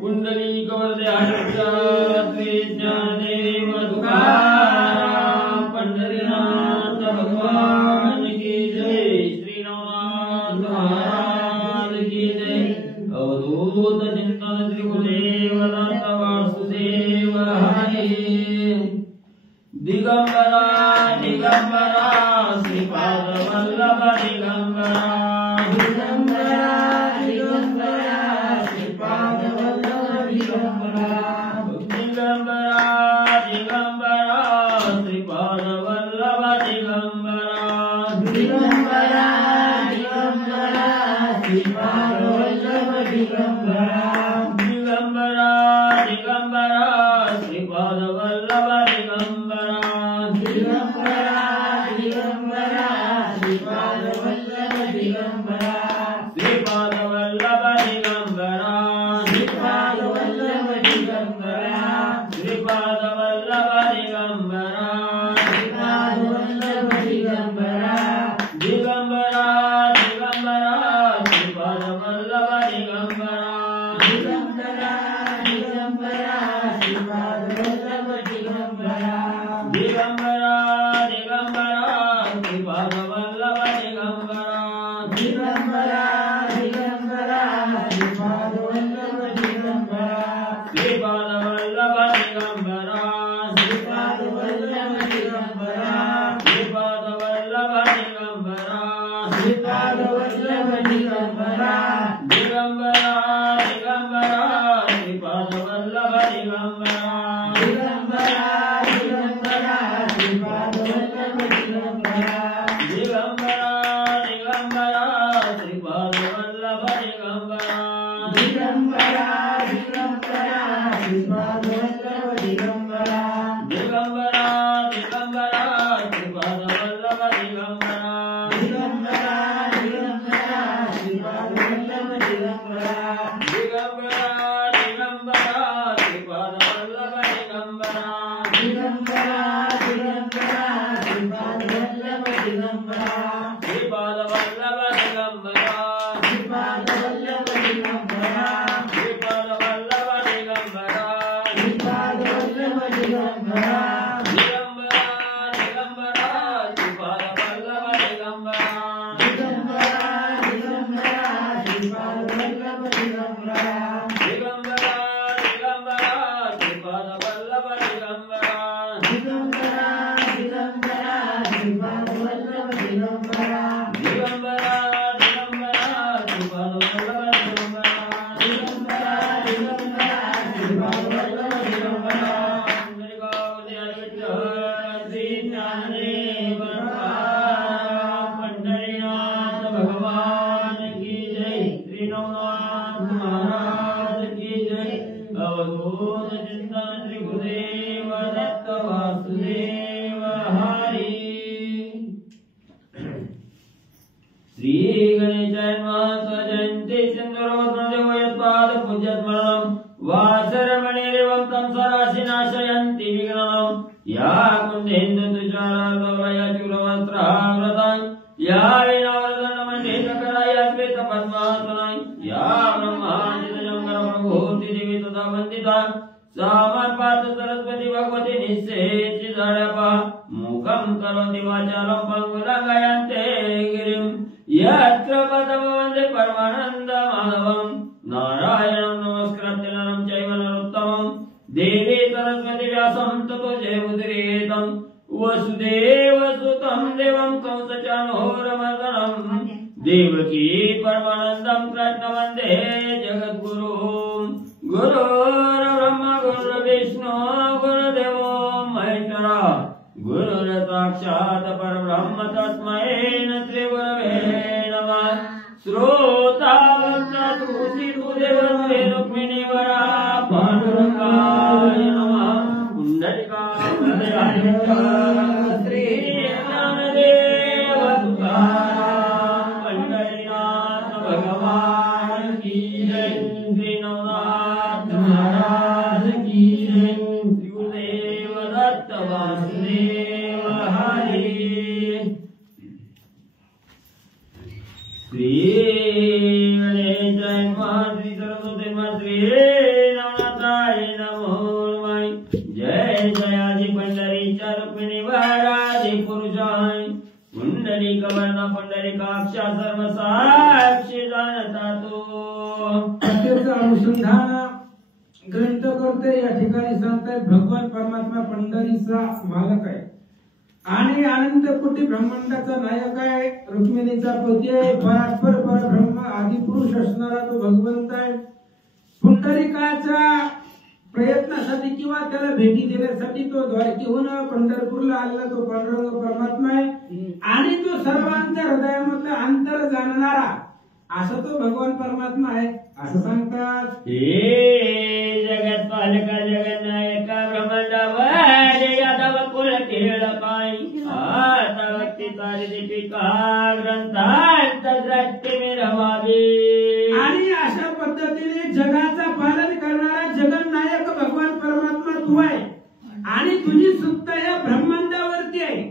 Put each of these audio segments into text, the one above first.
कुंडली कवरदे आयुष्यात्री ज्ञानदेव तुकाराम पंढरीनाथ भगवान की जय श्री नवनाथ महाराज की जय अवधूत चिंतन श्री गुरुदेव दत्त वासुदेव हरे दिगंबरा दिगंबरा श्रीपाद वल्लभ दिगंबरा दिगंबरा दिगंबरा श्रीपाद वल्लभ दिगंबरा दिगंबरा दिगंबरा श्रीपाद वल्लभ दिगंबरा दिगंबरा दिगंबरा श्रीपाद वल्लभ दिगंबरा दिगंबरा दिगंबरा श्रीपाद वल्लभ दिगंबरा दिगंबरा दिगंबरा श्रीपाद वल्लभ दिगंबरा श्रीपाद वल्लभ दिगंबरा श्रीपाद वल्लभ दिगंबरा श्रीपाद वल्लभ दिगंबरा श्रीपाद वल्लभ दिगंबरा दिगंबरा दिगंबरा श्रीपाद वल्लभ दिगंबरा दिगंबरा दिगंबरा श्रीपाद वल्लभ दिगंबरा दिगंबरा दिगंबरा श्रीपाद वल्लभ दिगंबरा दिगंबरा दिगंबरा श्रीपाद वल्लभ दिगंबरा श्रीपाद वल्लभ दिगंबरा श्रीपाद वल्लभ दिगंबरा श्रीपाद वल्लभ दिगंबरा श्रीपाद वल्लभ दिगंबरा दिगंबरा दिगंबरा श्रीपाद वल्लभ दिगंबरा दिगंबरा दिगंबरा श्रीपाद वल्लभ दिगंबरा दिगंबरा दिगंबरा श्रीपाद वल्लभ दिगंबरा दिगंबरा दिगंबरा श्रीपाद वल्लभ दिगंबरा दिगंबरा दिगंबरा श्रीपाद वल्लभ दिगंबरा दिगंबरा दिगंबरा श्रीपाद वल्लभ दिगंबरा दिगंबरा दिगंबरा श्रीपाद वल्लभ दिगंबरा दिगंबरा दिगंबरा श्रीपाद वल्लभ दिगंबरा श्रीपाद वल्लभ दिगंबरा श्रीपाद वल्लभ दिगंबरा श्रीपाद वल्लभ दिगंबरा श्रीपाद वल्लभ दिगंबरा दिगंबरा दिगंबरा श्रीपाद वल्लभ दिगंबरा दिगंबरा दिगंबरा श्रीपाद वल्लभ दिगंबरा दिगंबरा दिगंबरा श्रीपाद वल्लभ दिगंबरा दिगंबरा दिगंबरा श्रीपाद वल्लभ दिगंबरा दिगंबरा दिगंबरा श्रीपाद वल्लभ दिगंबरा दिगंबरा दिगंबरा श्रीपाद वल्लभ दिगंबरा श्री ज्ञानदेव पंढरीनाथ भगवान की जय श्री नवनाथ महाराज की जय अवधूत चिंतन श्री गुरुदेव दत्त वासुदेव हरि श्री गणेशाय नमः जयंती सिंदूरोत्मदेव यत्पाद पूज्यस्मरणं वासरमणिरेवं तं सरासि नाशयन्ति विघ्नं या कुन्देन्दु तुषारार्धवलय चूरवस्त्रावृतं या वीणावरदण्डमण्डितकराय श्वेतपद्मासनं या ब्रह्माजितशङ्करप्रभूति देवी तथा वन्दिता सामर्पात सरस्वती भगवती निश्चेति दर्पा मुखं करोति वाचालं पङ्गुलङ्घयन्ते गिरिं यत्र पदं वन्दे परमानन्द माधवं नारायणं नमस्कृत्य नरं चैव नरोत्तमं देवी सरस्वती व्यासं ततो जयमुदीरयेतं वसुदेवसुतं देवं कंसचाणूरमर्दनं देवकी परमानन्दं कृष्णं वन्दे जगद्गुरुं गुरुर्ब्रह्मा गुरुर्विष्णु गुरुदेवो महेश्वरा गुरुर्साक्षात् परब्रह्म तस्मै श्रीगुरवे नमः श्रोतावत्सुदेवस्वे रुक्मिणीवरा पाण्डुरङ्गाय नमः कुण्डलिकावलयाय श्री ज्ञानदेव तुकाराम पंढरीनाथ भगवान की जय श्री नवनाथ महाराज की जय श्री गुरुदेव दत्त वासुदेव हरि श्री गणेशाय नमः, श्री सरस्वती नमः, श्री नवनाथाय नमो नमः। जय जयाजी पंढरीच्या रुक्मिणी वराधी पुरुषाय पुंडलिक वर्ण पुंडलिकाक्षा सर्व साक्षी जाणता तो। त्याचं अनुसंधान ग्रंथ करते या ठिकाणी सांगतायत भगवान परमात्मा पंढरीचा मालक आहे आणि अनंत कोटी ब्रह्मांडाचा नायक आहे, रुक्मिणीचा पती आहे, परात्पर परब्रह्म आदि पुरुष असणारा तो भगवंत आहे। पुंडलिकाच्या प्रयत्नासाठी किंवा त्याला भेटी देण्यासाठी तो द्वारकेहून पंढरपूरला आलेला तो पांडुरंग परमात्मा आहे आणि तो सर्वांच्या हृदयामधला अंतर जाणणारा असा तो भगवान परमात्मा आहे असं सांगतात। हे जगत पालक जगन्नायक ब्रह्मांडावर यादव कुल टिळकाय आता भक्ती तारी दीपिका ग्रंथांत दृष्टी मिरवावी। आणि अशा पद्धतीने जगाचा पालन करणारा जगन्नायक भगवान परमात्मा तू आहे आणि तुझी सत्ता या ब्रह्मांडावरती आहे।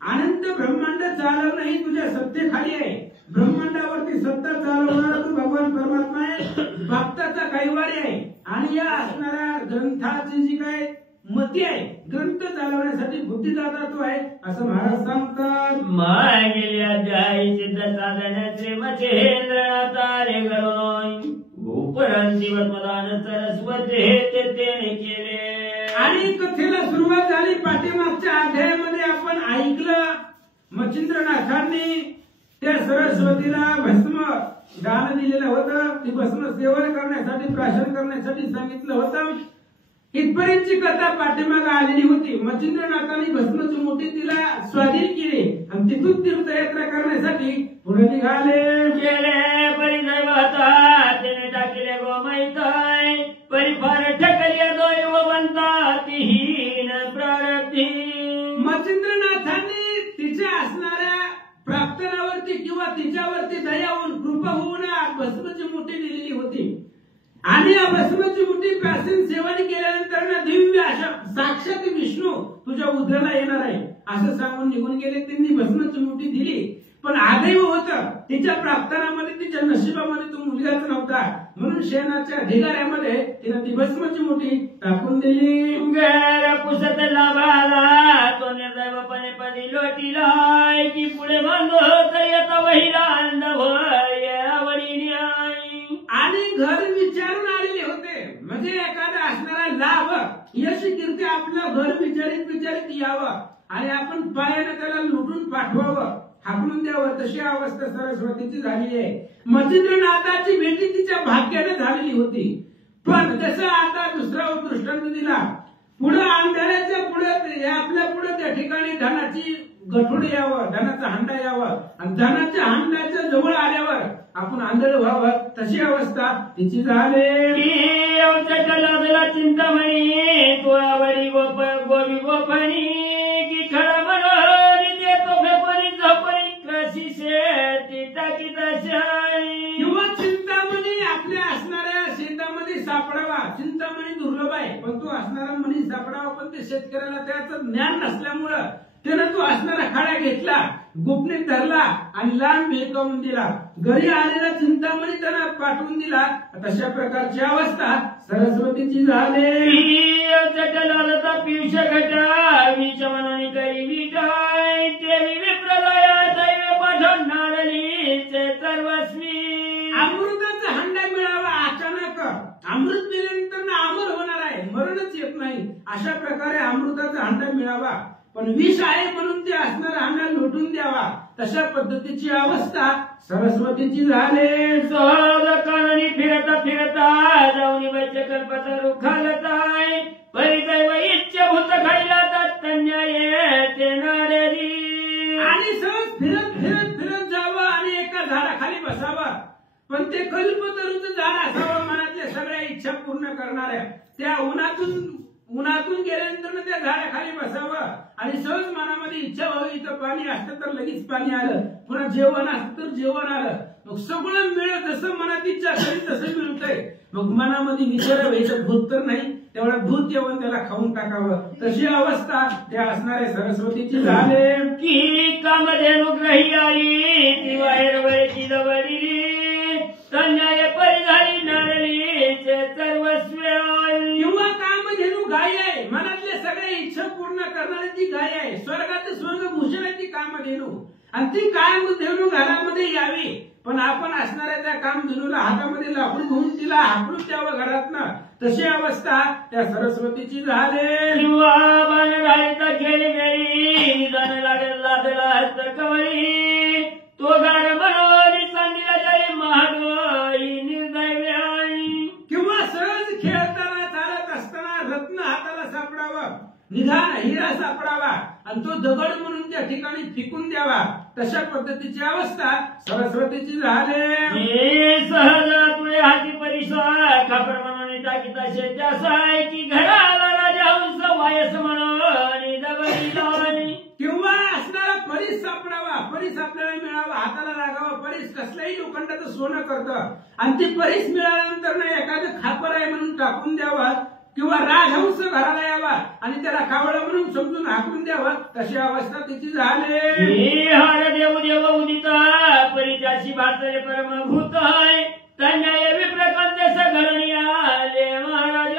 अनंत ब्रह्मांड चालवणं ही तुझ्या सत्तेखाली आहे। ब्रह्मांडावरती सत्ता चालवणारा तू भगवान परमात्मा आहे, भक्ताचा कैवारी आहे आणि या असणाऱ्या ग्रंथाची जी काय मती आहे ग्रंथ चालवण्यासाठी बुद्धिदाता तू आहे असं महाराज सांगतात। मागील अध्यायी सिद्ध साधन श्रीमचेंद्रनाथ रे गरुणोय उपरंत दिवसमदान सरस्वती हे तेने केले। आणि कथेला सुरुवात झाली पाठीमागच्या अध्यायामध्ये आपण ऐकलं मच्छिंद्रनाथांनी त्या सरस्वतीला भस्म दान दिलेलं होतं, ती भस्म सेवन करण्यासाठी प्राशन करण्यासाठी सांगितलं होतं। इथपर्यंतची कथा पाठीमागे आलेली होती। मच्छिंद्रनाथांनी भस्मची मोठी तिला स्वाधीन केली आणि तिथून तीर्थयात्रा करण्यासाठी पुढे निघाले। गेले परिदैवता तिने टाकले गोमैताय परिफार ठकले दैववंता तिहीन प्रारब्धी। मच्छिंद्रनाथांनी तिच्या असणाऱ्या प्रार्थनावरती किंवा तिच्यावरती दया होऊन कृपा होऊन भस्मची मुठी दिलेली होती आणि या भस्मची मुठी प्राशन सेवन केल्यानंतर दिव्य अशा साक्षात विष्णू तुझ्या उदराला येणार आहे असं सांगून निघून गेले। त्यांनी भस्मची मुठी दिली पण आदैव होतं तिच्या प्रार्थनामध्ये तिच्या नशिबामध्ये तो मुलगाच नव्हता म्हणून शेणाच्या ढिगाऱ्यामध्ये तिने ती भस्मची मुठी टाकून दिली। गैर पुसत लाभाला तो निर्दैवपणे पदी लोटीलाय की पुढे बांधत येता वहिला अंडभय आवडी न्याय। आणि घर विचारून आलेले होते म्हणजे एखादा असणारा लाभ यश कीर्ती आपलं घर विचारित यावं आणि आपण पायाने त्याला लुटून पाठवावं हाकलून द्यावं तशी अवस्था सरस्वतीची झाली आहे। मच्छिंद्रनाथाची भेटी तिच्या भाग्याने झालेली होती पण जसं आता दुसरा दृष्टांत दिला पुढे अंधाराच्या पुढे आपल्या पुढे त्या ठिकाणी धनाची गठुडे यावं धनाचा हांडा यावं आणि धनाच्या हांड्याच्या जवळ आल्यावर आपण आंधळ व्हावं तशी अवस्था तिची झाली। चिंतामणी तू आवडी गोपी गोपणी की खडा मनोरी देतो फेपणी झोपणी कशी शेती टाकी तशाई। किंवा चिंतामणी आपल्या असणाऱ्या शेतामध्ये सापडावा, चिंतामणी दुर्लभ आहे पण तो असणारा मणी सापडावा पण ते शेतकऱ्याला त्याचं ज्ञान नसल्यामुळं त्यानं तो असणारा खडा घेतला गोपनीत धरला आणि लांब भिरकावून दिला। घरी आलेला चिंतामणी त्यांना पाठवून दिला। तशा प्रकारची अवस्था सरस्वतीची झाली। पियुष घटा विष मनाने करी विटाय ते विप्रलया दैव पाठवणारलीचे सर्वस्वी। अमृताचा हंडा मिळावा अचानक अमृत पिल्यानंतर अमर होणार आहे मरणच येत नाही अशा प्रकारे अमृताचा हंडा मिळावा पण विष आहे म्हणून ते असणारा हंडा लुटून द्यावा तशा पद्धतीची अवस्था सरस्वतीची झाली। सहज काननी फिरता फिरता जाऊनी बच्चे कल्पत रुखालताय परिदैव इच्छा भूत खाईला तन्याय ते नारली। आणि सहज फिरत जावं आणि एका झाडाखाली बसावं पण ते कल्पतरूचं झाड असावं मनातल्या सगळ्या इच्छा पूर्ण करणाऱ्या त्या उन्हातून गेल्यानंतर त्या झाडाखाली बसावं आणि सहज मनामध्ये इच्छा व्हावी इथं पाणी असतं तर लगेच पाणी आलं पुन्हा जेवण असतं तर जेवण आलं मग सगळं मिळत जसं मनात इच्छा असेल तसं मिळतंय मग मनामध्ये विचार व्हायचं भूत तर नाही तेवढा भूत जेवण त्याला खाऊन टाकावं तशी अवस्था त्या असणाऱ्या सरस्वतीची झाली। की कामधेनु ग्रही आली ती बाहेर वळची जवळ ती कामधेनू घरामध्ये यावी, पण आपण असणाऱ्या त्या कामधेनूला हातामध्ये लाकूड घेऊन तिला हाकलून द्यावं घरातनं, तशी अवस्था त्या सरस्वतीची झाली. किंवा बाणराळीचा खेळी वेळी जण लागला हस्त कवळी, तो गार मनोरी चांदीला जाई महागोई निर्दैवी. किंवा सहज खेळताना चालत असताना रत्न हाताला सापडावं, निधान हिरा सापडावा आणि तो दगड म्हणून त्या ठिकाणी फेकून द्यावा, तशा पद्धतीची अवस्था सरस्वतीची झाली. सहज तुळे हाती परिसा खापर म्हणून टाकीता शेत्यासाय की घराला राजा हंस वायस म्हणून दगडी लावणी. किंवा असणारा परीस सापडावा, परीस आपल्याला मिळावा, हाताला लागावा. परीस कसल्याही लोखंडाचं सोनं करतं आणि ती परीस मिळाल्यानंतर ना एखादं खापर आहे म्हणून टाकून द्यावा, किंवा राजहंस घराला यावा आणि त्याला कावळा म्हणून समजून हाकून द्यावं, तशी अवस्था तिची झाली. हर देव देव उदिता परित्याशी भातले परमभूत आहे, तन्याय विप्रकंदेश घडणी आले महाराज.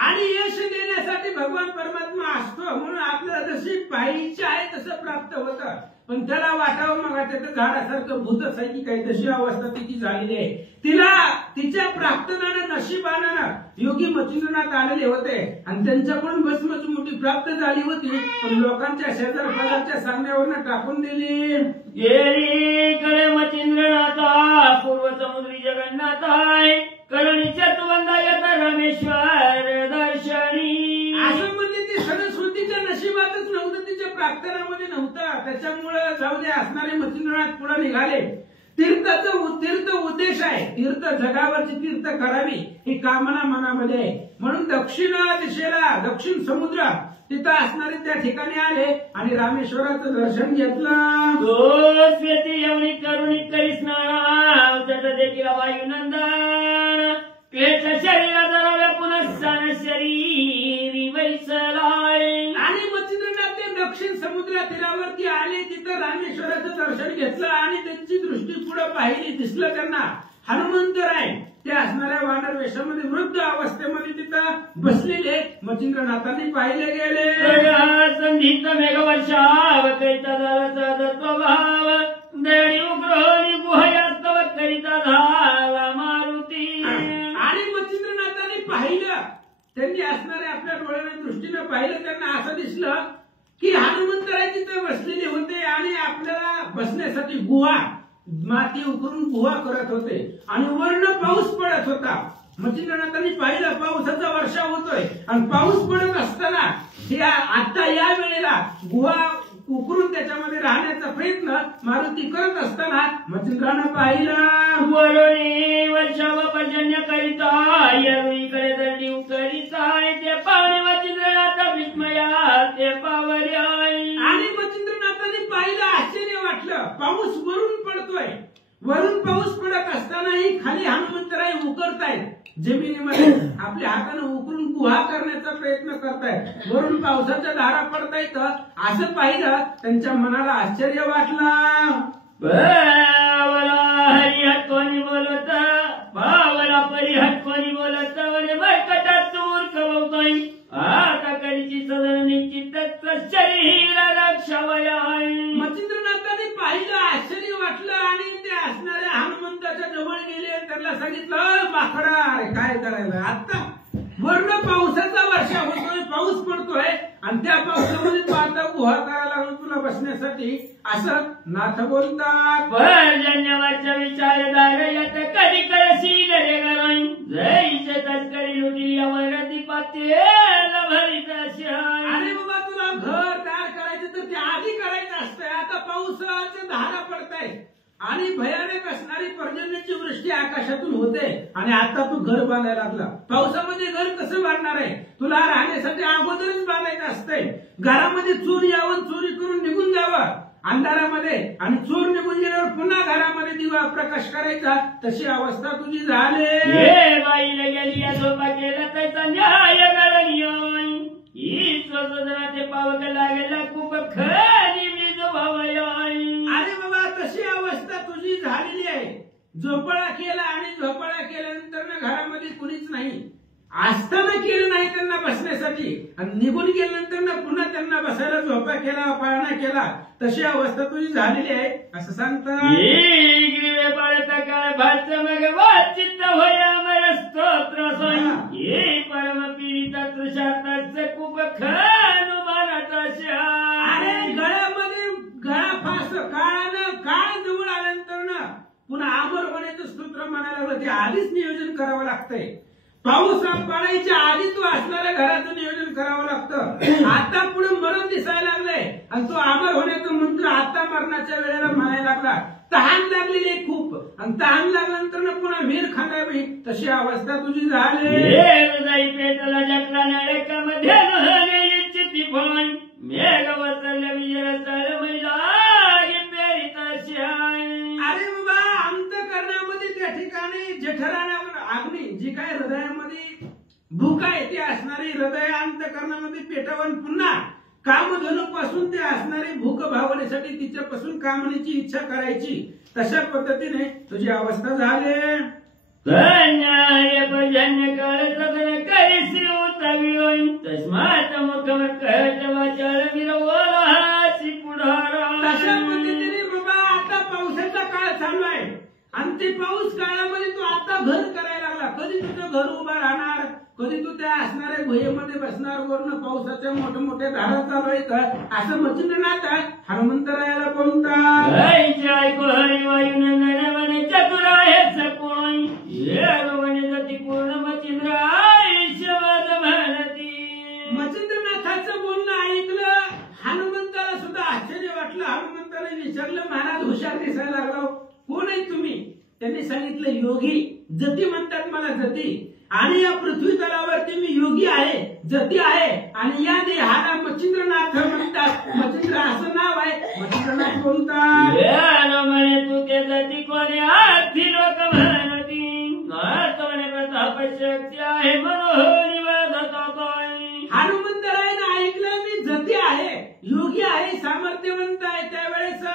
आणि यश देण्यासाठी भगवान परमात्मा असतो, म्हणून आपल्याला जशी पाहिजे आहे तसं प्राप्त होतं, पण त्याला वाटावं मग त्याचं झाडासारखं भूतच आहे की काही, तशी अवस्था तिची झालेली आहे. तिला तिच्या प्राप्तनानं नशिबानं योगी मच्छिंद्रनाथ आलेले होते आणि त्यांच्याकडून भस्मच मोठी प्राप्त झाली होती, पण लोकांच्या शेजार पदाच्या सांगण्यावरनं टाकून दिली. गेली कडे मच्छिंद्रनाथा पूर्व समुद्री जगन्नाथ आहे, करुणीच्या तुवंदा येता रामेश्वर दर्शनी. असं म्हणजे ती सरस्वतीच्या नशिबातच नव्हतं, तिच्या प्रार्थनामध्ये नव्हतं, त्याच्यामुळे जाऊ दे असणारे मच्छिंद्रनाथ पुढे निघाले. तीर्थ उद्देश आहे, तीर्थ जगावरची तीर्थ करावी ही कामना मनामध्ये आहे, म्हणून दक्षिण दिशेला दक्षिण समुद्र तिथं असणारे त्या ठिकाणी आले आणि रामेश्वराचं दर्शन घेतलं. श्वेती एवढी करुणी करिष्णा जट देखील वायुनंदन, क्लेश शरीरात रवल्या पुनः शरीरी वैसलाय. आणि मच्छिंद्रनाथ ते दक्षिण समुद्र तीरावरती आले, तिथं रामेश्वराचं दर्शन घेतलं आणि त्यांची दृष्टी पुढे पाहिली, दिसलं त्यांना हनुमंतराय ते असणाऱ्या वानर वेशामध्ये वृद्ध अवस्थेमध्ये तिथं बसलेले मच्छिंद्रनाथांनी पाहिले गेले. संधीत मेघवर्षाव करिता झाला तत्वभाव, दळी उग्रहणी गुहयास्तव करिता झाला मारुती. आणि मच्छिंद्रनाथांनी पाहिलं, त्यांनी असणाऱ्या आपल्या डोळ्याने दृष्टीनं पाहिलं, त्यांना असं दिसलं की हनुमंतराय तिथं बसलेले होते आणि आपल्याला बसण्यासाठी गुहा माती उकरून गुहा करत होते आणि वर्ण पाऊस पडत होता. मच्छिंद्रनाथांनी पाहिलं पावसाचा वर्षा होतोय आणि पाऊस पडत असताना आता या वेळेला गुहा उकरून त्याच्यामध्ये राहण्याचा प्रयत्न मारुती करत असताना मच्छिंद्रानं पाहिलं. वरुणी वर्षाव पर्जन्य करिता येळीकडे दंडी करिता, ते पाणी मच्छिंद्रनाथ विस्मया ते पावले. आणि मच्छिंद्रनाथांनी पाहिलं, आश्चर्य वाटलं. पाऊस वरून पडतोय, वरून पाऊस पडत असतानाही खाली हनुमंतराय उकरतायत, जमिनीमध्ये आपल्या हाताने उकरून गुहा करण्याचा प्रयत्न करतायत, वरून पावसाच्या धारा पडतायत. असं पाहिलं, त्यांच्या मनाला आश्चर्य वाटलं. बावला हरिहट कोणी बोलत, बावला परिहट कोणी बोलत, बरकटात तूर कवतोय आता करीची सदन निश्चित शरीर रक्षावयाय. मच्छिंद्रनाथांनी पाहिलं, आश्चर्य वाटलं आणि ते असणाऱ्या हनुमंताच्या जवळ गेले, त्यांना सांगितलं, माकडा अरे काय करायला, आता वर्ण पावसाचा वर्षा होतोय, पाऊस पडतोय आणि त्या पावसामध्ये तू आता गुहा करायला लागलो तुला बसण्यासाठी, असं नाथ बोलतात. पर्जन्यवरच्या विचारदार यात कधी करशी गरे गराई, जैसे तस्करी लुटी यावर दीपातेल भरीत अशाय. अरे बाबा तुला घर तयार करायचं तर ते आधी करायचं असतंय, आता पावसाच्या धारा पडतायत आणि भयानक असणारी पर्जन्याची वृष्टी आकाशातून होते आणि आता तू घर बांधायला लागला. पावसामध्ये घर कसं बांधणार आहे, तुला राहण्यासाठी अगोदरच बांधायचं असतंय. घरामध्ये चोर यावं, चोरी करून निघून जावं अंधारामध्ये आणि चोर निघून गेल्यावर पुन्हा घरामध्ये दिवा प्रकाश करायचा, तशी अवस्था तुझी झाली. बाईला गेली या झोपा केला त्याचा न्याय गणनीय, ही स्वतंत्राचे पावक लागेला खूप खरी वीज भावयाय. अरे बाबा तशी अवस्था तुझी झालेली आहे. झोपाळा केला आणि झोपाळा केल्यानंतर घरामध्ये कुणीच नाही, असताना केलं नाही त्यांना बसण्यासाठी आणि निघून गेल्यानंतर ना पुन्हा त्यांना बसायला झोपा केला पाळणा केला तशी अवस्था तुझी झालेली आहे असं सांगतात चित्त होय अमर स्तोत्र ये परम पीडिता तृषार्थ खूप खानु अरे गळ्यामध्ये गळा फास काळानं काळ जवळ आल्यानंतर ना पुन्हा अमर होण्याचं स्तोत्र म्हणायला लागलं ते आधीच नियोजन करावं लागतंय पाऊस पडायच्या आधी तू असणाऱ्या घराचं नियोजन करावं लागतं आता पुढे मरण दिसायला लागलंय आणि तो अमर होण्याचं मंत्र आता मरणाच्या वेळेला म्हणायला लागला तहान लागलेली आहे खूप आणि तहान लागल्यानंतर पुन्हा वीर खांदावी तशी अवस्था तुझी झाली पेटला जटला नळकामध्ये इच्छिती फळून मेघ वसरल्या विजय महिला अरे बाबा अंतःकरणामध्ये त्या ठिकाणी जठरानावर अग्नी जी काय हृदयामध्ये भूक आहे ती असणारी हृदय अंतःकरणामध्ये पेटवून पुन्हा कामधनु पासून ते असणारी भूक भावनेसाठी तिच्यापासून कामण्याची इच्छा करायची तशा पद्धतीने तुझी अवस्था झाली तस्मात मुखम वाचाळ विरवाची पुढारा तशा पद्धतीने बाबा आता पावसाचा काळ चालू आहे आणि ते पाऊस काळामध्ये तू आता घर करायला लागला कधी तुझं घर उभं राहणार कधी तू त्या असणाऱ्या गुहेमध्ये बसणार वरून पावसाच्या मोठ्या मोठ्या धारा चालू आहेत असं मच्छिंद्रनाथ हनुमंतरायाला बोलतात चतुर आहे सकोण जाती पूर्ण मच्छिंद्र आयुष्यवाद म्हणती मच्छिंद्रनाथाचं बोलणं ऐकलं हनुमंताला सुद्धा आश्चर्य वाटलं हनुमंताने विचारलं महाराज हुशार दिसायला लागला कोण आहे तुम्ही त्यांनी सांगितलं योगी जती म्हणतात मला जती आणि या पृथ्वी तलावरती मी योगी आहे जती आहे आणि या देहाला मच्छिंद्रनाथ म्हणतात मच्छिंद्र असं नाव आहे मच्छिंद्रनाथ बोलतात म्हणे तू ते जती कोणी आधी लोक म्हणती प्रताप शक्ती आहे मनोहरी हनुमंतरायनं ऐकलं मी जती आहे योगी आहे सामर्थ्यवंत आहे त्यावेळेस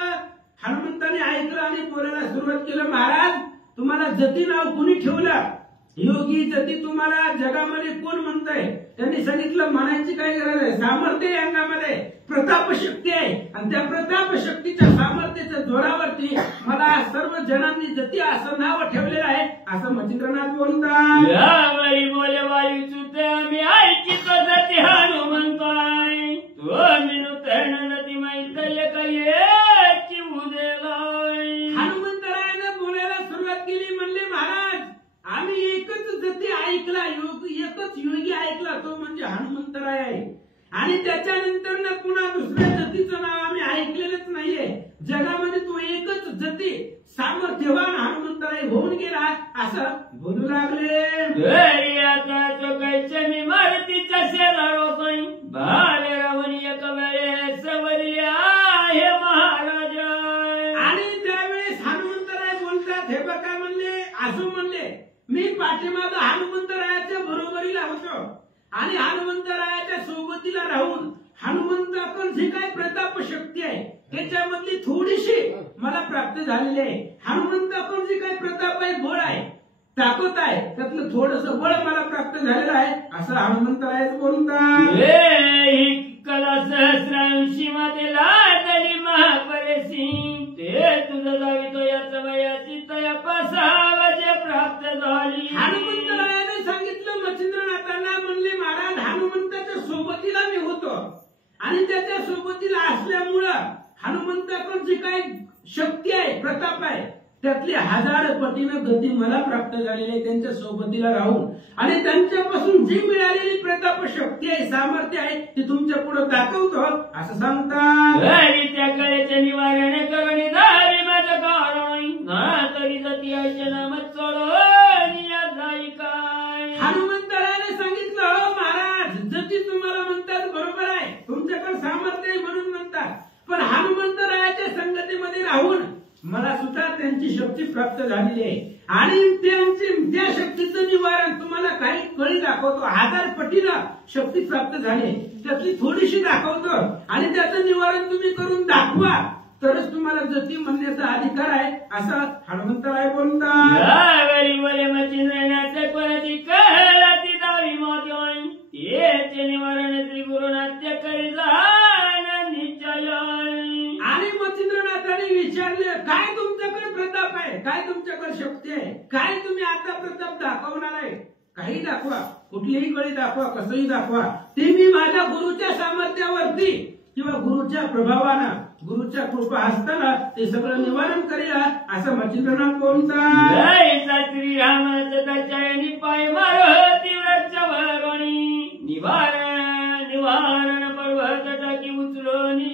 हनुमंताने ऐकलं आणि बोलायला सुरुवात केलं महाराज तुम्हाला जती नाव कुणी ठेवलं योगी जती तुम्हाला जगामध्ये कोण म्हणतंय त्यांनी सांगितलं म्हणायची काय गरज आहे सामर्थ्य आहे अंगामध्ये प्रताप शक्ती आहे आणि त्या प्रताप शक्तीच्या सामर्थ्याच्या जोरावरती मला सर्व जनांनी जती असं नाव ठेवलेलं आहे असं मच्छिंद्रनाथ बोलतात यावरी बोले वायू चुते आम्ही ऐकित जती हनुमंताय तो मिनुतर्ण नदी मैतल्य काही हनुमंतरायानं बोलायला सुरुवात केली म्हणले महाराज आम्ही एकच जती ऐकला एकच योगी ऐकला तो म्हणजे हनुमंतराय आहे आणि त्याच्यानंतर ना पुन्हा दुसऱ्या जतीचं नाव आम्ही ऐकलेलंच नाहीये जगामध्ये तो एकच जती सामर्थ्यवान हनुमंतराय होऊन गेला असं बोलू लागले मी मारुतीच्या शेजारो भावे रावणी एक वेळे सवरल्या हे महाराज आणि त्यावेळेस हनुमंतराय बोलतात हे बघा म्हणले असं म्हणले मी पाठीमागं हनुमंतरायाच्या बरोबरीला होतो आणि हनुमंतरायाच्या सोबतीला राहून हनुमंताकडून जी काय प्रताप शक्ती आहे त्याच्यामधली थोडीशी मला प्राप्त झालेली आहे हनुमंताकडून जी काय प्रताप आहे बळ आहे ताकद आहे त्यातलं थोडस बळ मला प्राप्त झालेलं आहे असं हनुमंतरायच बोलतात कला सहस्रांशी मध्ये लादली महापरेशी ते तुझं जावितो या समयाची तया पासावाजे प्राप्त झाली हनुमंतरायाने सांगितलं मच्छिंद्रनाथांना म्हणले महाराज हनुमंताच्या सोबतीला मी होतो आणि त्याच्या सोबतीला असल्यामुळं हनुमंताकडून जी काही शक्ती आहे प्रताप आहे त्यातली 1000 पटीनं गती मला प्राप्त झालेली आहे त्यांच्या सोबतीला राहून आणि त्यांच्यापासून जी मिळालेली प्रताप शक्ती आहे सामर्थ्य आहे ती तुमच्या पुढे दाखवतो असं सांगतात त्या कळेचे निवारण करून दारी माझं कारण ना तरी जती आयचे नाम काय हनुमंतरायाने सांगितलं महाराज जती तुम्हाला म्हणतात बरोबर आहे तुमच्याकडे सामर्थ्य आहे म्हणून म्हणतात पण हनुमंतरायाच्या संगतीमध्ये राहून मला सुद्धा त्यांची शक्ती प्राप्त झालेली आहे आणि त्या शक्तीचं निवारण तुम्हाला काही कळी दाखवतो 1000 पटीनं शक्ती प्राप्त झाली त्यातली थोडीशी दाखवतो आणि त्याचं निवारण तुम्ही करून दाखवा तरच तुम्हाला जती म्हणण्याचा अधिकार आहे असं हनुमंतराय बोलतात मच्छिंद्रनाथ कोणाची कहलाती दावी निवारण श्री गुरुनाथ्य करिता निश्चय. आणि मच्छिंद्रनाथाने विचारले, काय तुमच्याकडे प्रताप आहे, काय तुमच्याकडे शक्ती आहे, काय तुम्ही आता प्रताप दाखवणार आहे, काही दाखवा, कुठलीही कळी दाखवा, कसंही दाखवा, ते मी माझ्या गुरुच्या सामर्थ्यावरती किंवा गुरुच्या प्रभावानं, गुरुच्या कृपा असताना ते सगळं निवारण करेल असं मच्छिंद्रनाथ बोलतात. जय श्री रामचंद्राच्या पाय मारो तीव्रच्या वरणी निवारण निवारण पर्वत टाकी उचलोनी.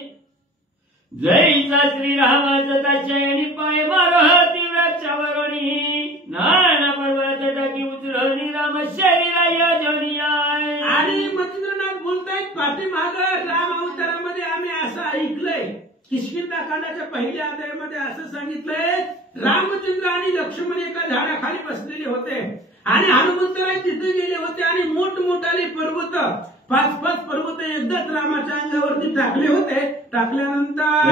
जय श्री रामचंद्राच्या पाय मारो तीव्रच्या वरणी नाना पर्वत टाकी उचलोनी राम शरीरा योजनिया. आणि मच्छिंद्रनाथ बोलतायत, पाठीमाग राम अवतारामध्ये आम्ही असं ऐकलंय, किष्किंधाकांडाच्या पहिल्या अध्यायामध्ये असं सांगितलंय, रामचंद्र आणि लक्ष्मण एका झाडाखाली बसलेले होते आणि हनुमंतराय तिथे गेले होते आणि मोठमोठाले पर्वत, 5-5 पर्वत एकदाच रामाच्या अंगावरती टाकले होते. टाकल्यानंतर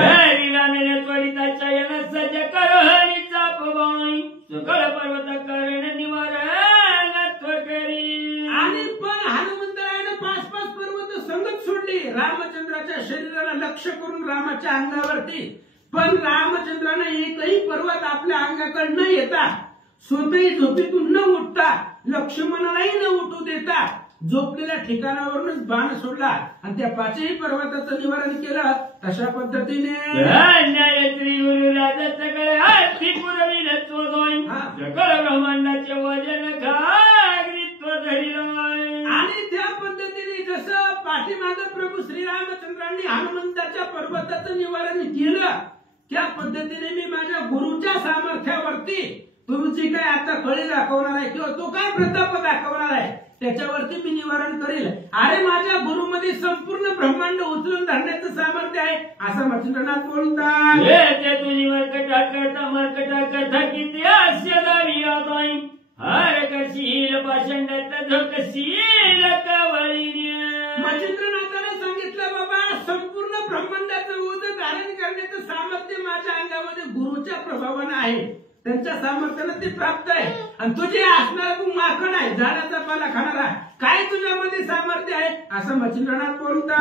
रामेने त्वरिताच्या याला सज्ज करोनी चापवाई सकळ पर्वत करण निवारण करी. आणि पण हनुमंतरायने 5-5 पर्वत संगत सोडली रामचंद्राच्या शरीराला लक्ष्य करून रामाच्या अंगावरती. पण रामचंद्राने एकही पर्वत आपल्या अंगाकडे न येता, स्वतःही झोपेतून न उठता, लक्ष्मणालाही न उठू देता झोपलेल्या ठिकाणावरूनच बाण सोडला आणि त्या 5ही पर्वताचं निवारण केलं. तशा पद्धतीने श्री गुरुराज सगळे आरती पुरवी सकळ ब्रह्मांडाचे वजन घागरित्व धरिलं. आणि त्या पद्धतीने जसं पाठीमाग प्रभू श्रीरामचंद्रांनी हनुमंताच्या पर्वताचं निवारण केलं, त्या पद्धतीने मी माझ्या गुरुच्या सामर्थ्यावरती तुमची काय आता कळी दाखवणार आहे किंवा तो काय प्रताप दाखवणार आहे त्याच्यावरती मी निवारण करेल. अरे माझ्या गुरुमध्ये संपूर्ण ब्रह्मांड उचलून धरण्याचं सामर्थ्य आहे असं मच्छिंद्रनाथ बोलतात. तुझी मरकटा करता मरकटा करता किती आश्य दावी आबाई हर कशील पाषंडात धोकशील कवळी. मच्छिंद्रनाथाने सांगितलं, बाबा संपूर्ण ब्रह्मांडाचं ओझं धारण करण्याचं सामर्थ्य माझ्या अंगामध्ये गुरुच्या प्रभावानं आहे, त्यांच्या सामर्थ्यानं ते प्राप्त आहे. आणि तुझे असणारा तू माकड आहे, झाडाचा पाला खाणारा, काय तुझ्यामध्ये सामर्थ्य आहे असं मच्छिंद्रनाथ बोलतात.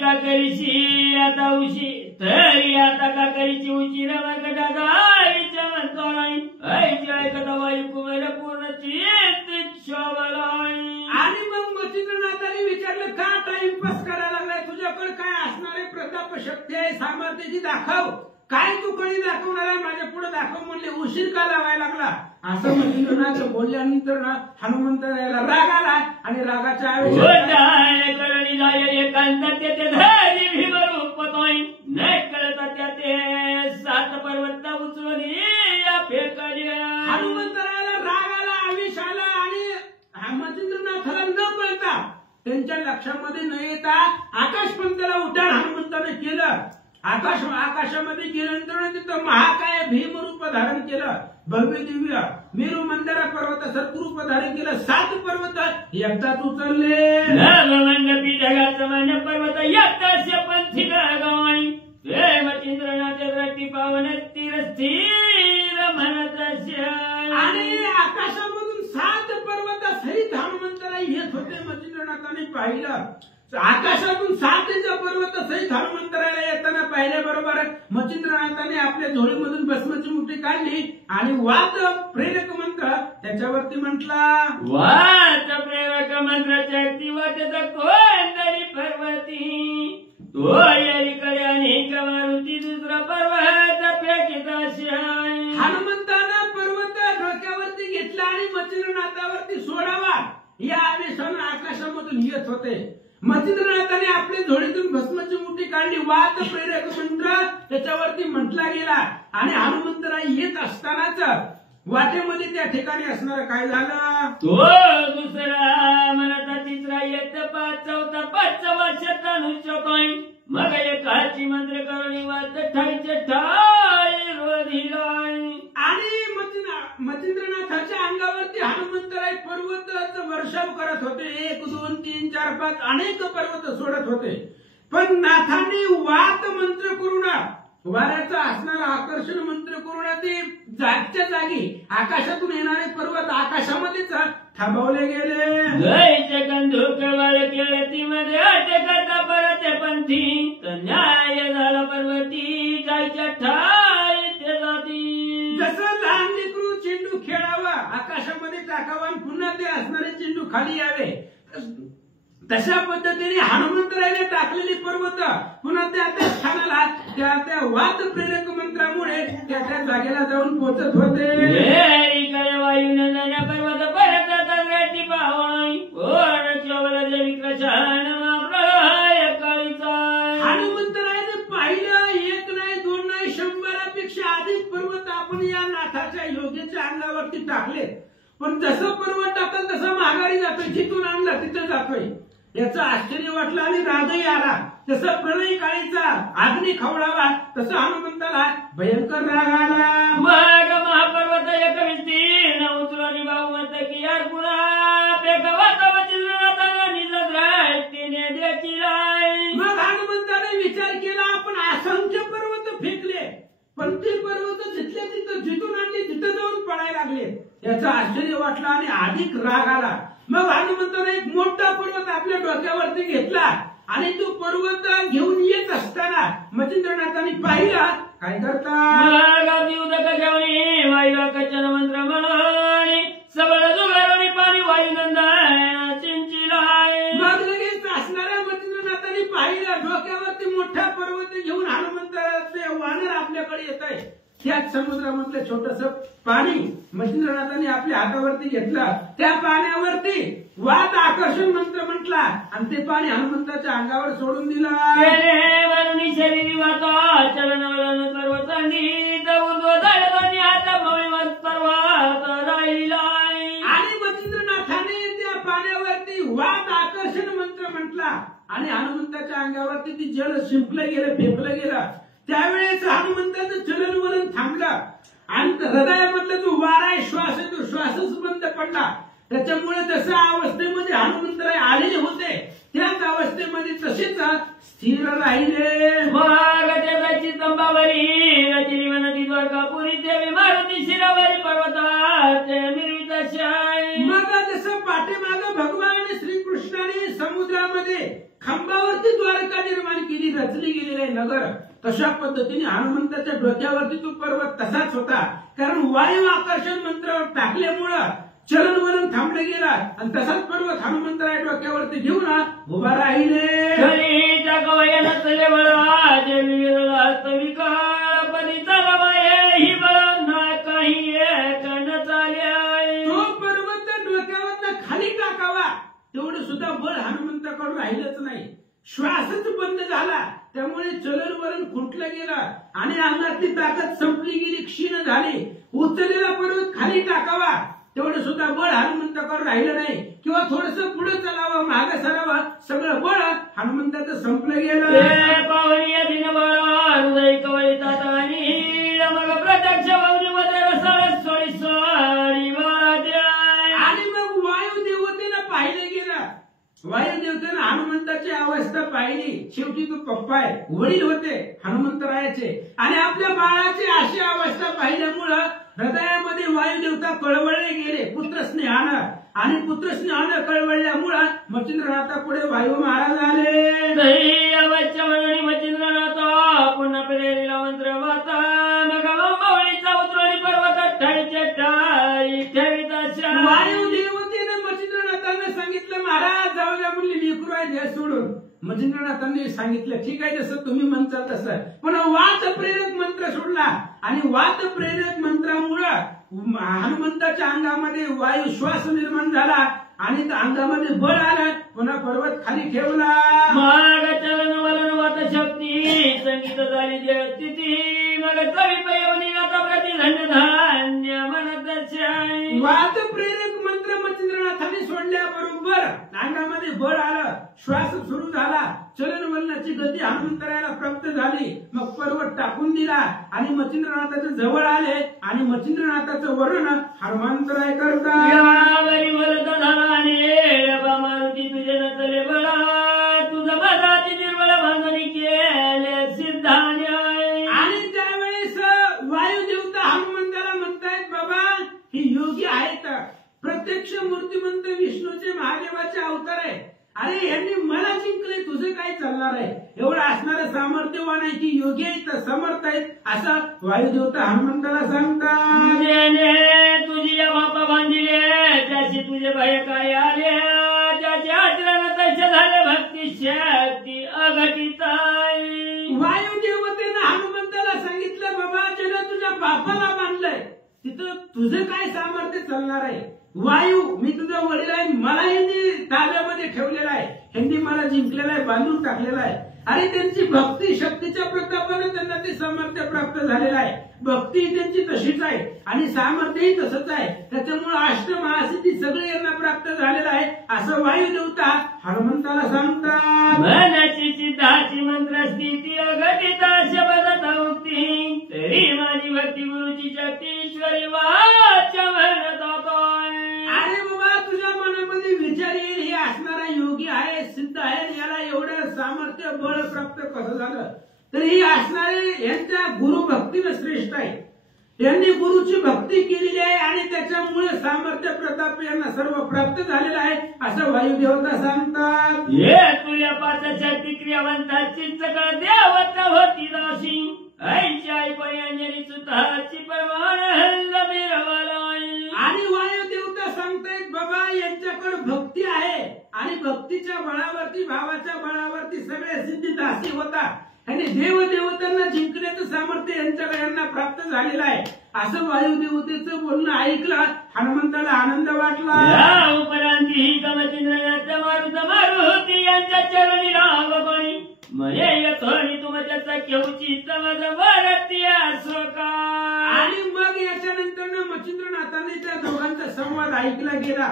का करीशी आता उशी तरी आता का करीची उशीर मरकटा गालीच्या म्हणतो नाही ऐकता वायू कुमार पूर्ण चित्तशोभलाई. आणि मग मच्छिंद्रनाथाने विचारलं, का टाइमपास करायला लागलाय, तुझ्याकडे काय असणारे प्रताप शक्ती आहे, सामर्थ्याची दाखव, काय तू कधी दाखवणार आहे, माझ्या पुढे दाखव म्हणले, उशीर का लावायला लागला असं मच्छिंद्रनाथ बोलल्यानंतर हनुमंतरायाला राग आला आणि रागाच्या पर्वत उचलून हनुमंतरायाला राग आला, आवेश आला आणि मच्छिंद्रनाथाला न कळता, त्यांच्या लक्षामध्ये न येता आकाशपंथाला उड्डाण हनुमंताने केलं. आकाशामध्ये गेल्यानंतर तिथं महाकाय भीमरूप धारण केलं, भव्य दिव्य मेरू मंदारा पर्वतासारखं रूप धारण केलं. 7 पर्वत एकदाच उचलले. ढगाचं मन पर्वत एकदाच पंथी गावाई मच्छिंद्रनाथ पावन स्थिर स्थिर म्हणत. आणि आकाशामधून 7 पर्वत सहित हनुमंताला येत होते. मच्छिंद्रनाथाने पाहिलं, आकाशातून 7 पर्वत सहित हनुमंतराला येताना पाहिल्याबरोबर मच्छिंद्रनाथाने आपल्या झोळीमधून भस्माची मुठी काढली आणि वात प्रेरक मंत्र त्याच्यावरती म्हटला. वात प्रेरक मंत्राच्या वाटेचा कोणतरी पर्वती तो यारीकडे अनेक मारुती दुसरा पर्वत फेकीत. हनुमंतानं पर्वत डोक्यावरती घेतला आणि मच्छिंद्रनाथावरती सोडावा या आवेशानं आकाशामधून येत होते. मच्छिंद्रनाथाने आपल्या झोळीतून भस्माची मुठी काढली, वात प्रेरक मंत्र त्याच्यावरती म्हटला गेला आणि हनुमंतराय येत असतानाच वाटेमध्ये त्या ठिकाणी असणार काय झालं, तो दुसरा म्हणता तिसरा येत 5 चौथा 5वा शतानुष्य मग एकाची मंत्र करून वात ठाईचे ठाई रोधिलाई. आणि मच्छिंद्रनाथाच्या अंगावरती हनुमंतराय पर्वताचं वर्षाव करत होते. 1 2 3 4 5 अनेक पर्वत सोडत होते. पण नाथाने वात मंत्र करून वाऱ्याचं असणारं आकर्षण मंत्र करून ते जागच्या जागी आकाशातून येणारे पर्वत आकाशामध्येच थांबवले गेले. गायीचे कंदूक वाळ केळतीमध्ये अटकता परत पंथी तर न्याय झाला पर्वती गायच्या ठाई ते जाती. जसं लहान लेकरू चेंडू खेळावा आकाशामध्ये टाकावा आणि पुन्हा ते असणारे चेंडू खाली यावे तशा पद्धतीने हनुमंतरायाने टाकलेली पर्वत पुन्हा त्या स्थानाला त्या वाद प्रेरक मंत्रामुळे त्या जागेला जाऊन पोहोचत होते. वायुनंदना पर्वत परत रेटी पावणी हनुमंतरायाने पाहिलं एक नाही दोन नाही 100पेक्षा अधिक पर्वत आपण या नाथाच्या योगीच्या अंगावरती टाकले. पण जसं पर्वत टाकत तसं माघारी जातोय जिथून आणला तिथं जातोय. याचं आश्चर्य वाटलं आणि रागही आला. जसं प्रलय काळीचा अग्नी खवळावा तसं हनुमंताला भयंकर राग आला. मग महापर्वत एक विस्तीर्ण उतरणी भावमत की यार पुन्हा पेकवाता मग हनुमंताने विचार केला आपण असंख्य पर्वत फेकले पण ते पर्वत जिथल्या तिथं जिथून आणले तिथं जाऊन पडायला लागले. याचा आश्चर्य वाटला आणि अधिक राग आला. मग हनुमंताने एक मोठा पर्वत आपल्या डोक्यावरती घेतला आणि तो पर्वत घेऊन येत असताना मच्छिंद्रनाथांनी पाहिला काय करता वायुकचन मंत्र म्हणून सबळ जुगाराने पाणी वायुनंदन चिंचिलाय. मग लगेच असणाऱ्या मच्छिंद्रनाथांनी पाहिलं डोक्यावरती मोठा पर्वत घेऊन हनुमंताचे वानर आपल्याकडे येत आहे. त्याच समुद्रामधलं छोटस पाणी मच्छिंद्रनाथांनी आपल्या हातावरती घेतलं. त्या पाण्यावरती वात आकर्षण मंत्र म्हटला आणि ते पाणी हनुमंताच्या अंगावर सोडून दिलं. शरीर वाता चलन वलन सर्व संगीत उद्वधाडतानी हात मौळीवर पर्वत राहिलाय. आणि मच्छिंद्रनाथाने त्या पाण्यावरती वात आकर्षण मंत्र म्हटला आणि हनुमंताच्या अंगावरती ती जल शिंपलं गेलं फेकलं गेलं. त्यावेळेस हनुमंताचं चलनवलन थांबलं आणि हृदयामधला जो वारा आहे श्वास आहे तो श्वासच बंद पडला. त्याच्यामुळे तशा अवस्थेमध्ये हनुमंतराय आलेले होते त्याच अवस्थेमध्ये तसेच स्थिर राहिले. मार्गाची तंबावरी रचिली नदी द्वारकापुरी देवी मारुती शिरावरी पर्वतात निर्मिताशाय. मग जसं पाठीमाग भगवान श्रीकृष्णाने समुद्रामध्ये खांबावरती द्वारका निर्माण केली रचली गेलेले नगर तशा पद्धतीने हनुमंताच्या डोक्यावरती तो पर्वत तसाच होता. कारण वायू आकर्षण मंत्र टाकल्यामुळं चलनवलन थांबलं गेलं आणि तसाच पर्वत हनुमंतराय डोक्यावरती घेऊन उभा राहिले. तो पर्वत डोक्यावरनं खाली टाकावा तेवढं सुद्धा बळ हनुमंताकडून राहिलंच नाही. श्वासच बंद झाला त्यामुळे चलनवलन खुंटलं गेलं आणि अंगातली ताकद संपली गेली क्षीण झाली. उचललेला पर्वत खाली टाकावा तेवढं सुद्धा बळ हनुमंताकडे राहिलं नाही किंवा थोडस पुढे चालावं मागे सरावं सगळं बळ हनुमंताचं संपलं गेलं. आणि मग वायुदेवतेनं पाहिलं गेलं. वायुदेवतेनं हनुमंताची अवस्था पाहिली. शेवटी तो पप्पा आहे वडील होते हनुमंतरायाचे आणि आपल्या बाळाची अशी अवस्था पाहिल्यामुळं हृदयामध्ये वायुदेवता कळवळले गेले पुत्रस्नेहानं आणि पुत्रस्नेहानं कळवळल्यामुळं मच्छिंद्रनाथा पुढे वायू महाराज आले. मच्छिंद्रनाथ पुन्हा प्रेरीला मंत्र वाता मग मावळीचा उतरणी पर्वत ठाईच्या ठाई ठेवीत अशा. वायुदेवतेनं मच्छिंद्रनाथांना सांगितलं महाराज जाऊ द्या म्हणली लेकरू आहे सोडून. मच्छिंद्रनाथांनी सांगितलं ठीक आहे जसं तुम्ही म्हणता तसं. पण वात प्रेरक मंत्र सोडला आणि वात प्रेरक मंत्रामुळं हनुमंताच्या अंगामध्ये वायू श्वास निर्माण झाला आणि अंगामध्ये बळ आलं. पुन्हा पर्वत खाली ठेवला. माग चलन वलन वात शक्ती संगीत झाली जयस्थिती मग कवी आता प्रति धन्य धान्य मनत दर्शन. वात प्रेरक मंत्र मच्छिंद्रनाथांनी सोडल्याबरोबर अंगामध्ये बळ आलं श्वास सुरू झाला. चलनवलनाची गती हनुमंतरायाला प्राप्त झाली. मग पर्वत टाकून दिला आणि मच्छिंद्रनाथाच्या जवळ आले आणि मच्छिंद्रनाथाचं वर्णन हनुमंतराय करतात. यावरी मरत धाने मारुती तुझे नतले बळा तुझं बदाची निर्मळ भांगणी केले सिद्धान्य. आणि चालणार आहे, एवढं असणारं सामर्थ्यवान आहे की योगी आहेत, समर्थ आहेत, असं वायुदेवता हनुमंताला सांगतात. तुझी या बापा बांधिले त्याची तुझे भय काय आले, त्याचे आचरण तसे झाले भक्ती शक्ती अघटित. वायुदेवतेनं हनुमंताला सांगितलं, बाबा ज्याला तुझ्या बापाला बांधलंय तिथं तुझं काय सामर्थ्य चालणार आहे. वायू मी तुझा वडील आहे, मला यांनी ताब्यामध्ये ठेवलेला आहे, यांनी मला जिंकलेला आहे, बांधून टाकलेला आहे. आणि त्यांची भक्ती शक्तीच्या प्रतापाने त्यांना ते सामर्थ्य प्राप्त झालेलं आहे. भक्ती त्यांची तशीच आहे आणि सामर्थ्यही तसंच आहे, त्याच्यामुळे अष्टमहासिद्धी सगळे यांना प्राप्त झालेलं आहे असं वायुदेवता हनुमंताला सांगतात. मनाची चित्ताची मंत्र स्थिती अघटित शब्द मुक्ती, तरी माझी भक्ती गुरुची शक्ती ईश्वरी वाचा म्हणत होतोय. अरे बाबा तुझ्या मनामध्ये विचार येईल, हे असणारा योगी आहे, सिद्ध आहे, याला एवढं सामर्थ्य बळ प्राप्त कसं झालं, तर ही असणारे यांच्या गुरु भक्तीनं श्रेष्ठ आहे. यांनी गुरुची भक्ती केलेली आहे आणि त्याच्यामुळे सामर्थ्य प्रताप यांना सर्व प्राप्त झालेलं आहे असं वायुदेवता सांगतात. हे तुझ्या पाच शक्ती क्रियावंताची सगळं देवता होती दाशी, आईची आई पर्यांजली सुताची परमान हल्ल मिरवलाय. आणि वायुदेवता सांगतायत, बाबा यांच्याकडे भक्ती आहे आणि भक्तीच्या बळावरती भावाच्या बळावरती सगळे सिद्धी दासी होता आणि देवदेवतांना जिंकण्याचं सामर्थ्य यांना प्राप्त झालेलं आहे असं वायुदेवतेचं बोलणं ऐकलं हनुमंताला आनंद वाटला. या उपरांती ही गमचिंद्र मारुती यांच्या चरणी रागपणी म्हणे यथोनी तुमच्या केवची समज वरती असोका. आणि मग याच्यानंतर मच्छिंद्रनाथाने त्या दोघांचा संवाद ऐकला गेला.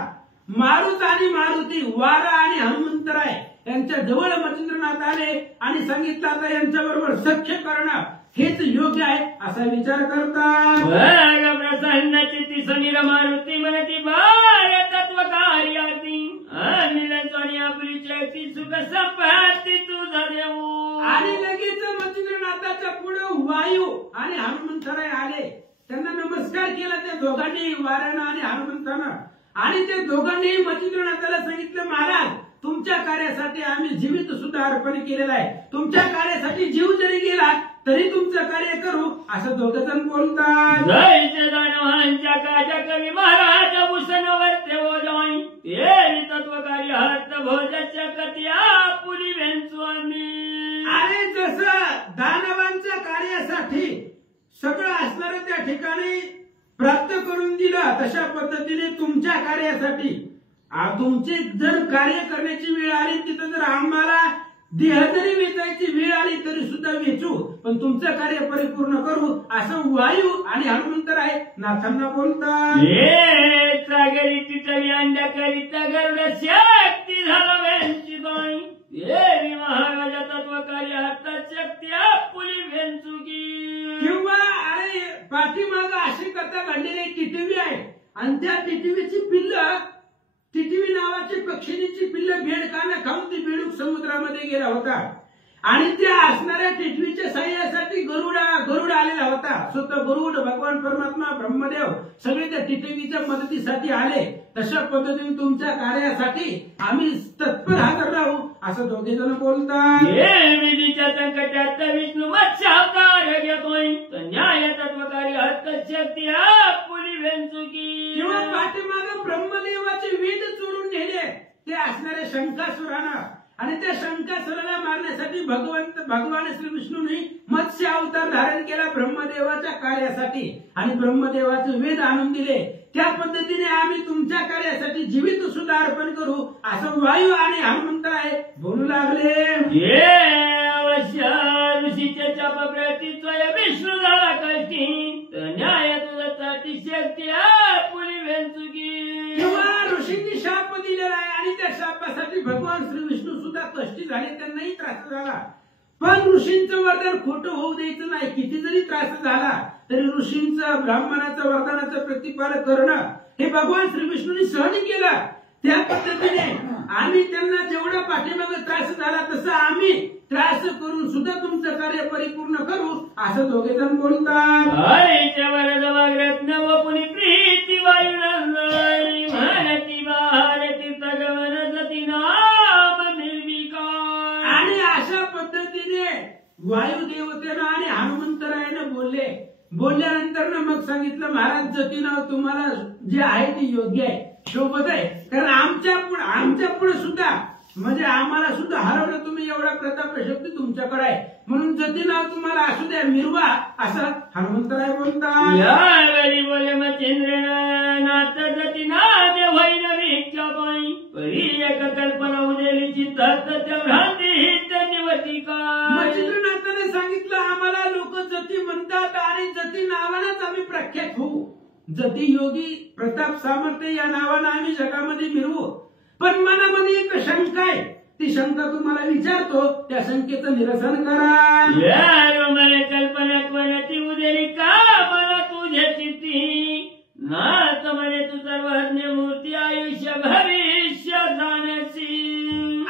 मारुत आणि मारुती, वारा आणि हनुमंतराय यांच्या जवळ मच्छिंद्रनाथ आले आणि सांगितलं आता यांच्या बरोबर सख्य करणं हेच योग्य आहे असा विचार करतात. प्रसन्न चित्ती समीर मारुती म्हणती बार तत्वकार्याती आणि आपली शक्ती सुख संपत्ती तुझा देऊ. आणि लगेच मच्छिंद्रनाथाच्या पुढे वायू आणि हनुमंतराय आले, त्यांना नमस्कार केला त्या दोघांनी, वारानं आणि हनुमंतानं. आणि त्या दोघांनी मच्छिंद्रनाथाला सांगितलं, महाराज तुमच्या कार्यासाठी आम्ही जीवित सुद्धा अर्पण केलेलं आहे, तुमच्या कार्यासाठी जीव जरी गेला तरी तुमचं कार्य करू असं दोघजण बोलतात. जय दानवांच्या काजा कवी महाराज भूषणवरते बोलाय ते तत्वकार्य हस्त भोजाच्या कथ्या पुरी वेंचू आम्ही. आणि जसं दानवांच्या कार्यासाठी सगळं असणारं त्या ठिकाणी प्राप्त करून दिलं, तशा पद्धतीने तुमच्या कार्यासाठी तुमची जर कार्य करण्याची वेळ आली, तिथं जर आम्हाला देह जरी वेचायची वेळ आली तरी सुद्धा वेचू, पण तुमचं कार्य परिपूर्ण करू असं वायू आणि हनुमंतराय नाथांना बोलतात. हे सागरी टिटवी अंड्या करीता गरुड शक्ती झाला वेंची बाई, हे महाराजा तत्वकार्य हातात शक्ती आपुली वेंचुकी. किंवा अरे पाठीमाग अशी कथा घडलेली टिटवी आहे आणि त्या टिटवीची पिल्ल, टिटवी नावाची पक्षिणीची पिल्ल बेडकानं खाऊन ती बेडूक समुद्रामध्ये गेला होता आणि त्या असणाऱ्या टिटवीच्या सहाय्यासाठी गरुड आलेला होता. स्वतः गरुड, भगवान परमात्मा, ब्रह्मदेव सगळे त्या टिटवीच्या मदतीसाठी आले. तशा पद्धतीने तुमच्या कार्यासाठी आम्ही तत्पर हजर राहू असं दोघे जण बोलतात. विधीच्या संकटात विष्णू मत्स्य अवतार घेतोय, न्याय तत्वकार्य हस्तशक्ती आपुली वेंचुकी. किंवा पाठीमाग ब्रह्मदेवाचे वीट चोरून नेले ते असणाऱ्या शंकासुरानं आणि त्या शंकासुराला मारण्यासाठी भगवान श्री विष्णूंनी मत्स्य अवतार धारण केला ब्रह्मदेवाच्या कार्यासाठी आणि ब्रह्मदेवाचे वेद आणून दिले. त्या पद्धतीने आम्ही तुमच्या कार्यासाठी जीवित सुद्धा अर्पण करू असं वायू आणि हनुमंतराय बोलू लागले. ऋषीच्या चापाप्रतीचा विष्णू झाला कष्टी, न्याय तुझ्यासाठी शक्ती आपुली वेंचुकी. किंवा ऋषींनी शाप दिलेला आहे आणि त्या शापासाठी भगवान श्री विष्णू सुद्धा कष्टी झाले, त्यांनाही त्रास झाला. पण ऋषींचं वरदान खोटं होऊ द्यायचं नाही. किती जरी त्रास झाला तरी ऋषींचं, ब्राह्मणाचं वरदानाचं प्रतिपालन करणं हे भगवान श्री विष्णूंनी सहन केलं. त्या पद्धतीने आम्ही त्यांना जेवढा पाठीमागे त्रास झाला तसं आम्ही त्रास करून सुद्धा तुमचं कार्य परिपूर्ण करू असं दोघे जण बोलतात. व पुणी प्रीती वायुनंदनी म्हणती बाहेर तीर्थगमन सती नाम निर्विकार. आणि अशा वायुदेवतेनं आणि हनुमंतरायानं बोलल्यानंतर ना मग सांगितलं महाराज जतीनाव तुम्हाला जे आहे ते योग्य आहे, सोबत आहे. कारण आमच्या पुढे सुद्धा म्हणजे आम्हाला सुद्धा हरवलं तुम्ही, एवढा प्रताप शक्ती तुमच्याकडे आहे, म्हणून जतीनाव तुम्हाला असू द्या मिरवा, असं हनुमंतराय बोलतात. यावेळी बोले मच्छिंद्रन नाथ जतीनाथ होईन विचापाई परी एक कल्पना उदेली चित्तात त्या भ्रांती निवती काय. मच्छिंद्रनाथाने सांगितलं आम्हाला लोक जती म्हणतात आणि जती नावानेच आम्ही प्रख्यात होऊ, जती योगी प्रताप सामर्थ्य या नावानं आम्ही जगामध्ये मिरवू. पण मनामध्ये एक शंका आहे, ती शंका तुम्हाला विचारतो, त्या शंकेचं निरसन करा. मला कल्पना कोणाची उदेली का मला तुझ्याची ती नाथ म्हणे तू सर्वज्ञ मूर्ती आयुष्य भविष्य जाण्याची.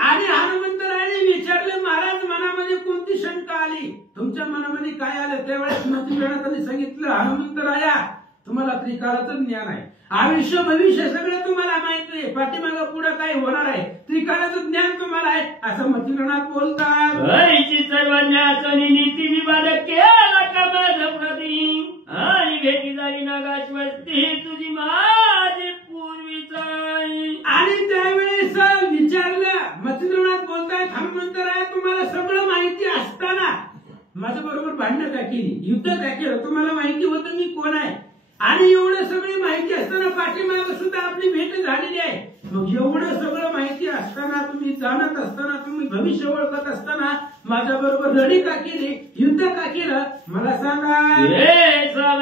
आणि हनुमंतरायाने विचारले महाराज मनामध्ये कोणती शंका आली, तुमच्या मनामध्ये काय आलं. त्यावेळेस मंत्रिगणाने सांगितलं हनुमंतराया तुम्हाला त्रिकाळाचं ज्ञान आहे, आयुष्य भविष्य सगळं तुम्हाला माहिती आहे, पाठीमागं पुढे काय होणार आहे त्रिकाळाचं ज्ञान तुम्हाला आहे, असं मंत्रिगणात बोलतात. सर्वज्ञाचं नीती विवाद केला का माझं प्रती आणि भेटी झाली नागाश्वस्ती तुझी माझी पूर्वीचा. आणि त्यावेळेस विचारलं मंत्रिगणात बोलतायत हनुमंतराया तुम्हाला सगळं माहिती असताना माझ्या बरोबर भांडणं का केली, युद्ध का केलं, तुम्हाला माहिती होतं मी कोण आहे, आणि एवढं सगळी माहिती असताना पाठीमागे सुद्धा आपली भेट झालेली आहे. मग एवढं सगळं माहिती असताना तुम्ही जाणत असताना तुम्ही भविष्य ओळखत असताना माझ्या बरोबर लढी का केली, युद्ध का केलं मला सांगा.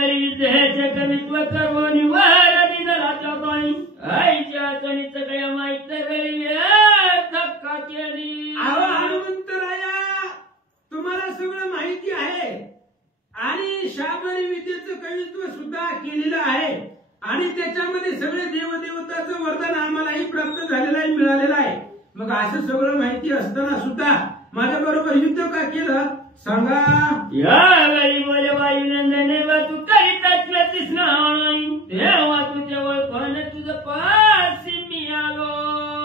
युद्धाचे कवित्व कर्म निवार दिनाच्या पाणी आईच्या चणीच काय माहित धक्का केली. हनुमंतराया तुम्हाला सगळं माहिती आहे आणि शाबरी विद्येचं कवित्व सुद्धा केलेलं आहे आणि त्याच्यामध्ये सगळे देवदेवताचं वरदान आम्हालाही प्राप्त झालेलं आहे, मिळालेलं आहे. मग असं सगळं माहिती असताना सुद्धा माझ्या बरोबर युद्ध का केलं सांगा. यावेळी बोले वायुनंदने तू करीत असल्याचीच नाही तेव्हा तुझ्या ओळखून तुझं पासी मी आलो.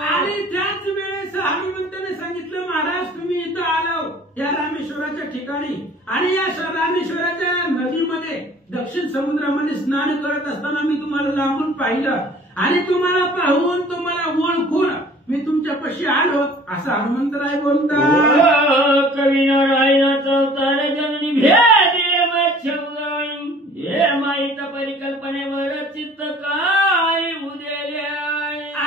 आणि त्याच वेळेस हनुमंताने सांगितलं महाराज तुम्ही इथं आलो या रामेश्वराच्या ठिकाणी आणि या रामेश्वराच्या नदीमध्ये दक्षिण समुद्रामध्ये स्नान करत असताना मी तुम्हाला लांबून पाहिलं आणि तुम्हाला पाहून तुम्हाला ओळखून मी तुमच्यापाशी आलो, असं हनुमंतराय बोलतात. कवी नारायणाचा अवतार जननी भेदे मच्छुराई हे माहित परिकल्पनेवर चित्त काय उदेले.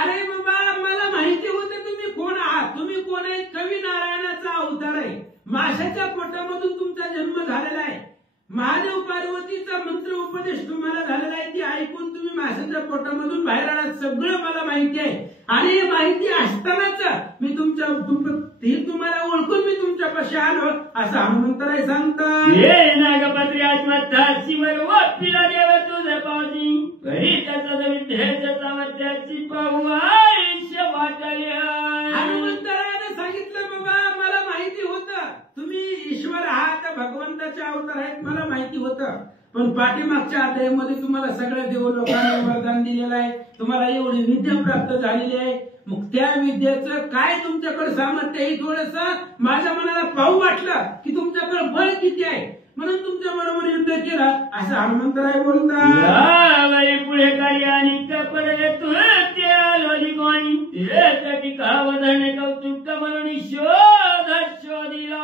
अरे बाबा मला माहिती होते तुम्ही कोण आहात, तुम्ही कोण आहे, कवी नारायणाचा अवतार आहे, माशाच्या पोटामधून तुमचा जन्म झालेला आहे, महादेव पार्वतीचा मंत्र उपदेश तुम्हाला झालेला आहे, ती ऐकून तुम्ही माशाच्या पोटामधून बाहेर आलात, सगळं मला माहिती आहे. आणि माहिती असतानाच मी तुम्हाला ओळखून मी तुमच्यापाशी आलो, असं हनुमंतराय सांगतात. हे नागपत्री आत्महत्याशीवर वाटला देव तुझे पावती घरी त्याचा विद्येच्या सामर्थ्याची पाहू आयुष्य वाटले. हनुमंतरायाने सांगितलं बाबा मला माहिती होतं तुम्ही ईश्वर आहात, भगवंताचे अवतार आहेत, मला माहिती होतं. पण पाठीमागच्या अध्यायामध्ये तुम्हाला सगळ्या देव लोकांना वरदान दिलेलं आहे, तुम्हाला एवढी विद्या प्राप्त झालेली आहे. मग त्या विद्येचं काय तुमच्याकडे सामर्थ्य आहे थोडस माझ्या मनाला पाहू वाटलं की तुमच्याकडे बळ किती आहे, म्हणून तुमच्या बरोबर युद्ध केलं, असं हनुमंतराय बोलतात. पुढे कार्य आणि कौतुक म्हणून शोधिला.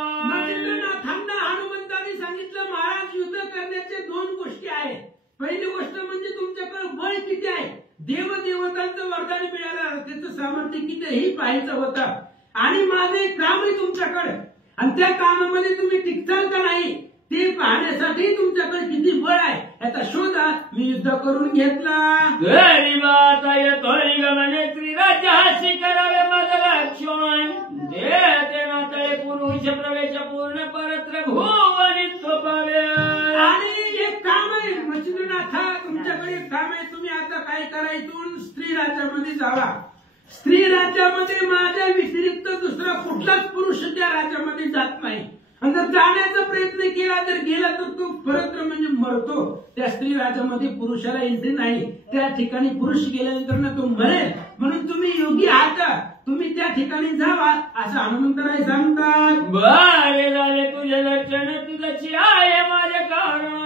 हनुमंतांनी सांगितलं महाराज युद्ध करण्याचे दोन गोष्टी आहेत. पहिली गोष्ट म्हणजे तुमच्याकडे बळ किती आहे, देवदेवतांचं वरदान मिळालं त्याचं सामर्थ्य किती हेही पाहायचं होतं. आणि माझं एक काम आहे तुमच्याकडे आणि त्या कामामध्ये तुम्ही टिकताल का नाही ते पाहण्यासाठी तुमच्याकडे किती बळ आहे याचा शोध मी युद्ध करून घेतला. गरीबात थोडी गमने श्रीराज्याशी करावे माझं लक्षण देते नातळे पुरुष प्रवेश पूर्ण परत्र भुवनी थोपावे. आणि एक काम आहे मच्छिंद्रनाथा, तुमच्याकडे एक काम आहे, तुम्ही आता काय करायचं स्त्री राज्यामध्ये जावा. स्त्री राज्यामध्ये माझ्या व्यतिरिक्त दुसरा कुठलाच पुरुष त्या राज्यामध्ये जात नाही. आणि जर जाण्याचा प्रयत्न केला तर गेला तर तो परत म्हणजे मरतो. त्या स्त्री राज्यामध्ये पुरुषाला एंट्री नाही. त्या ठिकाणी पुरुष गेल्यानंतर ना तो मरेल. म्हणून तुम्ही योगी आहात, तुम्ही त्या ठिकाणी जावा असं हनुमंतराय सांगतात. बरे झाले तुझे लक्षण तुझची आहे माझे कारण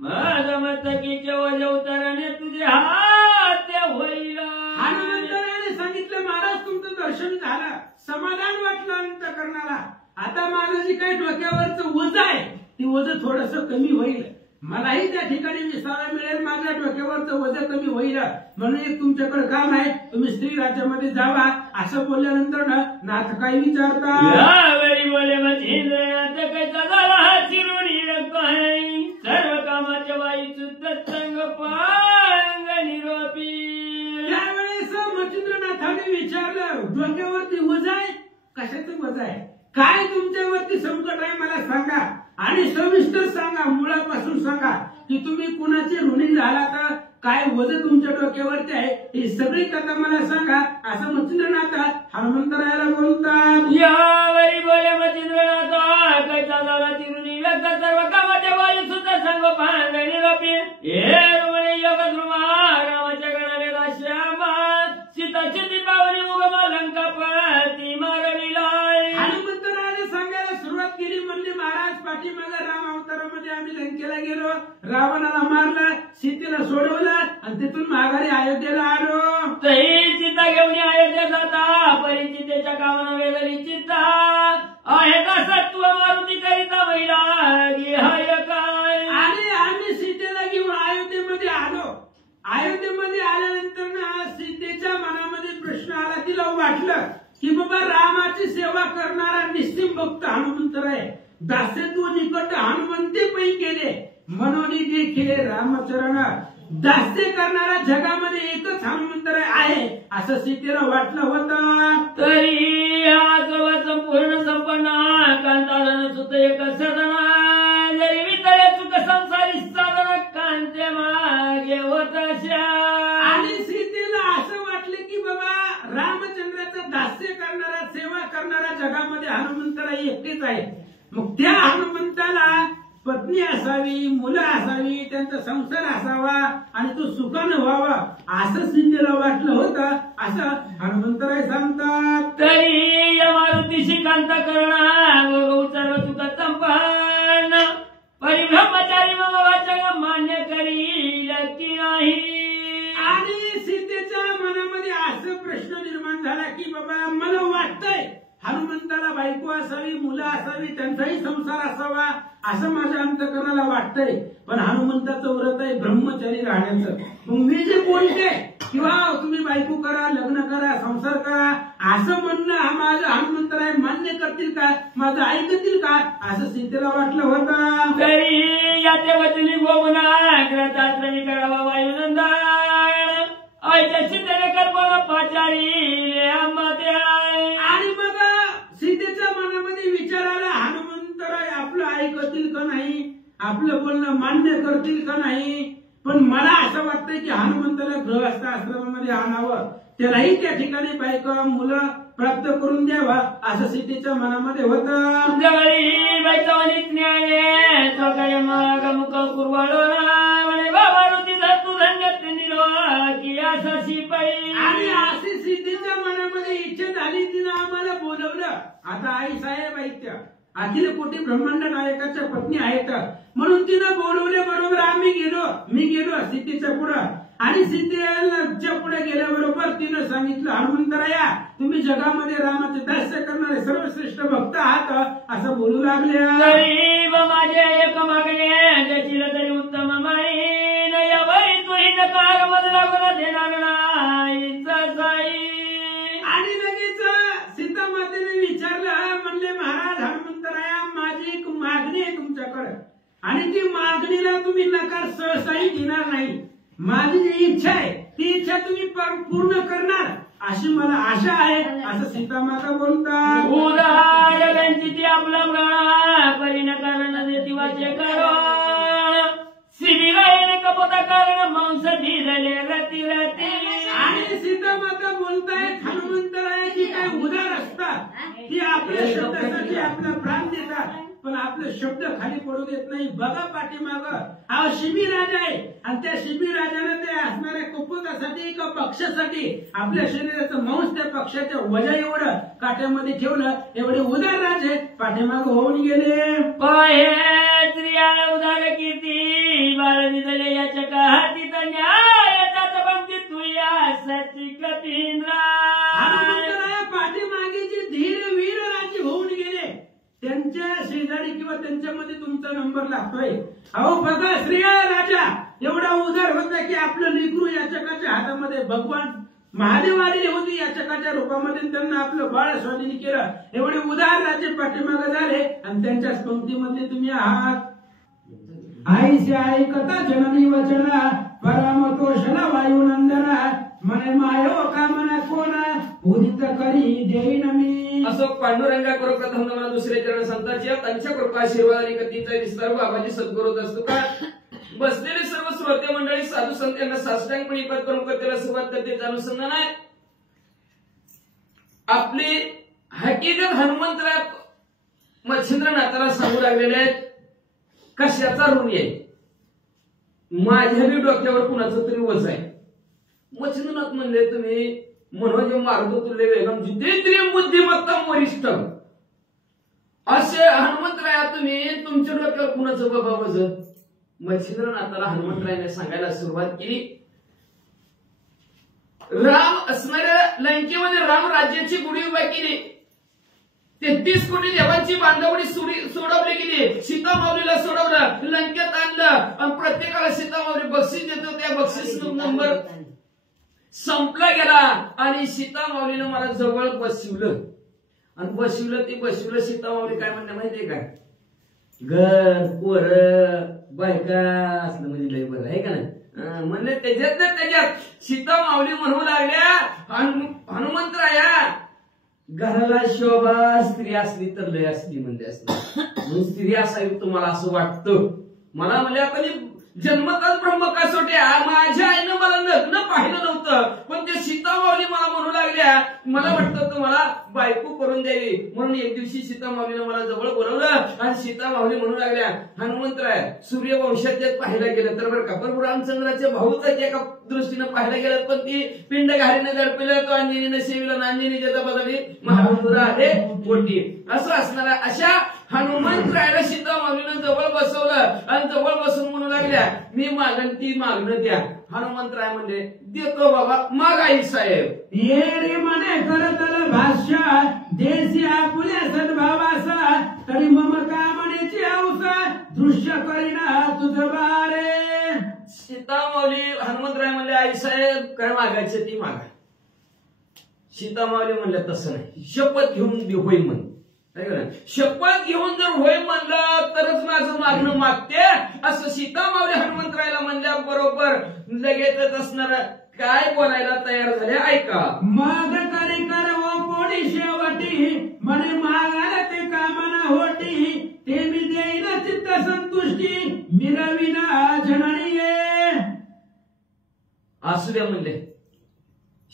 माझ मस्तकीचे वज उतरणे तुझे हात होईल. हनुमंतरायाने सांगितलं महाराज तुमचं दर्शन झालं, समाधान वाटलं अंतःकरणाला. आता माझं जे काही डोक्यावरचं वज आहे ती वज थोडस कमी होईल, मलाही त्या ठिकाणी विसावा मिळेल, माझ्या डोक्यावरचं वज कमी होईल. म्हणून एक तुमच्याकडे काम आहे, तुम्ही स्त्री राज्यामध्ये जावा असं बोलल्यानंतर नाथ काय विचारतात. यावेळी बोले मच्छिंद्रनाथ कैसा झाला हा चिरुणी काय सर्व कामाच्या वाईच तत्संग पांग निरोपी. त्यावेळेस मच्छिंद्रनाथाने विचारलं डोक्यावरती वज आहे, कशाचं वज आहे, काय तुमच्यावरती संकट आहे मला सांगा आणि सविस्तर सांगा, मुळापासून सांगा की तुम्ही कुणाचे ऋणी झाला तर काय वज तुमच्या डोक्यावरती आहे ही सगळी कथा मला सांगा असं मच्छिंद्रनाथ हनुमंतरायाला बोलतात. यावेळी बोले मच्छिंद्रनाथ कैसा झाला चिरुणी व्यक्त सर्व कामाच्या वायू सुद्धा संग पांग निरोपी. हे रुमणे योग ध्रुमा रामाच्या गणाला श्यामा सीता चिती पावनी उगमा लंका पती मारविला. हनुमंतरायाने सांगायला सुरुवात केली, म्हणले महाराज पाठीमागे राम अवतारामध्ये आम्ही लंकेला गेलो, रावणाला मारलं, सीतेला सोडवलं आणि तिथून माघारी अयोध्येला आलो. तही सीता घेऊन अयोध्या जाता परिचितेच्या कामानं वेगळी चित्ता आहे का सत्व मारुती करिता महिला हाय काय. आणि आम्ही सीतेला घेऊन अयोध्येमध्ये आलो. अयोध्येमध्ये आल्यानंतर ना सीतेच्या मनामध्ये प्रश्न आला, तिला वाटलं की बाबा रामाची सेवा करणारा निस्सिम भक्त हनुमंतराय, दास्यत्व निकट हनुमंते पै केले म्हणून देखील रामचरण दास्य करणारा जगामध्ये एकच हनुमंतराय आहे असं सीतेला वाटलं होतं. तरी हा सर्व संपूर्ण संपन्न कांताधन सुत एक सदना जरी वितळे चुक संसारी साधन कांते मागे होत. आणि सीतेला असं वाटलं की बाबा रामचंद्राचं दास्य करणारा सेवा करणारा जगामध्ये हनुमंतराय एकटेच आहे. मग त्या हनुमंताला पत्नी असावी, मुलं असावी, त्यांचा संसार असावा आणि तो सुखानं व्हावा असं सीतेला वाटलं होतं असं हनुमंतराय सांगतात. तरी या मारुतीशी कांता करणा उचल चुक संपन्न परिभ्रमचारी मग वाचन मान्य करील की नाही. आणि सीतेच्या मनामध्ये असं प्रश्न निर्माण झाला की बाबा मला वाटतंय हनुमंताला बायको असावी, मुलं असावी, त्यांचाही संसार असावा असं माझ्या अंतकरणाला वाटतंय, पण हनुमंताचं व्रत आहे ब्रह्मचारी राहण्याचं. मग मी जे बोलते किंवा तुम्ही बायको करा, लग्न करा, संसार करा असं म्हणणं हा माझं हनुमंतराय मान्य करतील का, माझं ऐकतील का असं सीतेला वाटलं होतं. तरी याचे वचनी गोवना ग्रंथाश्रमी करावा वायुनंदन आयच्या सीतेने कर्मला पाचारी आंबाते. आणि मग सीतेच्या मनामध्ये विचार आला हनुमंतराय आपलं ऐकतील का नाही, आपलं बोलणं मान्य करतील का नाही. पण मला असं वाटतंय की हनुमंताला गृहस्थ आश्रमामध्ये आणावं, त्यालाही त्या ठिकाणी बायका मुलं प्राप्त करून द्यावा असं सीतेच्या मनामध्ये होतं. जवळी बैठवणीत न्याय चौकाय माग मुख कुरवाळो म्हणे बाबारुती धतू धन्यत निलवा की असं शिपाई. आणि अशी सीतेच्या मनामध्ये इच्छा झाली, तिनं आम्हाला बोलवलं. आता आई साहेब आहेत त्या अखिल कोटी ब्रह्मांड नायकाच्या पत्नी आहेत म्हणून तिनं बोलवले, बरोबर आम्ही गेलो, मी गेलो सीतेच्या पुढं. आणि सीतेच्या पुढे गेल्याबरोबर तिनं सांगितलं हनुमंतराया तुम्ही जगामध्ये रामाचे दास्य करणारे सर्वश्रेष्ठ भक्त आहात असं बोलू लागले. गरीब माझे एक मागणे ज्याची तरी उत्तम माईन यावरी तुही नकार मधला गुण देणार नाही. आणि लगेच सीता मातेने विचारलं, म्हणले महाराज हनुमंतराया माझी एक मागणी आहे तुमच्याकडे आणि ती मागणीला तुम्ही नकार सहसाही देणार नाही. माझी जी इच्छा आहे ती इच्छा तुम्ही पूर्ण करणार अशी मला आशा आहे असं सीतामाता बोलतात. उदाहरणांची ती आपला प्राण परिण कारण देवाचे कारण शिबिरायने कपोता कारण मांस धीरले रती रती. आणि सीतामाता बोलतायत हनुमंतरायाची काय उदार असतात ती आपल्या शब्दासाठी आपला प्राण देतात. पण आपले शब्द खाली पडू देत नाही. बघा पाठीमाग हा शिबी राजा आहे आणि त्या शिबी राजाने ते असणाऱ्या कुपुतासाठी किंवा पक्षासाठी आपल्या शरीराचं मांस त्या पक्षाच्या वजा एवढं काट्यामध्ये ठेवलं. एवढे उदार राजे पाठीमाग होऊन गेले. पाहे स्त्रियाला उदार कीर्ती बाळ दिले याच्या काहाती न्याय त्याचा पंक्ती तुया सची कपिंद्रा. पाठीमागे जे धीर वीर राजे होऊन गेले त्यांच्या शेजारी किंवा त्यांच्यामध्ये तुमचा नंबर लागतोय. अहो बघा श्रेय राजा एवढा उदार होता की आपलं लेकरू याचकाच्या हातामध्ये भगवान महादेव आलेले होते याचकाच्या रूपामध्ये त्यांना आपलं बाळ स्वाधीन केलं. एवढे उदार राजे पाठीमागे झाले आणि त्यांच्याच पंक्तीमध्ये तुम्ही आहात. आईशी ऐकता जननी वचना परमतोषला वायुनंदना मने मायो कामना कोणा उदित करी देईन मी. असो पांडुरंगा करो प्रथम नमन दुसरे चरण संतांच्या त्यांच्या कृपा आशीर्वाद आणि गतीचा विस्तार बाबाजी सद्गुरू असतो का. बसलेले सर्व श्रोते मंडळी साधू संत यांना साष्टांगपणे पद परमकथेला सुरुवात करते. अनुसंधान आहे आपली हकीकत हनुमंतराय मच्छिंद्रनाथाला सांगू लागलेले आहेत. कशाचा ऋण आहे माझ्या बी डोक्यावर कुणाचं तरी वज आहे. मच्छिंद्रनाथ म्हणले तुम्ही मनोज मार्गतुल्य वेगम जितेंद्रिय बुद्धिमत्ता वरिष्ठ असे हनुमंतराया तुम्ही तुमच्या डोक्यावर कुणाचं बाबा वज. मच्छिंद्रनाथाला हनुमंतरायाने सांगायला सुरुवात केली. राम असणाऱ्या लंकेमध्ये राम राज्याची गुढी उभा केली. 33 कोटी देवांची बांधवडी सोडवली गेली. सीतामाऊलीला सोडवलं लंकेत आणलं आणि प्रत्येकाला सीतामाऊली बक्षीस देतो. त्या बक्षीस नंबर संपला गेला आणि सीतामाऊलीनं मला जवळ बसवलं आणि बसवलं सीतामाऊली काय म्हणणं माहितीये का. घर पोर बायका असलं म्हणजे लय बरं आहे का नाही. म्हणले त्याच्यात सीतामाऊली म्हणू लागल्या हनुमंतराया घराला शोभा स्त्री असली तर लय असली म्हणजे असली स्त्री असावी तुम्हाला असं वाटतं. मला म्हणजे आपण जन्मताच ब्रह्म कसोटे माझ्या आईनं मला लग्न पाहिलं नव्हतं पण ते सीतामाऊली मला म्हणू लागल्या मला वाटतं तुम्हाला बायको करून द्यावी. म्हणून एक दिवशी सीतामाऊलीनं मला जवळ बोलवलं आणि सीतामाऊली म्हणू लागल्या हनुमंतराय सूर्यवंशात पाहायला गेलं तर बरं का पण रामचंद्राच्या भाऊच एका दृष्टीनं पाहायला गेलं पण ती पिंड घारीने दडपिलं तो अंजनीने सेविला अंजनी जेता पदावी महाबंधुरा आहे पोटी असं असणारा अशा हनुमंतरायला सीतामाऊलीनं जवळ बसवलं आणि जवळ बसून म्हणू लागल्या मी मागण ती मागणं द्या. हनुमंतराय म्हणजे देतो बाबा माग आई साहेब. ये रे म्हणे करतल भाष्य देशी आपुल्या सद्भावासा तरी मम कामनेची औसा दृश्य करीना तुझ बारे. सीतामाऊली हनुमंतराय म्हणले आई साहेब काय मागायचं ती मागा. सीतामाऊली म्हणलं तसं नाही शपथ घेऊन होय म्हण. शपथ घेऊन जर होय म्हणलं तरच माझं मागणं मागते असं सीतामाऊली हनुमंतरायला म्हणल्या बरोबर लगेचच असणार काय बोलायला तयार झाले ऐका. माग करी कर वो कोणी शेवटी म्हणे मागायला ते कामना होती ते मी देईन चित्त संतुष्टी मिरविना जननी असू द्या म्हणले.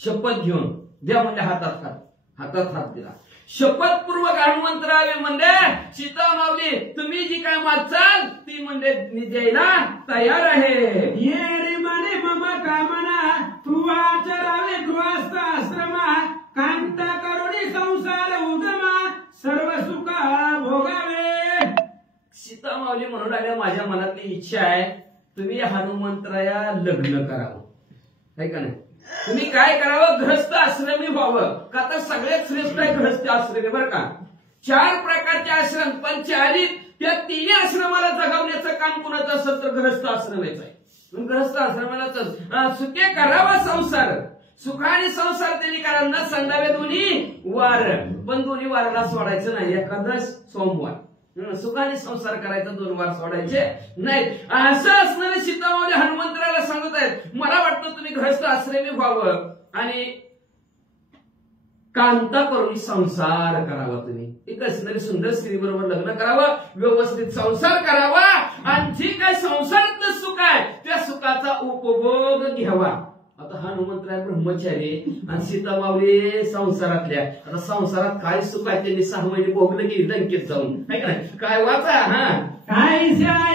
शपथ घेऊन द्या म्हणले हातात हात दिला. शपथपूर्वक हनुमंतराय म्हणले सीतामाऊली तुम्ही जी काय मागचाल ती म्हणजे मी द्यायला तयार आहे. ये रे म्हणे मम कामना तू आचरावे गृहस्थ आश्रमा कांता करुणी संसार उगमा सर्व सुख भोगावे. सीतामाऊली म्हणू लागल्या माझ्या मनातली इच्छा आहे तुम्ही हनुमंतराया लग्न करावं आहे का नाही. तुम्ही काय करावं ग्रहस्थ आश्रमी व्हावं का तर सगळ्यात श्रेष्ठ आहे ग्रहस्थ आश्रमी बरं का. 4 प्रकारचे आश्रम पण चारी त्या 3 आश्रमाला जगवण्याचं काम कुणाचं असेल तर ग्रहस्थ आश्रमाचं आहे. ग्रहस्थ आश्रमाला सुखे करावा संसार सुखाने संसार त्यांनी करा न संडावे दोन्ही वार पण दोन्ही वाराला सोडायचं नाही. एकादश सोमवार सुखाने संसार करायचा 2 वार सोडायचे नाहीत. असं असणारे सीतामाऊली हनुमंतराला सांगत आहेत मला वाटतं तुम्ही ग्रहस्थ आश्रमी व्हावं आणि कांता करून संसार करावा. तुम्ही एक असणारी सुंदर स्त्री बरोबर लग्न करावं व्यवस्थित संसार करावा आणि जी काय संसारातलं सुख आहे त्या सुखाचा उपभोग घ्यावा आता हनुमंतराय ब्रह्मचारी आणि सीता माऊली संसारातल्या. आता संसारात काय सुख आहे त्यांनी 6 महिने भोगलं की लंकेत जाऊन, है का नाही? काय वाचा. हा काय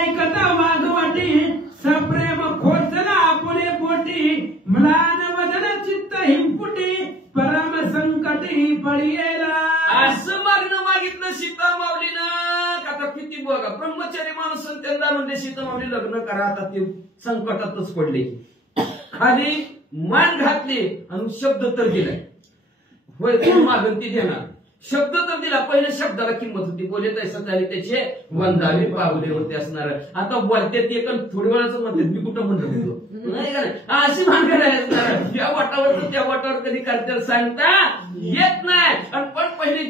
ऐकता वाघवाटी सप्रेम खोचला आपुले पोटी म्लान वदन चित्त हिंपुटी परम संकटी पडियेला. असं मागणं मागितलं सीता माऊलीनं. आता किती बघा ब्रह्मचारी माणूस त्यांना म्हणजे सीता माऊली लग्न करा. आता ते संकटातच पडले. खाली मान घातली आणि शब्द तर दिलाय, होय कोण मागून ती देणार. शब्द तर दिला. पहिल्या शब्दाला किंमत होती. बोले तैसा झाली त्याचे वंदावे पावले होते असणार. आता बोलते ते पण थोडी वेळाच म्हणते मी कुठं म्हणतो नाही का नाही. अशी भानगड आहे. या वाटावर त्या वाटावर कधी करता सांगता येत नाही. आणि पण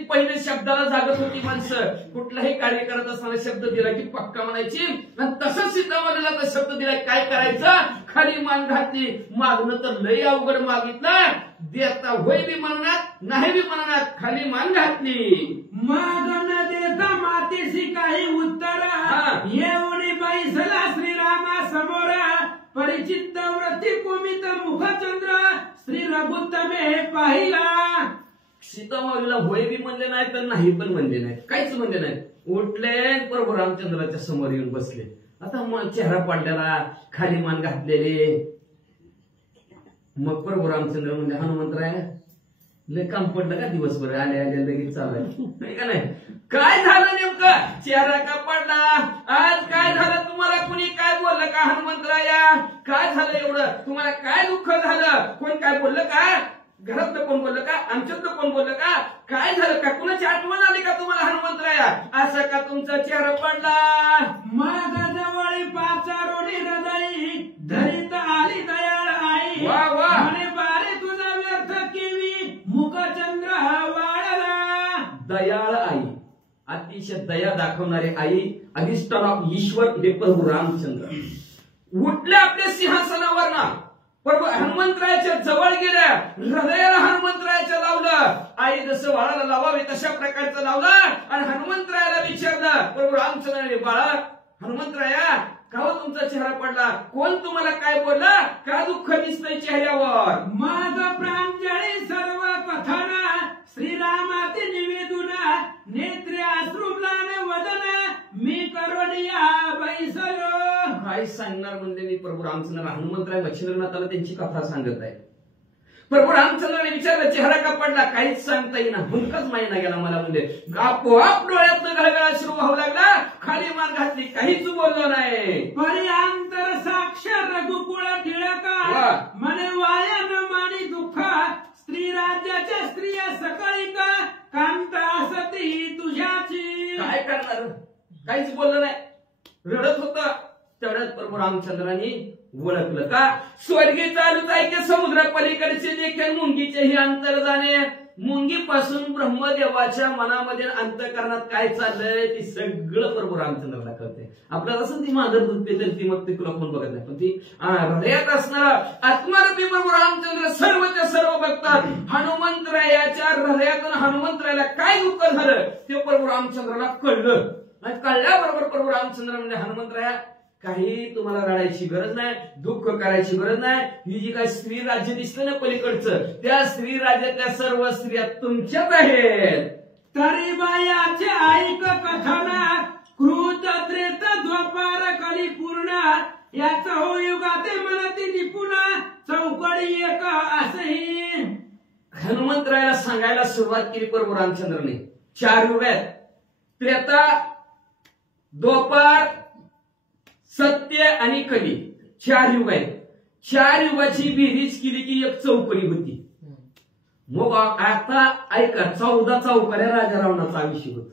पहिल्या शब्दाला जागत होती माणसं. कुठलाही कार्य करत असताना शब्द दिला की पक्का म्हणायची. आणि तसंच सीतामाऊलीला तर शब्द दिलाय. काय करायचं? खाली मान घातली. मागणं तर लय अवघड मागितलं. देता होय बी म्हणणार नाही बी म्हणणार. खाली मान घातली. मागण देता मातेशी काही उत्तर येऊनी बैसला श्रीरामा समोर परिचित व्रती कुमित मुखचंद्र श्री रघुत्तमे पाहिला. सीता माऊलीला होय बी म्हणले नाही तर नाही पण म्हणले नाही. काहीच म्हणले नाही. उठले प्रभू रामचंद्राच्या समोर येऊन बसले. आता मग चेहरा पडलेला, खाली मान घातलेले. मग प्रभू रामचंद्र म्हणजे हनुमंतराय लय काम पडलं का दिवसभर आले आले लगेच चालाय का नाही. काय झालं नेमकं? चेहरा का पडला? आज काय झालं? तुम्हाला कुणी काय बोललं का हनुमंतराया? काय झालं एवढं? तुम्हाला काय दुःख झालं? कोण काय बोललं का? घरातलं कोण बोललं का? आमच्यातलं कोण बोललं का? काय झालं का? कुणाची आठवण आली का तुम्हाला हनुमंतराया? असं का तुमचा चेहरा पडला? माग जवळी पाचारोडी हृदयी धरित आली दयाळ आई. वा वा. म्हणे बारे तुझा व्यर्थ केवी मुखचंद्र वाळला. दयाळ आई, अतिशय दया दाखवणारे आई, अधिष्ठान ईश्वर हे प्रभू रामचंद्र उठले आपल्या सिंहासनावर ना. प्रभू हनुमंतरायाच्या जवळ गेल्या. हृदयाला हनुमंतरायाच्या लावलं. आई जसं बाळाला लावावे तशा प्रकारचं लावलं. आणि हनुमंतरायाला विचारलं प्रभू रामचंद्राने, बाळा हनुमंतराया का हो तुमचा चेहरा पडला? कोण तुम्हाला काय बोलला? का दुःख दिसतंय चेहऱ्यावर? माग प्रांजळी सर्व कथना श्रीरामाती निवेदुना नेत्रे अश्रुम्लान वदन मी करोनिया बैसलो. काय सांगणार म्हणजे मी प्रभू रामचंद्र हनुमंतराय मच्छिंद्रनाथाला त्यांची कथा सांगत आहे. प्रभू रामचंद्राने विचारलं चेहरा का पडला? काहीच सांगता येईना. हुंकच महिना गेला मला म्हणजे. आपोआप डोळ्यातनं गळगळा सुरू व्हावं लागला. खाली मान घातली. काहीच बोललो नाही. पर्यांतर साक्ष रघुकुळ टिळका म्हणे वायन मानी दुःख स्त्री राज्याच्या स्त्रिया सकळिका कांता असती तुझ्याची. काय करणार? काहीच बोललं नाही. रडत होत. तेवढ्यात प्रभू रामचंद्रांनी ओळखलं का? स्वर्गी चालूच आहे की समुद्र पलीकडचे देखील मुंगीचेही अंतर जाणे. मुंगीपासून ब्रह्मदेवाच्या मनामध्ये अंतःकरणात काय चाललंय ते सगळं प्रभू रामचंद्राला कळते. आपल्याला असं ती मांजर दूध पेते ती मग ते तुला कोण बघत नाही. पण ती हृदयात असणारा आत्मारूपी प्रभू रामचंद्र सर्वच्या सर्व बघतात. हनुमंतरायाच्या हृदयातून हनुमंतरायाला काय दुःख झालं ते प्रभू रामचंद्राला कळलं. आणि कळल्याबरोबर प्रभू रामचंद्र म्हणजे हनुमंतराया काही तुम्हाला रडायची गरज नाही, दुःख करायची गरज नाही. ही जी काही स्त्री राज्य दिसलं ना पलीकडचं, त्या स्त्री राज्यातल्या सर्व स्त्रिया तुमच्याच आहेत. तरी बायाचे ऐक कथना कृत त्रेत द्वापार कली पूर्ण याच हो युगाते म्हणती निपुण चौकडी एक असही. हनुमंतरायाला सांगायला सुरुवात केली प्रभू रामचंद्रने. 4 युग आहेत. त्रेता, द्वापार, सत्य आणि कली 4 युग आहेत. 4 युगाची बेरीज केली की एक चौकडी होती. मग आता ऐका 14 चौकड्या राजा रावणाचं आयुष्य होत.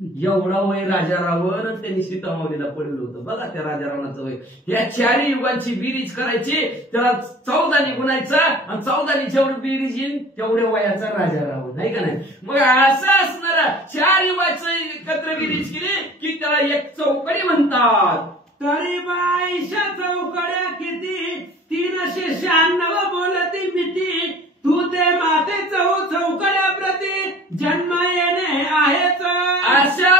एवढा वय राजा रावण त्यांनी सीता माऊलीला पडलं होतं. बघा त्या राजा रावणाचं वय. या 4 युगांची बेरीज करायची. त्याला 14 गुणायचा आणि 14 जेवढं बेरीज येईल तेवढ्या वयाचा राजा रावण, नाही का नाही. मग असं असणारा 4 युगाचं एकत्र बेरीज केली की त्याला एक चौकडी म्हणतात. तरी बाईशा चौकड्या किती 396 बोलती मिती तू ते माते चौकड्या प्रती जन्म येणे आहेच. अशा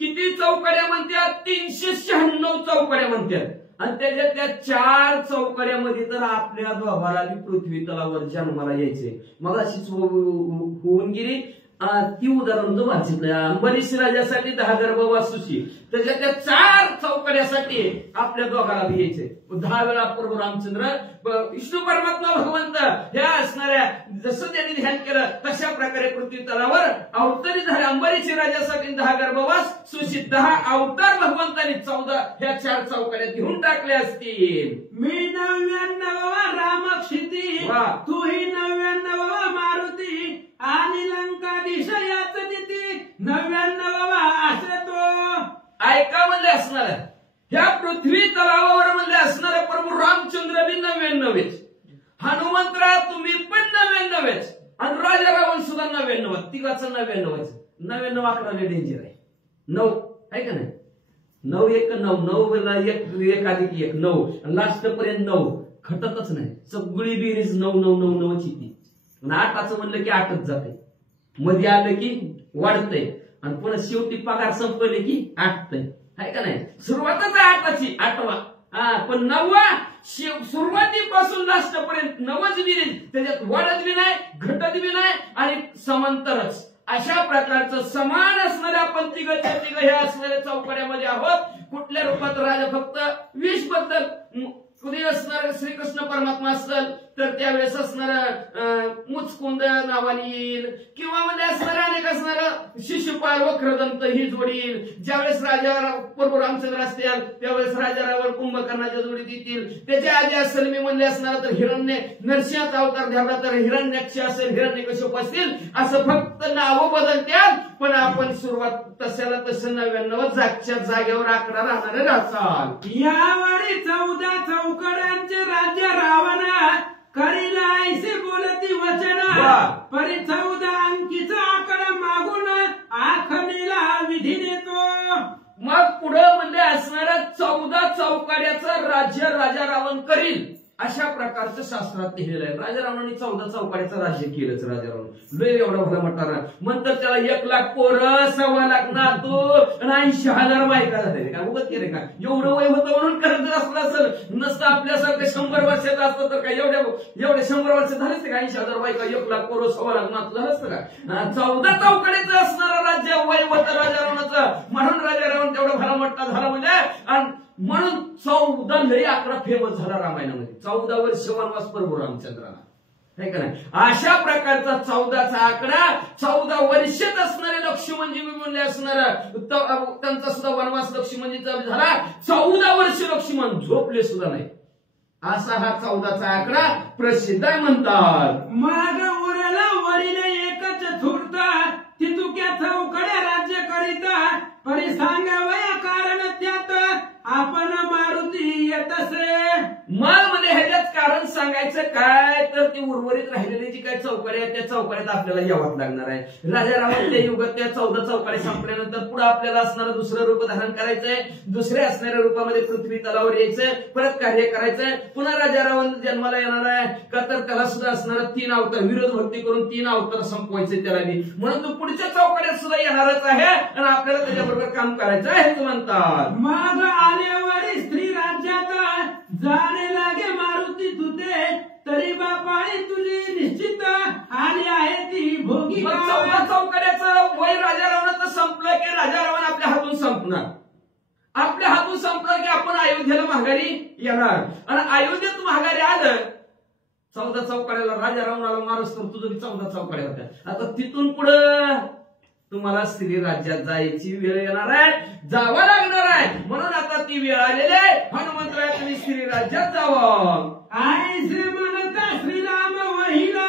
किती चौकड्या म्हणतात? 396 चौकड्या म्हणतात. आणि त्याच्या 4 चौकड्यामध्ये तर आपल्या दोघाला पृथ्वी तलावर जन्माला यायचे. मग अशीच होऊन गेली. ती उदाहरण तो वाचितलं. अंबरीश राजासाठी 10 गर्भवासूची, त्याच्या त्या 4 चौकड्यासाठी आपल्या दोघाला यायचे. 10 वेळा प्रभू रामचंद्र विष्णू परमात्मा भगवंत ह्या असणाऱ्या जसं त्यांनी ध्यान केलं तशा प्रकारे पृथ्वी तलावर अवतरी झाले. अंबरीश राजासाठी 10 गर्भवास सुशी 10 अवतार भगवंतांनी 14 ह्या 4 चौकड्यात घेऊन टाकले असतील. मी 99वा रामक्षिती, तूही 99वा मारुती, आणि लंकाधीश याच नीती 99वा असे तो. ऐका म्हणले असणार ह्या पृथ्वी तलावावर म्हणले असणारे प्रभू रामचंद्र बी 99. हनुमंतराव तुम्ही पण 99, आणि राजा रावण सुद्धा 99. तिघाचं 99. 99 अकराला डेंजर आहे. 9 आहे का नाही? 9 1 9 9 1 अधिक 1 9, लास्ट पर्यंत 9 खटतच नाही. सगळी बेरीज 9 9 9 9 ची ती. 8चं म्हणलं की 8च जाते, मध्ये आलं की वाढतंय, आणि पुन्हा शेवटी पगार संपले की 8तय. आहे का नाही? सुरुवातच आहे 8ची 8वा. पण 9वा सुरुवातीपासून लास्ट पर्यंत 9च बेरीज, त्याच्यात वाढत बी नाही, घटत बी नाही, आणि समांतरच. अशा प्रकारचं समान असणाऱ्या आपण तिघ हे असणाऱ्या चौकड्यामध्ये आहोत. कुठल्या रूपात राजा फक्त 20 बद्दल कुणी असणार श्रीकृष्ण परमात्मा असेल तर त्यावेळेस असणार मुचकुंद नावाने येईल, किंवा म्हणजे असणारे अनेक असणार शिशुपाल वक्रदंत ही जोडील. ज्यावेळेस राजा प्रभू रामचंद्र असतील त्यावेळेस राजा रावण कुंभकर्णाच्या जोडीत येतील. त्याच्या आधी असेल मी म्हणले असणार तर हिरण्य नरसिंहाचा अवतार धरला तर हिरण्याक्ष असेल, हिरण्यकश्यप असतील. असं फक्त नावं बदलत्यात, पण आपण सुरुवात तशाला तसं 99 जागच्या जागेवर आकडा राहणारे राहचाल. यावेळी 14 चौकड्यांचे राज्य रावणा करीला ऐसे बोलती वचन, परी 14 अंकीचा आकडा मागून आखणीला विधी देतो. मग पुढे म्हणजे असणाऱ्या 14 चौकड्याचं राज्य राजा रावण करील अशा प्रकारचं शास्त्रात लिहिलेलं आहे. राजा रावणाने 14 चौकड्याचं राज्य केलंच. राजा रावण लय एवढा भला मोठा म्हणतात त्याला 1 लाख पोरं, 1.25 लाख नातू आणि 80,000 बायका झाले. काय उगत केले का? एवढं वय होतं म्हणून करत असलं असेल. नसतं आपल्यासारखं 100 वर्षाचं असतं तर काय एवढे 100 वर्ष झालेच का? 80,000 बायका, 1 लाख पोरं, 1.25 लाख नातू झालं असतं का? 14 चौकड्याचं असणारं राज्य वय होतं राजा रावणाचं, म्हणून राजा रावण तेवढा भला मोठा झाला. म्हणजे म्हणून 14 लई आकडा फेमस झाला रामायणामध्ये. 14 वर्ष वनवास प्रभू रामचंद्राला, आहे का नाही? अशा प्रकारचा 14चा आकडा 14 वर्षात असणारे लक्ष्मणजी म्हणले असणार त्यांचा सुद्धा वनवास लक्ष्मणजीचा झाला. 14 वर्ष लक्ष्मण झोपले सुद्धा नाही. असा हा 14चा आकडा प्रसिद्ध आहे म्हणतात. माग उरला वरील एकच थुरत, तितुक्या चौकड्या राज्य करीता, परी सांगावया कारण त्यात आपण मारुती येतसे. मग म्हणजे ह्याच्यात कारण सांगायचं काय तर ती उर्वरित राहिलेली जी काय चौकड्या आहेत त्या चौकड्यात आपल्याला यावं लागणार आहे. राजा रावणच्या युगात त्या 14 चौकड्या संपल्यानंतर पुढे आपल्याला असणारं दुसरं रूप धारण करायचंय. दुसऱ्या असणाऱ्या रूपामध्ये पृथ्वी तलावर यायचंय, परत कार्य करायचंय. पुन्हा राजा रावण जन्माला येणार आहे का तर त्याला सुद्धा असणारं 3 अवतार, विरोध भक्ती करून 3 अवतार संपवायचे त्याला. म्हणून तो पुढच्या चौकड्यात सुद्धा येणारच आहे आणि आपल्याला त्याच्याबरोबर काम करायचं आहे म्हणतात. माग आल्यावर स्त्री राज्यात जाणे लागे मारुती तुते, तरी बापाळी तुझी निश्चित आली आहे ती भोगी. 14 चौकड्याचं वय राजा रावणाचं संपलं की राजा रावण आपल्या हातून संपणार. आपल्या हातून संपलं की आपण अयोध्येला माघारी येणार. आणि अयोध्येत माघारी आलं 14 चौकड्याला राजा रावणाला मारूस तर तुझं 14 चौकड्या होत्या. आता तिथून पुढं तुम्हाला स्त्री राज्यात जायची वेळ येणार आहे, जावं लागणार आहे. म्हणून आता ती वेळ आलेली आहे. हनुमंतराय तुम्ही स्त्री राज्यात जावं. आई श्री म्हणता श्रीराम वहिला,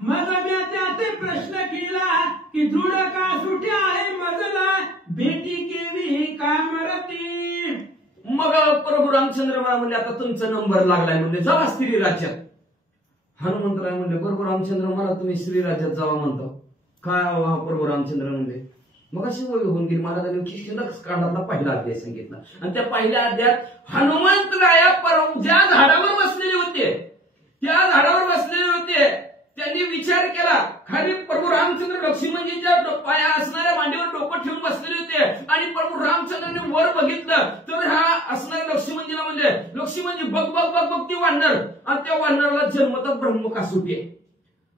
मग मी त्याचे प्रश्न केला की दृढ का सुट्या आहे मजला, बेटी केवी कामरती. मग प्रभू रामचंद्र मला म्हणले आता तुमचा नंबर लागलाय म्हणजे जावा स्त्री राज्यात. हनुमंतराय म्हणले बरोबर रामचंद्र मला तुम्ही स्त्री राज्यात जावा म्हणतो. काय प्रभू रामचंद्र म्हणले मग अशी वय होऊन गेली. मला कांडातला पहिला अध्याय सांगितला आणि त्या पहिल्या अध्यायात हनुमंतराया ज्या झाडावर बसलेले होते त्या झाडावर बसलेले होते त्यांनी विचार केला खाली प्रभू रामचंद्र लक्ष्मणजींच्या पाया असणाऱ्या मांडीवर डोकं ठेवून बसलेले होते आणि प्रभू रामचंद्राने वर बघितलं तर हा असणाऱ्या लक्ष्मणजीला म्हणजे लक्ष्मणजी बघ बघ बघ बघ ती वानर आणि त्या वानराला जन्मतच ब्रह्मकासुटी आहे.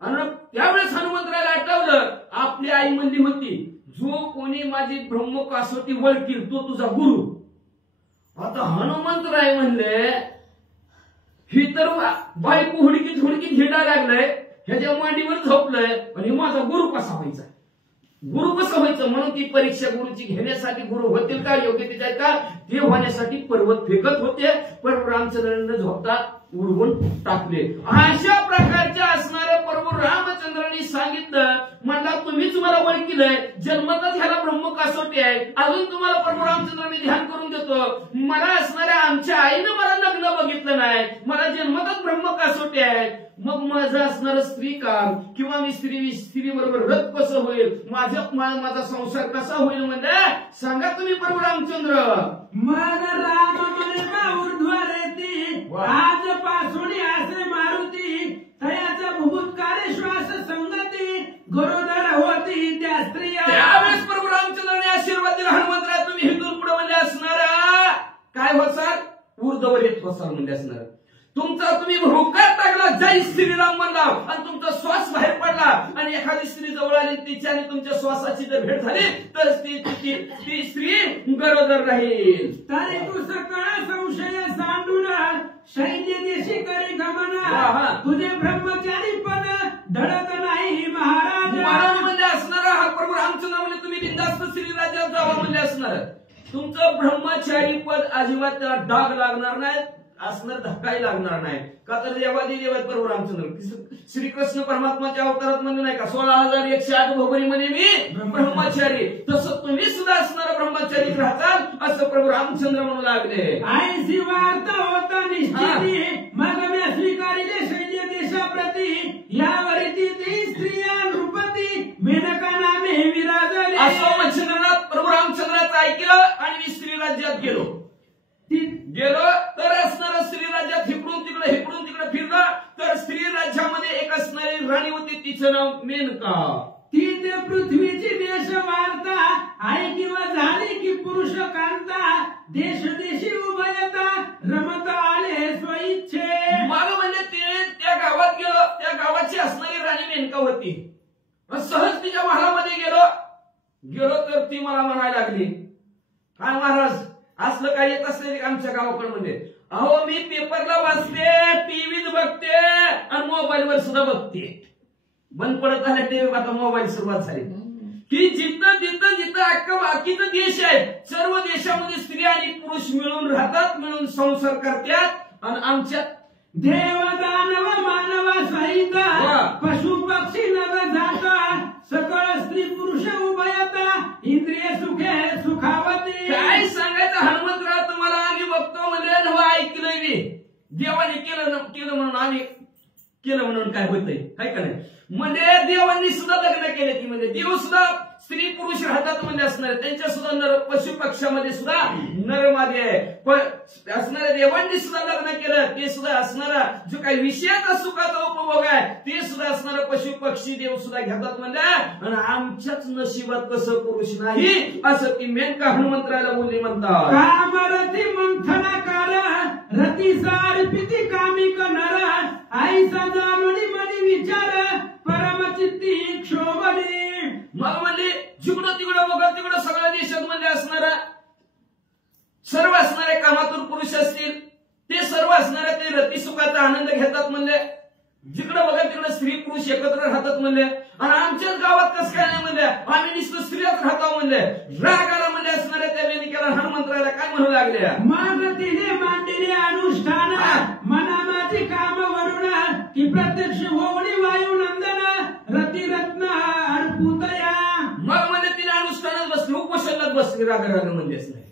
आणि त्यावेळेस हनुमंतरायला आठवलं आपली आई म्हणली होती जो कोणी माझी ब्रह्मकासोटी वळकील तो तुझा गुरु. आता हनुमंतराय म्हणले ही तर बायको हुडकीत हुडकीत हिंडा लागलाय ह्याच्या मांडीवर झोपलंय आणि माझा गुरु कसा व्हायचा गुरु कसं व्हायचं म्हणून ती परीक्षा गुरुची घेण्यासाठी गुरु होतील का योग्यतेच्या का ते होण्यासाठी पर्वत फेकत होते पण रामचंद्रांना झोपता उडवून टाकले. अशा प्रकारच्या असणाऱ्या प्रभू रामचंद्रांनी सांगितलं म्हणला तुम्हीच मला ओळखीलंय जन्मतच ह्याला ब्रह्मकासोटी आहे अजून तुम्हाला प्रभू रामचंद्रांनी ध्यान करून देतो मला असणाऱ्या आमच्या आईनं मला लग्न बघितलं नाही मला जन्मतच ब्रह्मकासोटी आहे मग माझं असणारं स्त्री काम किंवा मी स्त्री बरोबर रथ कसं होईल माझा संसार कसा होईल म्हणजे सांगा तुम्ही प्रभू रामचंद्र. मग राम म्हणे ऊर्ध्वरेती आज पासोडी असे मारुती तयाचा भूतकारे श्वास संगती गरोदर होती त्या स्त्रिया. त्यावेळेस प्रभू रामचंद्राने आशीर्वाद दिला हनुमंतराय तुम्ही हिंदून पुढे म्हणजे असणारा काय होसाल ऊर्ध्वर येत होसाल म्हणजे असणार तुमचा तुम्ही होकार टाकला जय श्रीराम म्हणला आणि तुमचा श्वास बाहेर पडला आणि एखादी स्त्री जवळ आली तिच्याने तुमच्या श्वासाची जर भेट झाली तर ती स्त्री गरोदर राहील. तरी तू सकळ संशय सांडून सैन्य देशी करी गमन तुझे ब्रह्मचारी पद धडत नाही महाराज. महाराज म्हणजे असणारा हा प्रभू रामचंद्र म्हणजे तुम्ही बिंदास्त श्रीराज्यात जावा म्हणजे असणार तुमचं ब्रह्मचारी पद अजिबात त्याला डाग लागणार नाही असणार धक्काही लागणार नाही का तर देवादी देवात प्रभू रामचंद्र श्रीकृष्ण परमात्माच्या अवतारात म्हणजे नाही का 16,108 भोगरीमध्ये मी ब्रह्मचारी तसं तुम्ही सुद्धा असणारा ब्रह्मचारी राहतात असं प्रभू रामचंद्र म्हणू लागले. आईची वार्ता होता निश्चिती मग मी स्वीकारिले सैन्य देशाप्रती यावरी ती स्त्रिया नृपती मेनका नामे विराजले. असं वचन प्रभू रामचंद्राचं ऐकलं आणि मी स्त्री राज्यात गेलो तर असणारा स्त्री राज्यात हिकडून तिकडे फिरला तर स्त्री राज्यामध्ये एक असणारी राणी होती तिचं नाव मेनका. ती ते पृथ्वीची देश वार्ता आई किंवा झाली की पुरुष कांता देश देशी उभयता रमत आले स्वइच्छे. मला म्हणजे ते त्या गावात गेलो त्या गावाची असणारी राणी मेनका होती सहज तिच्या महालामध्ये गेलो तर ती मला म्हणायला लागली काय महाराज असलं काय येत असले आमच्या गावाकडे म्हणजे अहो मी पेपरला वाचते टीव्हीत बघते आणि मोबाईलवर सुद्धा बघते बंद पडत आल्या टीव्ही आता मोबाईल सुरुवात झाली की जिथं अख्खा बाकीचा देश आहे सर्व देशामध्ये स्त्री आणि पुरुष मिळून राहतात मिळून संसार करतात आणि आमच्यात देव दानव मानव सहित पशु पक्षी नव जाता सकळ स्त्री पुरुष उभयता इंद्रिय सुखे सुखावती. काय सांगायचं हनुमंतराव तुम्हाला आम्ही बघतो म्हणजे ऐकलंय मी देवाने केलं म्हणून आम्ही केलं म्हणून काय होतंय काय का नाही म्हणजे देवांनी सुद्धा लग्न केले की म्हणजे देव सुद्धा स्त्री पुरुष राहतात म्हणजे असणार त्यांच्या सुद्धा नर पशु पक्षामध्ये सुद्धा नरमादी आहे पण असणाऱ्या देवांनी सुद्धा लग्न केलं ते सुद्धा असणारा जो काही विषयाचा सुखाचा उपभोग आहे ते सुद्धा असणारा पशु पक्षी देव सुद्धा घेतात म्हणजे आणि आमच्याच नशिबात कसं पुरुष नाही असं ती मेनका हनुमंतराला बोलली म्हणतात. कामरती मंथनाकार रतीसार पिती कामिक नर आईचा जाणून मनी विचार परमचित्ती क्षोभने. मग म्हणजे जिकडं तिकडं बघा तिकडं सगळ्या देशात म्हणजे असणारा सर्व असणारे कामातून पुरुष असतील ते सर्व असणारे ते रती सुखाचा आनंद घेतात म्हणजे जिकडं बघा तिकडं स्त्री पुरुष एकत्र राहतात म्हणजे आणि आमच्याच गावात कसं काय नाही म्हणजे आम्ही नुसतं स्त्रियाच राहतो म्हणजे रागाला म्हणजे असणाऱ्या त्या वेदिकेला हनुमंतराला काय म्हणू लागले मग तिने मांडलेले अनुष्ठान मनामाची काम वरुण की प्रत्यक्ष होवणी वायुनंदन रतिरत्न अर्पुतया. मग म्हणजे तिने अनुष्ठानात बसली उपोषणात बसली राग म्हणजे असं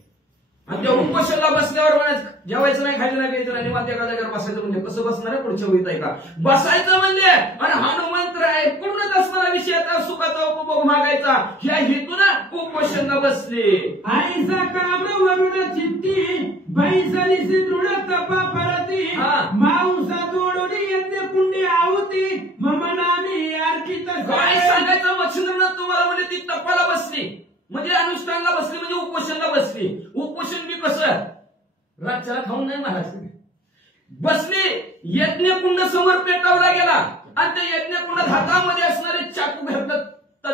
आणि त्या उपोषणला बसल्यावर म्हणायचं जेवायचं नाही खायचं नाही प्यायचं नाही निवांत एका जागेवर बसायचं म्हणजे कसं बसणार पुढच्या वेळी आहे का बसायचं म्हणजे आणि हनुमंतराय पूर्णच असणारा विषयाचा सुखाचा उपभोग मागायचा ह्या हेतून उपोषणला बसले. आईचा काम वरुण चित्ती बैसलीसी दृढ तपा परती मांसा जोडून यज्ञ कुंडी आहुती मम नामी अर्पित. काय म्हणजे अनुष्ठानला बसली म्हणजे उपोषणला बसली. उपोषण बी कसं रातच्याला खाऊन नाही महाराज बसली. यज्ञकुंड समोर पेटवला गेला आणि त्या यज्ञकुंडात हातामध्ये असणारे चाकू घालतात.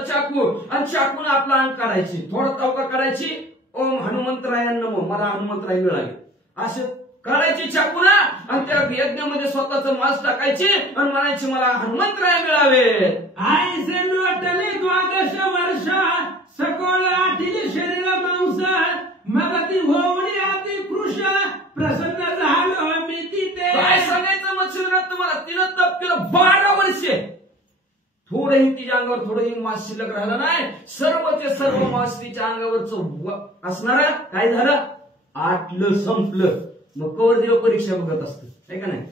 चाकू आणि चाकून आपला अंग काढायची, थोडं तवका करायची. ओम हनुमंतराया नमो, मला हनुमंतराय मिळाले असे काढायची चाकून आणि त्या यज्ञामध्ये स्वतःच मांस टाकायची आणि म्हणायची मला हनुमंतराय मिळावे. आईसे लोटले 12 वर्ष सकोल आठिले शरीर मांस मग ती होवणी आती कृष प्रसन्न झालो मी तिथे. काय सांगायचं मच्छिंद्रनाथ तुम्हाला. तिनं तप केलं 12 वर्षे. थोडंही तिच्या अंगावर थोडंही मांस शिल्लक राहिलं नाही. सर्वचे सर्व मांस तिच्या अंगावरच असणार. काय झालं आटलं संपलं. मग कवर देव परीक्षा बघत असतो आहे का नाही.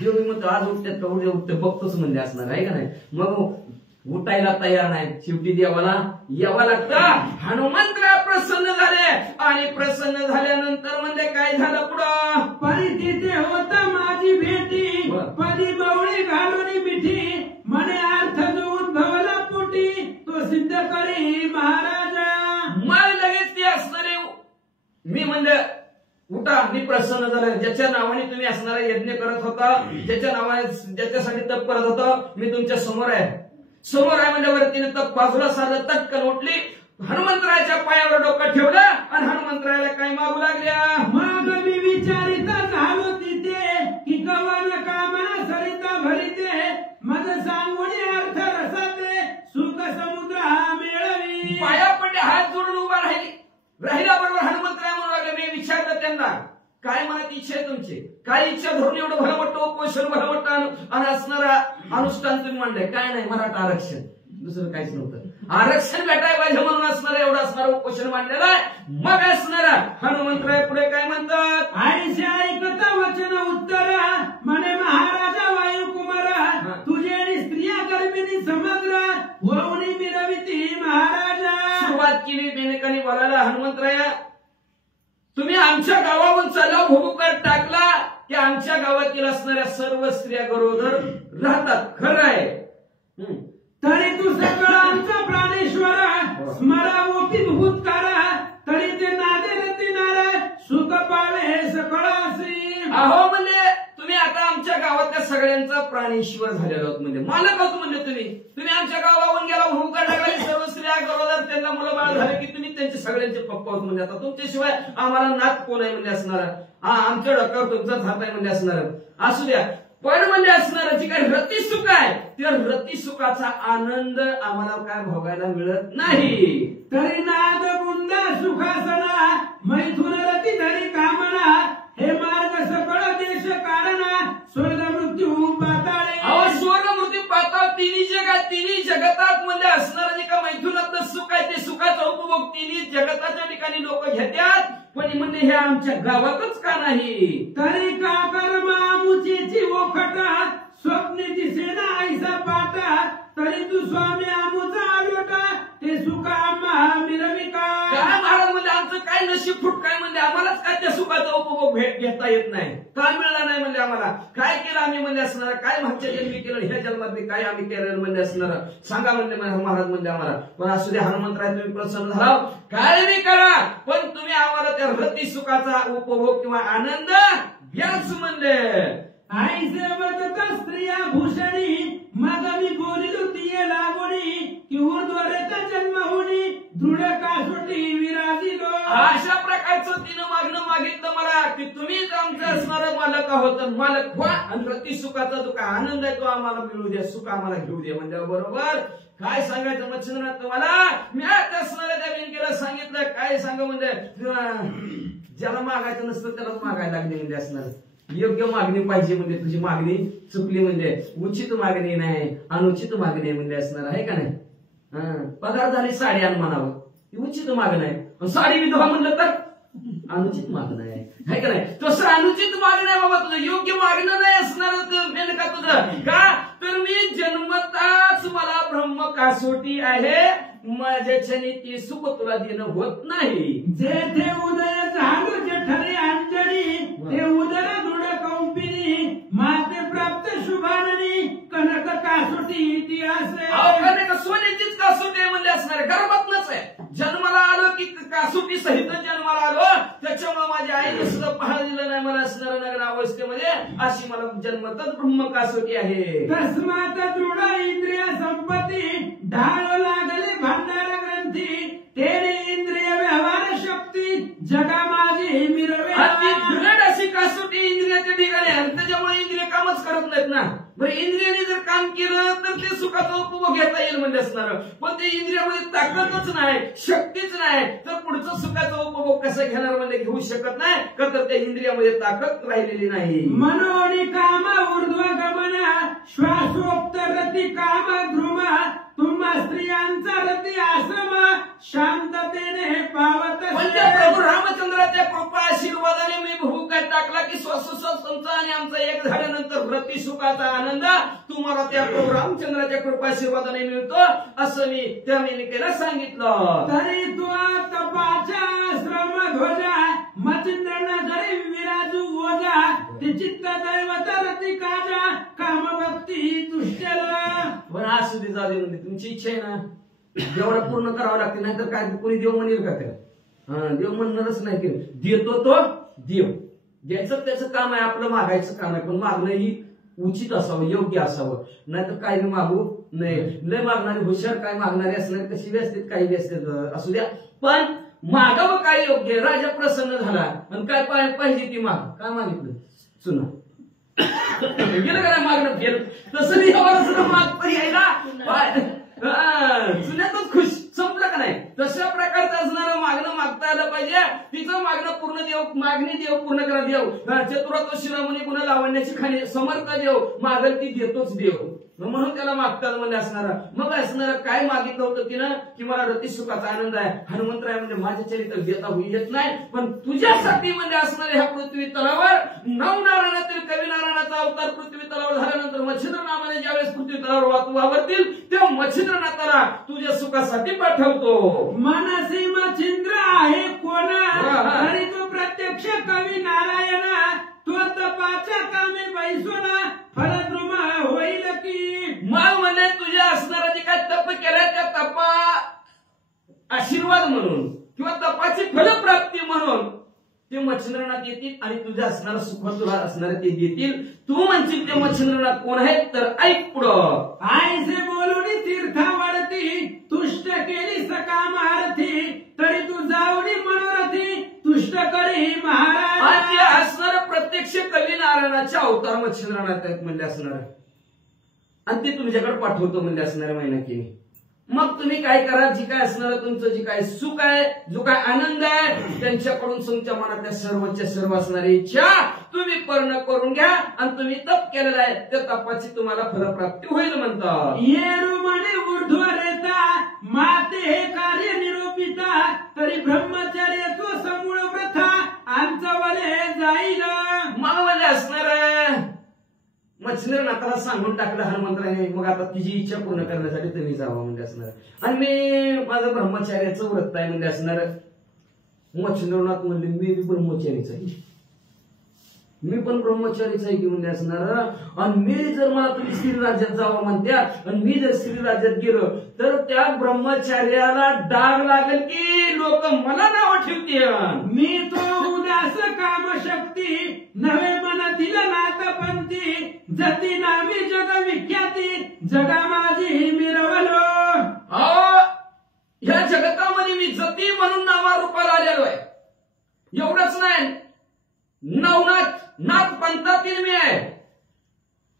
देव म्हणतो आज उठतात का उद्या उठते बघतोच म्हणजे असणार आहे का नाही. मग उठायला तयार नाही. शेवटी देवाला यावं लागतं. हनुमंतराय प्रसन्न झाले आणि प्रसन्न झाल्यानंतर म्हणजे काय झालं पुढं. परी तिथे होता माझी भेटी परी बवळी घालून मिठी म्हणे अर्थ जो उद्भवला पोटी तो सिद्ध करी महाराजा. मग लगेच ते असणारे मी म्हणजे उठा मी प्रसन्न झालं. ज्याच्या नावाने तुम्ही असणारा यज्ञ करत होता, ज्याच्या नावाने ज्याच्यासाठी तप करत होता मी तुमच्या समोर आहे. समोर आहे म्हणजे वरतीने तप बाजूला साधलं. तटकन उठली. हनुमंतरायाच्या पायावर डोकं ठेवलं आणि हनुमंतरायाला काय मागू लागल्या. मग मी विचारित झालो तिथे की कवन कामना सरिता भरिते मग सांगून अर्थ रसाते सुख समुद्र हा मिळवी. पाया पडले हात जोडून उभा राहिल्याबरोबर हनुमंतराय म्हणू लागले. मी विचारलं त्यांना काय मनात इच्छा आहे तुमची, काय इच्छा धरून एवढं भलं वाटतं उपोषण भलं वाटतं आणि असणारा अनुष्ठान तुम्ही मांडलंय. काय नाही मराठा आरक्षण, दुसरं काहीच नव्हतं. आरक्षण भेटायला पाहिजे म्हणून असणारा एवढं असणारं उपोषण मांडलेलं आहे. मग असणारा हनुमंतराय पुढे काय म्हणतात. आईसे ऐकता वचन उत्तर म्हणे महाराजा वायुकुमार तुझे स्त्रिया गर्भिणी समग्र होऊनी मिरविती महाराजा. सुरुवात केली बेनेकानी बोलायला. हनुमंतराय तुम्ही आमच्या गावाहून चलाव भूमुकर टाकला की आमच्या गावातील असणाऱ्या सर्व स्त्रिया गरोदर राहतात. खरं आहे. तरी तू सकळ आमचा प्राणेश्वर स्मरा ओपीत भूतकार तरी ते नादे रतिनार सुख पाळे सकळासी. अहो म्हणजे तुम्ही आता आमच्या गावातल्या सगळ्यांचा प्राणेश्वर झालेला आहोत. म्हणजे मालक आहोत म्हणजे तुम्ही आमच्या गावाहून गेला भूमुकर टाकला सर्व स्त्रिया गरोदर त्यांना मुलं बाळ झाले की तुम्ही त्यांचे सगळ्यांचे पप्पा आहोत. म्हणजे आता तुमच्याशिवाय आम्हाला नात कोण आहे म्हणजे असणार. आमच्या डोक्यावर तुमचाच हात आहे म्हणजे असणार. असू द्या पण म्हणजे असणार जी काही रतिसुख आहे त्या रतिसुखाचा आनंद आम्हाला काय भोगायला मिळत नाही. तरी नाद बुंद सुखासना मैथुन रती धरी कामना हे मार्ग सकळ देश कारणा स्वर्ग मृत्यू पाताळे. अहो स्वर्ग मृत्यू पाताळ तिन्ही जगतात म्हणजे असणार जे का मैथुनातलं सुख आहे ते सुखाचा उपभोग तिन्ही जगताच्या ठिकाणी लोक घेतात. पण म्हणजे हे आमच्या गावातच का नाही. तरी का कर्म आमुचीची ओखटा स्वप्ने दिसेना ऐसा पाटा तरी तू स्वामी आमुचा आलोटा ते सुख आम्हा मिरविका. काय महाराज म्हणजे आमचं काय नशीब फुट काय म्हणजे आम्हालाच काय त्या सुखाचा उपभोग घेता येत नाही. काय मिळाला नाही म्हणजे आम्हाला. काय केलं आम्ही म्हणजे असणार. काय मागच्या जन्मी केलं ह्या जन्मात काय आम्ही केलं म्हणजे असणार सांगा म्हणजे महाराज म्हणजे आम्हाला. पण असू दे हनुमंतराय तुम्ही प्रसन्न झाला काय नाही करा पण तुम्ही आम्हाला त्या रती सुखाचा उपभोग किंवा आनंद याच म्हणले. आईसे बदत स्त्रिया भूषणी मग मी बोलिलो तिये लागोणी की ऊर्ध्वरेचा जन्म होणी दृढ कासोटी विराजिलो. अशा प्रकारचं तिनं मागणं मागितलं मला की तुम्हीच आमचं असणारं मालक आहोत. मालक व्हा आणि रती सुखाचा जो काय आनंद आहे तो आम्हाला मिळू द्या, सुख आम्हाला घेऊ दे. म्हणजे बरोबर काय सांगायचं मच्छिंद्रनाथ तुम्हाला. मी आता असणाऱ्या त्या बँकेला सांगितलं काय सांगा म्हणजे ज्याला मागायचं नसतं त्यालाच मागायला लागले म्हणजे असणार. योग्य मागणी पाहिजे म्हणजे तुझी मागणी चुकली म्हणजे उचित मागणी नाही अनुचित मागणी म्हणजे असणार आहे का नाही. पगार झाली साडी आण म्हणावं ती उचित मागणं आहे. साडी विधवा म्हणलं तर अनुचित मागणं आहे का नाही. तसं अनुचित मागणं आहे बाबा तुझं योग्य मागणं नाही असणार का तुझं. का तर मी जन्मताच मला ब्रह्म कासोटी आहे माझ्याच्याने ती सुख तुला देणं होत नाही. जेथे उदय झालो जठरे अंजनी ते उदर दृढ कौंपिनी माते प्राप्त शुभाननी कनक कासोटी इतिहास. कनक सोन्याचीच कासोटी म्हणजे असणार गर्भातनच आहे. जन्माला आलो पाहायला दिलं नाही मला असणाऱ्या नगर अवस्थेमध्ये, अशी मला जन्मतच ब्रह्म कासोटी आहे. तस्मात दृढ इंद्रिय संपत्ती ढाळ लागले भांडार ग्रंथी, तेरे इंद्रिय व्यवहार शक्ती जगा माझी मिरवे. अति दृढ अशी कासोटी इंद्रियाच्या ठिकाणी आहे, त्याच्यामुळे इंद्रिय कामच करत नाहीत ना. बरं इंद्रियाने जर काम केलं तर ते सुखाचा उपभोग घेता येईल म्हणजे असणार, पण ते इंद्रियामध्ये ताकदच नाही, शक्तीच नाही, तर पुढचा सुखाचा उपभोग कसा घेणार म्हणजे घेऊ शकत नाही का, तर त्या इंद्रियामध्ये ताकद राहिलेली नाही. मनोनी काम ऊर्ध्व गमन श्वासोक्त रती काम ध्रुम, तुम्हा स्त्रियांचा रती आश्रम शांततेने पावत. म्हणजे प्रभू रामचंद्राच्या कृपा आशीर्वादाने मी भूकात टाकला की श्वासोश्वास तुमचा आणि आमचा एक झाल्यानंतर रती सुखाचा आनंद तुम्हाला त्या प्रभू रामचंद्राच्या कृपा आशीर्वादाने मिळतो, असं मी त्या मेनिकेला सांगितलं. तरी तो तपाच्या श्रम ध्वजा मचिंद्र नगरी विराजू ओजा, ती चित्त दैवत रती काजा काम भक्ती तुष्टेला. पण असू दे जाऊ दे, म्हणजे तुमची इच्छा आहे ना देवाला पूर्ण करावं लागते, नाहीतर काय कोणी देव म्हणेल का त्याला? देव म्हणणारच नाही की देतो तो देव, ज्याचं त्याचं काम आहे, आपलं मागायचं काम आहे, पण मागणं ही उचित असावं, योग्य असावं, नाहीतर काय मागू नये. लय मागणारे हुशार काय मागणारे असणारे कशी व्यवस्थित काही व्यवस्थित असू द्या, पण मागावं काय योग्य. राजा प्रसन्न झाला आणि काय पाहिजे ती माग, काय मागितलं सुना गेलं का मागणं गेलं, तसं नाही मागतं यायला सुन्यातच खुश, संपलं का नाही. तशा प्रकारचं असणारं मागणं मागता आलं पाहिजे. तिचं मागणं पूर्ण देव, मागणी देव पूर्ण करा देव. चतुरात्व शिरोमणी गुण लावण्याची खाणी समर्थ देव, मागल ती देतोच देव, म्हणून त्याला मागतात म्हणजे असणारा. मग असणारं काय मागितलं होतं तिनं की मला रती सुखाचा आनंद आहे, हनुमंतराय म्हणजे माझ्या चरित्र देता होऊ येत नाही, पण तुझ्यासाठी म्हणजे असणाऱ्या ह्या पृथ्वी तलावर नवनारायणातील कवी नारायणाचा अवतार पृथ्वी तलावर झाल्यानंतर मच्छिंद्र नामाने ज्यावेळेस पृथ्वी तलावर वावरतील तेव्हा मच्छिंद्रनाथाला तुझ्या सुखासाठी पाठवतो. मनसी मच्छिंद्र आहे कोण, तरी तो प्रत्यक्ष कवी नारायण, तो तपाच्या कामे बैसून फलद्रुम होईल की. मग म्हणजे तुझ्या असणारा जे काय तप केलाय त्या तपा आशीर्वाद म्हणून किंवा तपाची फलप्राप्ती म्हणून ते मच्छिंद्रनाथ येतील आणि तुझ्या असणारा सुख तुला असणारे ते देतील. तू म्हणशील ते मच्छिंद्रनाथ कोण आहेत, तर ऐक पुढं. आईसे बोलून तीर्थावरती तुष्ट केली सकामारथी, तरी तू जाऊनी मनोरथी तुष्ट करी महाराज. ते असणार प्रत्यक्ष कवी नारायणाचे अवतार मच्छिंद्रनाथ आहेत म्हणजे असणार, आणि ते तुमच्याकडे पाठवतो म्हणजे असणाऱ्या महिन्याकीने. मग तुम्ही काय करा, जी काय असणार तुमचं जे काय सुख आहे, जो काय आनंद आहे, त्यांच्याकडून तुमच्या मनातल्या सर्वच्या सर्व असणारी इच्छा तुम्ही पूर्ण करून घ्या, आणि तुम्ही तप केलेला आहे त्या तपाची तुम्हाला फलप्राप्ती होईल म्हणतात. येरू म्हणे ऊर्ध्व रेता माते हे कार्य निरोपिता, तरी ब्रह्मचर्य तो समूळ प्रथा आमचं वले जाईल. मग म्हणजे असणार मच्छिंद्रनाथाला सांगून टाकलं हनुमंतराने, मग आता तिची इच्छा पूर्ण करण्यासाठी तुम्ही जावं म्हणजे असणार. आणि मी माझं ब्रह्मचार्याचं व्रत आहे म्हणजे असणार. मच्छिंद्रनाथ म्हणले मी ब्रह्मचारीच आहे, मी पण ब्रह्मचारीच आहे की म्हणजे असणार. आणि मी जर मला तुम्ही स्त्री राज्यात जावं म्हणत्यात, आणि मी जर स्त्री राज्यात गेलो तर त्या ब्रह्मचार्याला डाग लागेल की लोक मला नाव ठेवतील. मी तो उदास काम शक्ती नवे मनातील नाथपंथी, जती नामी जग विख्याती जगा माझी मिरवलो. ह्या जगतामध्ये मी जती म्हणून नावारूपाला आलेलो आहे. एवढंच नाही, नवनाथ नाथ पंथातील मी आहे,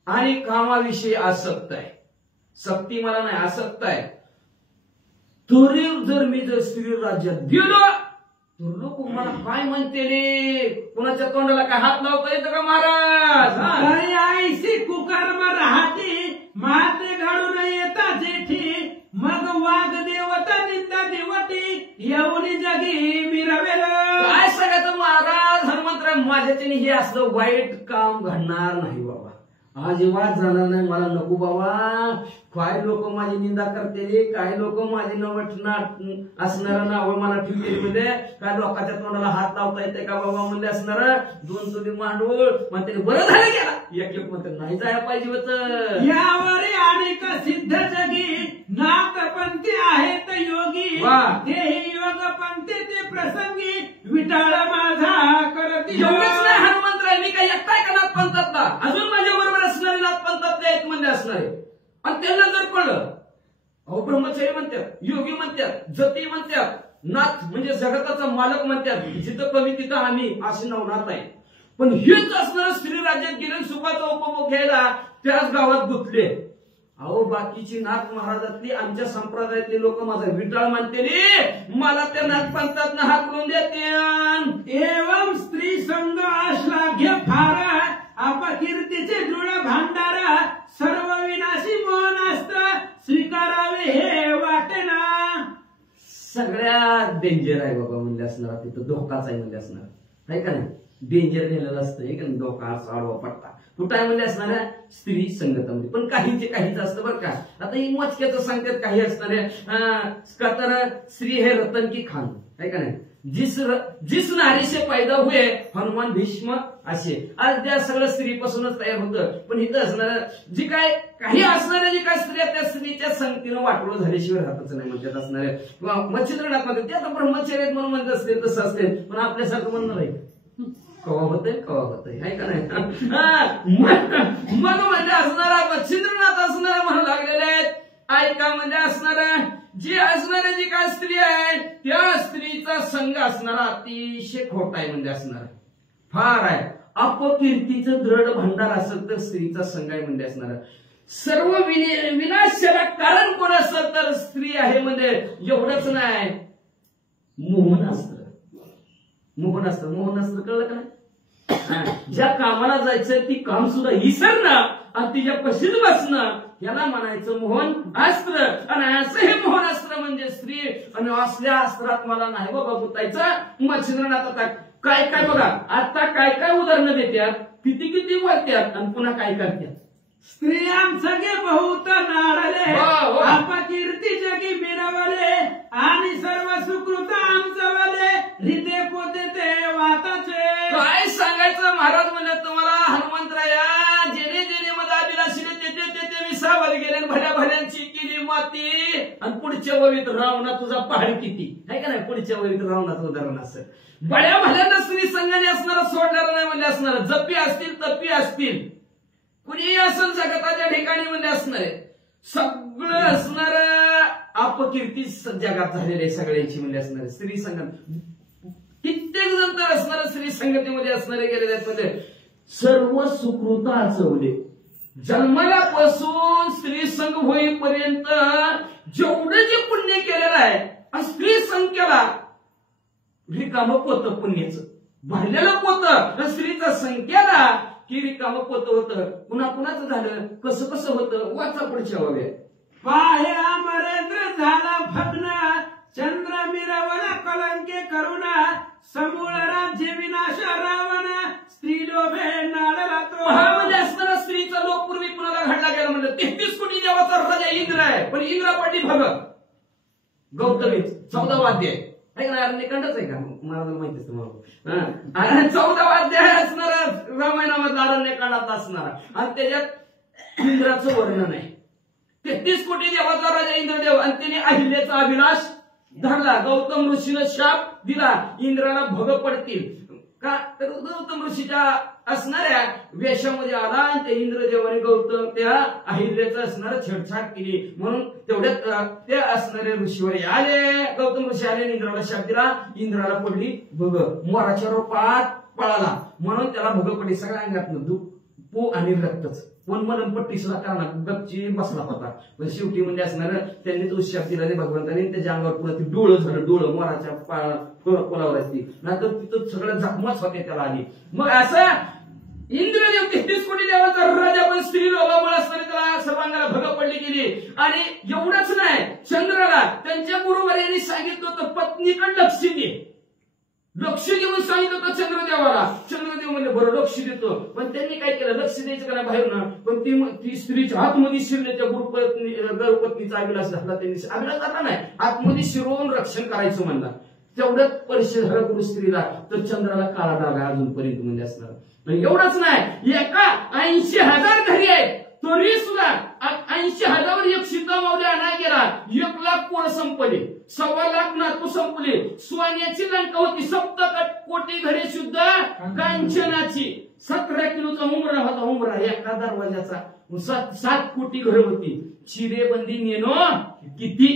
आणि कामाविषयी आसक्त आहे. सक्ती मला नाही, आसक्त आहे. तरी जर मी जर स्त्री राज्यात गेलो तर लोक मला काय म्हणते रे, कुणाच्या तोंडाला काय हात लावता येतं का महाराज? तरी आईशी कुकर्म राहती माते घडून येता जेठी, मग वाघ देवता निंदा देवती येऊनी जगी मिरवेल. काय सांगायचं महाराज हनुमंतराय, माझ्याच्याने हे असलं वाईट काम घडणार नाही बाबा, अजिबात जाणार नाही. मला नको बाबा. काय लोक माझी निंदा करते, काय लोक माझी असणारा नाव मला ठेवते म्हणजे, काय लोकांच्या तोंडाला हात लावता येते का बाबा म्हणजे असणार. 2 तोली मांडूळ म्हणते बरं झालं गेला, एक म्हणते नाही जायला पाहिजे होतं. यावर अनेक सिद्ध जगी नाथपंथी आहेत योगी, तेही योग पंथी ते प्रसंगी विटाळ माझा करती. एवढंच आणि त्यांना जर कळलं, अहो ब्रह्मचारी म्हणतात, योगी म्हणतात, जती म्हणतात, नाथ म्हणजे जगताचा मालक म्हणतात, जिथं कमी तिथं आम्ही असे नवनाथ आहे. पण हेच असणार स्त्री राज्यात गेले सुखाचा उपभोग घ्यायला त्याच गावात गुंतले. अहो बाकीची नाथ महाराजातली आमच्या संप्रदायातली लोक माझा विटाळ मानते, मला त्या नाथपंथात हाकलून देते. एवं स्त्री संघ श्लाघ्य फार अपकीर्तीचे दृढ भांडार सर्व विनाशी मोहनास्त्र स्वीकारावे हे वाटेना. सगळ्यात डेंजर आहे बाबा म्हणजे असणार, तिथं धोकाच आहे म्हणजे असणार आहे का नाही. डेंजर नेलेलं असतं धोका आडवा पट्टा कुठं आहे म्हणजे असणाऱ्या स्त्री संगतामध्ये. पण काहीच असतं बरं का. आता ही मोजक्याचं सांगतात काही असणाऱ्या का तर स्त्री हे रतन की खान आहे का नाही. जिस नारी से पैदा हुए हनुमान भीष्म असे आज त्या सगळं स्त्रीपासूनच तयार होतं. पण इथं असणाऱ्या जी काय काही असणाऱ्या जी काय स्त्रिया त्या स्त्रीच्या संगतीनं वाटोळं झाल्याशिवाय राहतच नाही म्हणतात असणाऱ्या. मच्छिंद्रनाथ मध्ये ते आता ब्रह्मचर्य म्हणून म्हणत असते तसं असते. पण आपल्यासारखं म्हणणार आहे कवा होतंय आहे का नाही. मन म्हणजे असणारा मच्छिंद्रनाथ असणारा म्हणू लागलेले आहेत. ऐका म्हणजे असणारा जी असणाऱ्या जी काय स्त्री आहे त्या स्त्रीचा संघ असणारा अतिशय खोटा आहे म्हणजे असणारा फार आहे. अपकीर्तीचं दृढ भांडार असेल तर स्त्रीचा संघ आहे म्हणजे असणारा. सर्व विनाशाला कारण कोण असेल तर स्त्री आहे म्हणजे एवढंच नाही. मोहनास्त्र कळलं का नाही. ज्या कामाला जायचंय ती काम सुद्धा विसरणं आणि तिच्या पशीत बसणं याला म्हणायचं मोहन अस्त्र. आणि असं हे मोहन अस्त्र म्हणजे स्त्री. आणि असल्या अस्त्रात मला नाही बाबा गुतायचं. मच्छिंद्रनाथ आता काय बघा आता काय उदाहरणं देतात, किती बोलतात आणि पुन्हा काय करतात. स्त्रियां सगळे बहुत नाडले अपकीर्ती जगी मिरवले आणि सर्व सुकृत आमचवले हृदय पोते ते वाताचे. काय सांगायचं महाराज म्हणजे तुम्हाला हनुमंतराया जेणे मध्ये अभिलाषीने ते विसावर गेले भल्या केली माती. आणि पुढच्या ववीत रावणा तुझा पहाड किती आहे का नाही. पुढच्या ववीत रावणाचं उदाहरण असं बड्या भल्यांना स्त्री संघाने असणारा सोडणार नाही म्हणजे असणार. जपी असतील तपी असतील कुणी असं जगताच्या ठिकाणी म्हणजे असणार आहे. सगळं असणार अपकीर्ती जगात झालेले सगळ्यांची म्हणजे असणार. स्त्री संघात कित्येक जण तर असणार स्त्री संगतीमध्ये असणारे गेलेले आहेत. म्हणजे सर्व सुकृत आचवले जन्माला पासून स्त्री संघ होईपर्यंत जेवढं जे पुण्य केलेलं आहे स्त्री संख्येला रिकामं पोत पुण्याचं भरलेलं पोत स्त्रीचा संख्याला की रिकामं पोत होतं. पुन्हा कुणाचं झालं कसं होतं वाचा पुढच्या वव्या. पाहे अमरेंद्र झाला भग्न चंद्र मिरवला कलंके करुणा समूळ राज्य विनाश रावण स्त्री लोभे नाडला तो. म्हणजे असणारा स्त्रीचा लोक पूर्वी कुणाला घडला गेला म्हणजे 33 कोटी देवाचा राजा इंद्र आहे. पण इंद्रापाटी भगत गौतमी 14वा अध्याय आहे ना. अरण्यकांडच आहे का मला माहितीच तुम्हाला. 14वा अध्याय असणारा रामायणामधला अरण्यकांडात असणारा आणि त्याच्यात इंद्राचं वर्णन आहे. 33 कोटी देवाचा राजा इंद्रदेव आणि त्याने अहिल्याचा अभिलाष धरला. गौतम ऋषीनं शाप दिला इंद्राला भग पडतील का तर गौतम ऋषीच्या असणाऱ्या वेशामध्ये आला आणि त्या इंद्रदेवाने गौतम त्या अहिल्याचं असणारं छेडछाड केली. म्हणून तेवढ्यात त्या असणाऱ्या ऋषीवर आले. गौतम ऋषी आले इंद्राला शाप दिला. इंद्राला पडली भग. मोराच्या रोपात पळाला म्हणून त्याला भग पडली. सगळ्या अंगात पू आणि रक्तच. पण मलमपट्टी सुद्धा करणार गपची बसला होता. पण शेवटी म्हणजे असणार त्यांनी तो शाप दिला भगवंताने त्याच्या अंगावर पुन्हा ती डोळं झालं. डोळं मोराच्या पोलावर असती नाहीतर तिथं सगळं जखमाच होते त्याला आली. मग असं इंद्रदेव 33 कोटी देवाचा राजा पण स्त्री लोकांमुळे असणारे त्याला सर्वांगाला भग पडली गेली. आणि एवढंच नाही चंद्राला त्यांच्या गुरुवर यांनी सांगितलं होतं पत्नीकडे लक्ष दे. लक्ष देऊन सांगितलं होतं चंद्रदेवाला. चंद्रदेव म्हणजे बरं लक्ष देतो. पण त्यांनी काय केलं लक्ष द्यायचं का नाही बाहेर ना. पण ती स्त्रीच्या आतमध्ये शिरले त्या गुरुपत्नीचा अभिलाष झाला. त्यांनी अभिलाष झाला नाही आतमध्ये शिरवून रक्षण करायचं म्हणला. तेवढ्यात परिचय झाला गुरु स्त्रीला. तर चंद्राला काळा डाग आहे अजूनपर्यंत म्हणजे असणार. एवढंच नाही एका 80,000 घरी आहेत तरी सुद्धा 80,000 एक सीता मावली आणा गेला. 1,00,000 कोण संपले. 1,25,000 नातू संपले. सोन्याची लंका होती. 7 कोटी घरे सुद्धा कांचनाची 17 किलोचा उमरा होता, उमरा एका दरवाजाचा. 7 कोटी घर होती. चिरेबंदी नेणं किती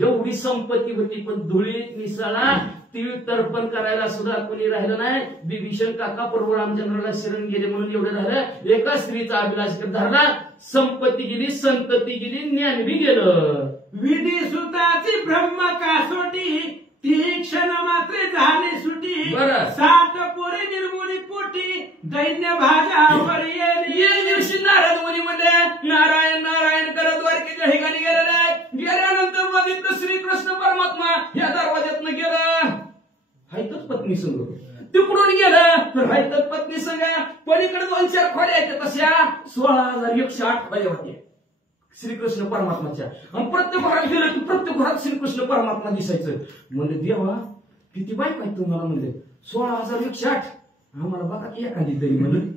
एवढी संपत्ती होती, पण धुळीत मिसळा तीळ तर्पण करायला सुद्धा कोणी राहिलं नाही. विभीषण काका प्रभू रामचंद्राला शरण गेले म्हणून एवढं झालं. एका स्त्रीचा अभिलाष धरला, संपत्ती गेली, संतती गेली, ज्ञान बी गेलं. विधी सुताची ब्रह्म कासोटी, ती क्षण मात्र झाली सुटी. 60 पोरे निर्मूली पोटी, दैन्य भाजावर येली. ये दिवशी नारद मुनी म्हणले नारायण नारायण करत द्वारकेच्या ठिकाणी गेलेले. गेल्यानंतर बघितलं श्रीकृष्ण परमात्मा या दरवाज्यातनं गेलं. हायतच पत्नी संग तिकडून गेलं तर हायतच पत्नी संग. पलीकडे 2-4 खोल्या आहेत, तशा 16,108 खोल्या होत्या श्रीकृष्ण परमात्माच्या. आणि प्रत्येक घरात गेलं की प्रत्येक घरात श्रीकृष्ण परमात्मा दिसायचं. म्हणजे देवा किती बायका आहेत तुम्हाला? म्हणले 16,108. आम्हाला बघा की एखादी तरी म्हणलं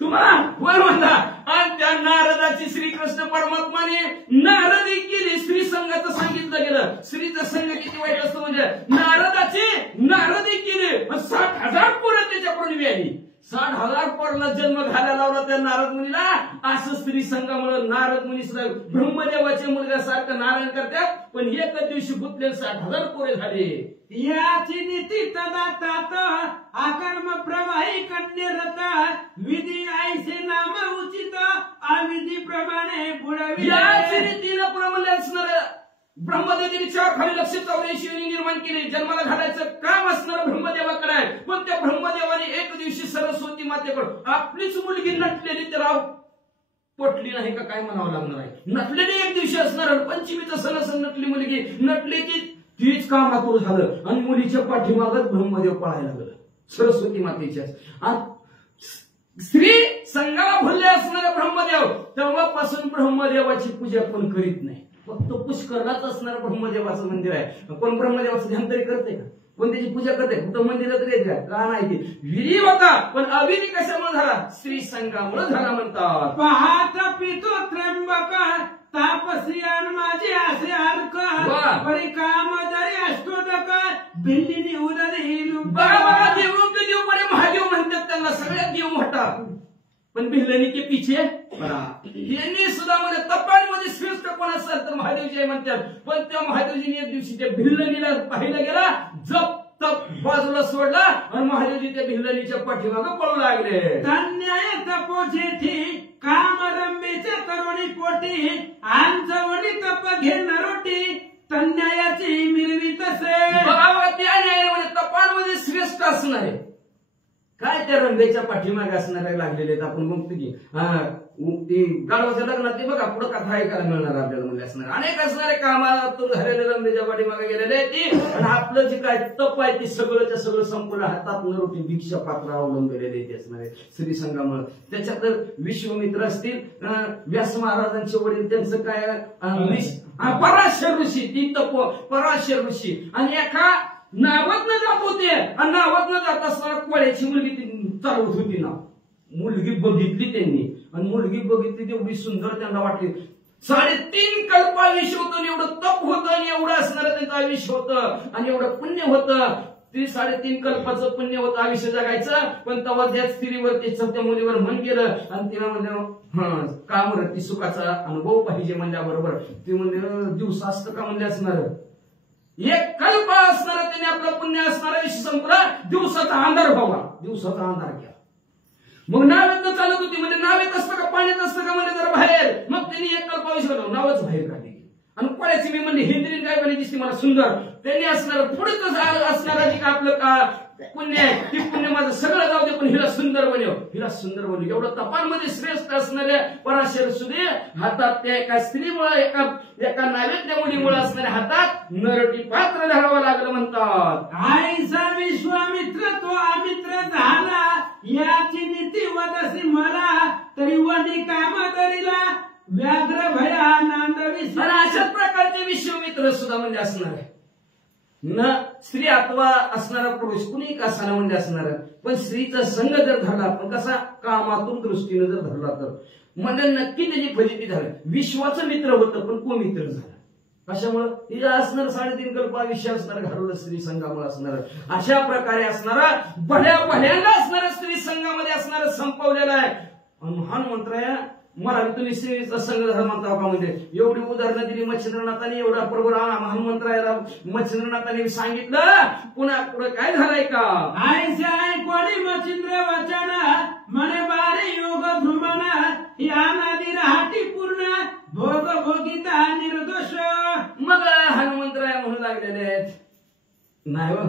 तुम्हाला वर म्हणला. आणि त्या नारदाची श्रीकृष्ण परमात्माने नारदी केली. श्री संघाचं सांगितलं गेलं. श्रीचा संघ किती वाईट असतो म्हणजे नारदाची नारदी केली. 60,000 पोरं त्याच्याकडून मिळाली. 60,000 पोरांना जन्म घालायला लावला त्या नारद मुनीला. असं स्त्री संघामुळे नारद मुनी सुद्धा ब्रह्मदेवाच्या मुलगासारखं नारायण करतात. पण एकच दिवशी गुंतले 60,000 पोरे झाले. याची नीती तदा तात, आकर्म प्रवाही कन्यरत. विधी ऐसे नाम उचित, अविधी प्रमाणे बुडवी. याची नीतीनं प्रमाणे असणार ब्रह्मदेवाने 4 खाली 184 योनी निर्माण केली. जन्माला घालायचं काम असणार ब्रह्मदेवाकडे आहे. पण त्या ब्रह्मदेवाने एक दिवशी सरस्वती मातेकडून आपलीच मुलगी नटलेली तर पटली नाही का काय म्हणावं लागणार आहे. नटलेली एक दिवशी असणार. पंचमीचा सण असं नटली मुलगी नटली की तीच कामातूर झालं. आणि मुलीच्या पाठीमागच ब्रह्मदेव पळायला लागलं सरस्वती मातेच्या. स्त्री संघाला भरले असणारे ब्रह्मदेव तेव्हापासून ब्रह्मदेवाची पूजा कोण करीत नाही. फक्त पुष्करलाच असणार ब्रह्मदेवाचं मंदिर आहे. कोण ब्रह्मदेवाचं ध्यान तरी करते का? कोण त्याची पूजा करते? कुठं मंदिरात येत का नाही? ते विधी होता पण अविधी कशामुळे झाला? स्त्री संघामुळे झाला म्हणतात. पाहत पितो त्र्यंबक, तापसियान माझे असे अर्क. परी काम जरी अष्टोदक, बिल्लीनी उदरी बाबा देव देव बरे महादेव म्हणतात त्यांना. सगळ्यात देव मोठा पण भिल्लनी के पिछे यांनी सुद्धा मध्ये तपांमध्ये श्रेष्ठ कोण असतात तर महादेवजी म्हणतात. पण त्या महादेवजीने एक दिवशी त्या भिल्लनीला पाहायला गेला. जप तप बाजूला सोडला आणि महादेवजी त्या भिल्लनीच्या पाठीमागे पळू लागले. धन्याय तपो जेठी, काम रंबेच्या तरुणी पोटी. आंजवणी तप घे नरोटी, तन्यायाची मिरवी तसे. बघा त्या न्यायामध्ये तपांमध्ये श्रेष्ठ असणार आहे. काय त्या रंगाच्या पाठीमागे असणारे लागलेले आहेत. आपण बघतो की ते गाढवाच्या लग्नात ते बघा पुढे कथा ऐकायला मिळणार आपल्याला. म्हणजे असणार अनेक असणारे कामातून झालेले रंगाच्या पाठीमागे गेलेले आहेत. आणि आपलं जे काय तप आहे ते सगळंच्या सगळं संपूर्ण हातात नरोटी भिक्षा पात्र अवलंबलेले ते असणारे श्री संघामुळे. त्याच्यात विश्वमित्र असतील, व्यास महाराजांचे वडील त्यांचं काय पराशर ऋषी, ती तप पराशर ऋषी. आणि एका नावातनं जात होते आणि नावातनं जात असताना कोळ्याची मुलगी चालवत होती ना. मुलगी बघितली त्यांनी आणि मुलगी बघितली तेवढी सुंदर त्यांना वाटली. 3.5 कल्प आयुष्य होतं. एवढं तप होतं आणि एवढं असणारं त्यांचं आयुष्य होतं आणि एवढं पुण्य होतं. ते 3.5 कल्पाचं पुण्य होतं आयुष्य जगायचं. पण तेव्हा त्या स्त्रीवर त्या मुलीवर मन गेलं आणि तिला म्हणलं कामरती सुखाचा अनुभव पाहिजे म्हणल्याबरोबर ती म्हणले दिवस असतं का म्हणले असणार. एक कल्प असणार त्याने आपलं पुण्य असणारा विषय संपला. दिवसाचा अंधार व्हावा. दिवसाचा अंधार केला. मग नावेत चालत होती. म्हणजे नावेत असतं का पाण्यात असतं का म्हणजे जरा बाहेर. मग त्यांनी एक कल्पाविषय नावच बाहेर काढली. आणि कोळ्याची मी म्हणले हिंद्री काय म्हणे दिसते मला सुंदर. त्यांनी असणार पुढेच असणारा जे का आपलं का पुण्य आहे ते पुण्य माझं सगळं जाऊ दे पण हिला सुंदर बनव. हिला सुंदर बनव. एवढं तपांमध्ये श्रेष्ठ असणाऱ्या पराशर सुदे हातात त्या एका स्त्रीमुळे एका नावेतल्या मुलीमुळे असणाऱ्या हातात नरटी पात्र धरावं लागलं म्हणतात. आईचा विश्वामित्र तो अमित्र झाला, याची नीती वदसी मला. तरी वडी कामा तरीला व्याघ्र भया नांदवी. अशाच प्रकारचे विश्वमित्र सुद्धा म्हणजे असणार आहे. न स्त्री अथवा असणारा पुरुष कुणी का असणार म्हणजे असणार. पण स्त्रीचा संघ जर धरला पण कसा कामातून दृष्टीने जर धरला तर म्हणजे नक्की त्याची फलिती झाली. विश्वाचं मित्र होतं पण को मित्र झाला. कशामुळं हे असणार 3.5 कल्प आयुष्य असणार घालवलं स्त्री संघामुळे असणार अशा प्रकारे असणारा भल्याला असणारा स्त्री संघामध्ये असणारा संपवलेला आहे. महान मंत्र आहे. मला तुम्ही स्त्रीचा संघ धर्माचा म्हणजे एवढी उदाहरणं दिली मच्छिंद्रनाथाने एवढा प्रभू महान मंत्र आहे मच्छिंद्रनाथाने सांगितलं. पुन्हा पुढे काय झालंय का आयशाय कोणी मच्छिंद्र वचन मने बारे योग ध्रुमन या नदी राहती पूर्ण भोग भोगिता निर्दोष. मग हनुमंतराय म्हणू लागलेले आहेत नाही हो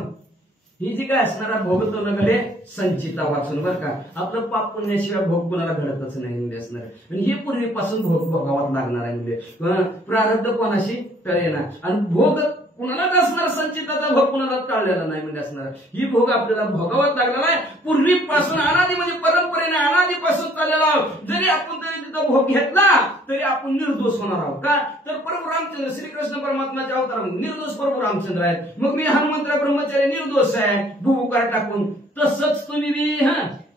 ही जी काय असणारा भोग तो नगले संचिता वाचून बरं का आपलं पाप पुण्याशिवाय भोग कुणाला घडतच नाही म्हणजे असणार आणि हे पूर्वीपासून भोग भोगावाच लागणार आहे म्हणजे प्रारब्ध कोणाशी टळेना आणि भोग कुणालाच असणार संचिताचा भोग कुणाला टाळलेला नाही म्हणजे असणार ही भोग आपल्याला भोगावाच लागणार आहे. पूर्वीपासून अनादी म्हणजे परंपरेने अनादीपासून चाललेला जरी आपण तरी तिथं भोग घेतला तरी आपण निर्दोष होणार आहोत का तर प्रभू रामचंद्र श्रीकृष्ण परमात्माच्या अवतार निर्दोष प्रभू रामचंद्र आहेत. मग मी हनुमंतराय ब्रह्मचारी निर्दोष आहे भूभुकार टाकून तसंच तुम्ही बी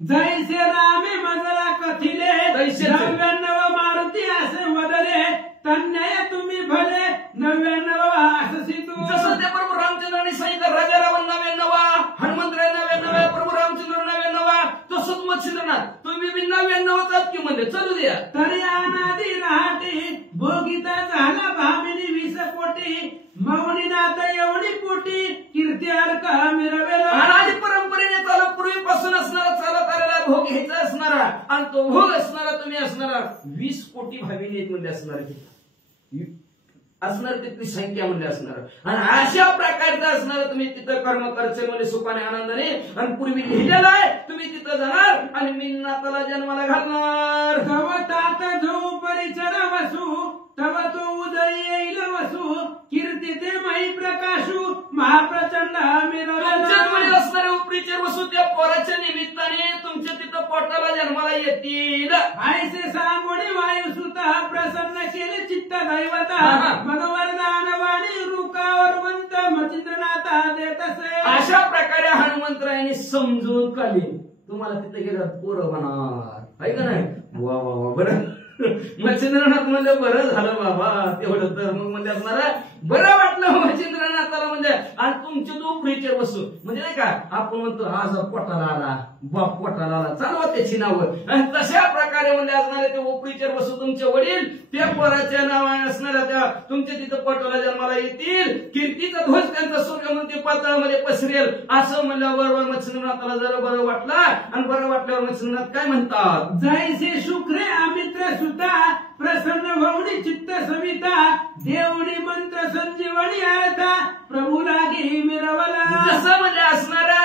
जैसे रामे मजला कथिले 99 मारुती असे वदले तन्याय तुम्ही भले 99 अससी तू. जसं ते प्रभू रामचंद्राने सांगितलं राजा रावण 99 हनुमंतराय 99 प्रभू रामचंद्र 99 तसंच मच्छिंद्रनाथ तुम्ही बी 99 की म्हणजे चलू द्या. तरी अनादी राहते भोगिता झाला भामिनी 20 कोटी मौनी नाथ एवढी पोटी कीर्ती अर्क मिरवेला. अनादी परंपरेने चालत पूर्वीपासून असणारा चालत आलेला भोग घ्यायचा असणारा आणि तो भोग असणारा तुम्ही असणारा 20 कोटी भाविनी म्हणजे असणार तिथली संख्या म्हणजे असणार आणि अशा प्रकारचं असणार तुम्ही तिथं कर्म करचे म्हणजे सुखाने आनंदाने आणि पूर्वी लिहिलेलं आहे तुम्ही तिथं जाणार आणि मी नाताला जन्माला घालणार. तव तात जो परिचर वसू तव तो उदय येईल वसू कीर्ती ते मही प्रकाशू महाप्रचंड तुमच्यामध्ये असणारे उपरीचे वसू त्या पोराच्या निमित्ताने तुमच्या तिथं पोटाला जन्माला येतील. आयसे सांगोडी वायुसुता प्रसन्न केले चित्त दैवता मनोवरदान वाणी रुकावरवंत मच्छिंद्रनाथा देत असे. अशा प्रकारे हनुमंतरायाने समजून काढली तुम्हाला तिथे गेलं पोरं होणार आहे का नाही. वा वा वा बरं मच्छिंद्रनाथ म्हणजे बरं झालं बाबा तेवढं तर मग म्हणजे असणार बरं वाटलं मच्छिंद्रनाथाला म्हणजे आणि तुमचे तो प्रिचर वस्तू म्हणजे नाही का आपण म्हणतो आज पोटाला आला बाप पोटाला आला चालवा त्याची नावं आणि तशा प्रकारे म्हणजे असणारे ते ओपरीचर वस्तू तुमचे वडील त्या पोराच्या नावाने असणाऱ्या त्या तुमच्या तिथं पोटाला जन्माला येतील कीर्तीचा ध्वज त्यांचा स्वर्गमंत्री पाताळामध्ये पसरेल असं म्हणल्याबरोबर मच्छिंद्रनाथाला जरा बरं वाटलं आणि बरं वाटल्यावर मच्छिंद्रनाथ काय म्हणतात जैसे शुक्रे अमित्र सुता प्रसन्न भवनी चित्त सविता देवणी मंत्र संजीवनी अर्था प्रभू लागे मिरवला. जसं म्हणजे असणारा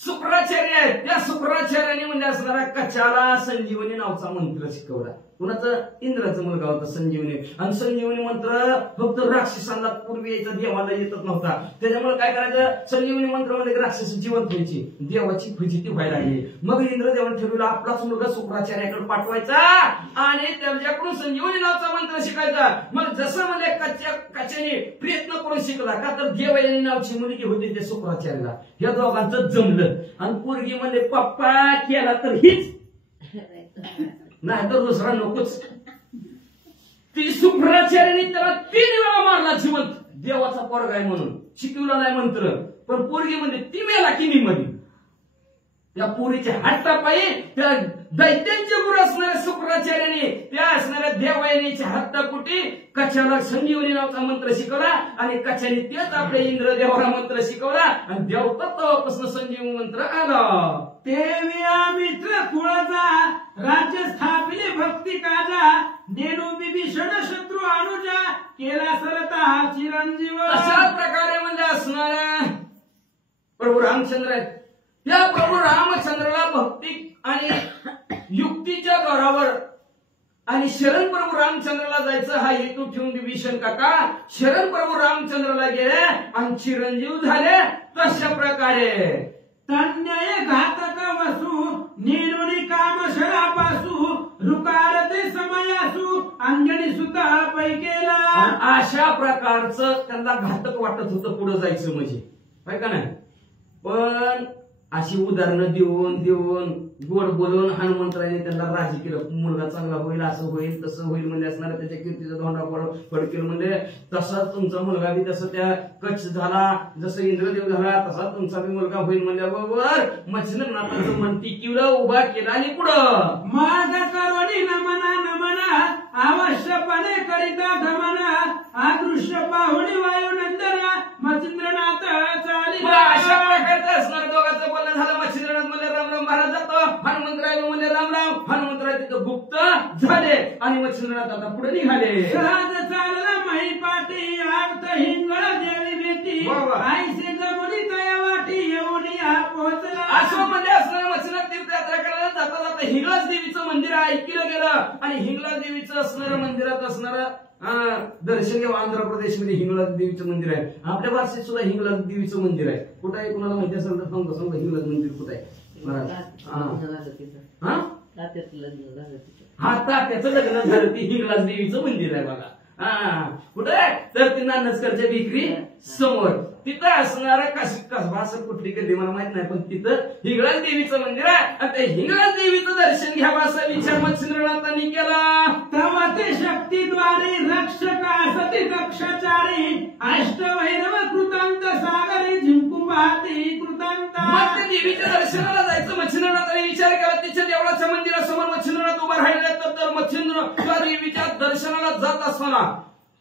शुक्राचार्य आहे त्या शुक्राचार्याने म्हणजे असणारा कचाला संजीवनी नावाचा मंत्र शिकवला. कुणाचं इंद्राचा मुलगा होता संजीवनी आणि संजीवनी मंत्र फक्त राक्षसांना पूर्वी यायचा देवाला येतच नव्हता त्याच्यामुळे काय करायचं संजीवनी मंत्रामध्ये राक्षस जिवंत व्हायची देवाची फजिती व्हायला लागली. मग इंद्रदेवाने ठरवलं आपलाच मुलगा शुक्राचार्याकडे पाठवायचा आणि त्याच्याकडून संजीवनी नावाचा मंत्र शिकायचा. मग जसं म्हणजे कच्याने प्रयत्न करून शिकला का तर देवयानी नावची मुलगी होती त्या शुक्राचार्याला या दोघांचं जमलं आणि पोरगी म्हणजे पप्पा केला तर हीच नाही तर दुसरा नकोच. ती शुक्राचार्याने त्याला 3 वेळा मारला जिवंत देवाचा पोरगा आहे म्हणून शिकवला नाही मंत्र पण पोरगी म्हणजे ती मेला किनी मध्ये त्या पोरीच्या हट्टापायी त्या दैत्यांचे गुरु असणाऱ्या शुक्राचार्याने त्या असणाऱ्या देवयानीच्या हट्टापोटी कच्याला संजीवनी नावाचा मंत्र शिकवला आणि कच्याने तेच आपल्या इंद्रदेवाला मंत्र शिकवला आणि देवतत्वापासून संजीवनी मंत्र आला. देविया मित्र कुळाचा राज्य स्थापिले भक्ती काजा नेणू विभीषण शत्रू अनुजा केला सरता चिरंजीव. अशा प्रकारे म्हणजे असणाऱ्या प्रभू रामचंद्र आहेत त्या प्रभू रामचंद्राला भक्ती आणि युक्तीच्या जोरावर आणि शरण प्रभू रामचंद्राला जायचं हा हेतू ठेवून विभीषण काका शरण प्रभू रामचंद्राला गेले आणि चिरंजीव झाले. तशा प्रकारे तन्याय घातक वसू नेणुनी काम शरापासू रुकारते समयासू अंजनी सुता पैकेला. अशा प्रकारचं त्यांना घातक वाटत होतं पुढे जायचं म्हणजे काय का नाही पण अशी उदाहरणं देऊन देऊन गोड बोलून हनुमंतराने त्यांना राजी केलं, मुलगा चांगला होईल, असं होईल तसं होईल म्हणजे असणार, त्याच्या कीर्तीचा धोंडा फडकेल म्हणजे तसाच तुमचा मुलगा बी तसं त्या कच्छ झाला, जसं इंद्रदेव झाला तसा तुमचा बी मुलगा होईल म्हणल्याबरोबर मच्छिंद्रनाथाचं मन टिकीवलं, उभा केला आणि पुढं माग करोडी नमना नमना अवश्यपणे करिता गमना अदृश्य पाहुणी वायुनंदना मच्छिंद्रनाथ चाली. अशा प्रकारचं असणार दोघांचं बोलणं झालं. मच्छिंद्रनाथ म्हणजे रामराम महाराज जातो, हनुमंतराय म्हणजे रामराम, हनुमंतराय तिथं गुप्त झाले आणि मच्छिंद्रनाथ आता पुढे निघाले. सहज चालला महिपाटी आर्त हिंगळ देवी बेटी आईसे जमुनी तया वाटी येऊनी हा पोहोचला. असं म्हणजे असणार मच्छिंद्रनाथ तीर्थयात्रा करायला जाता जाता हिंगलाज देवीचं मंदिर ऐकलं गेलं आणि हिंगलाज देवीचं असणारं मंदिरात असणारं दर्शन घ्यावं. आंध्र प्रदेशमध्ये हिंगलाज देवीचं मंदिर आहे, आपल्या भारतात सुद्धा हिंगलाज देवीचं मंदिर आहे. कुठं आहे कुणाला माहिती असेल तर सांगतो हिंगलाज मंदिर कुठं आहे. हा तात्याचं लग्न झालं ती हिंगलाज देवीचं मंदिर आहे बघा. कुठं आहे तर ती नानसकरच्या विक्री समोर तिथं असणारा कसबा असं कुठली कधी मला माहित नाही, पण तिथं हिंगलाज देवीचं मंदिर आहे आणि त्या हिंगलाज देवीचं दर्शन घ्यावं असा विचार मच्छिंद्रनाथांनी केला. तेव्हा ते शक्तीद्वारे रक्षक असती दक्षाचारी अष्टभैरव कृतांत सागरी जिंकू पाहती कृतांत. मग त्या देवीच्या दर्शनाला जायचं मच्छिंद्रनाथांनी विचार केला. तिच्या देवळाच्या मंदिरासमोर मच्छिंद्रनाथ उभा राहिले तर मच्छिंद्र देवीच्या दर्शनाला जात असताना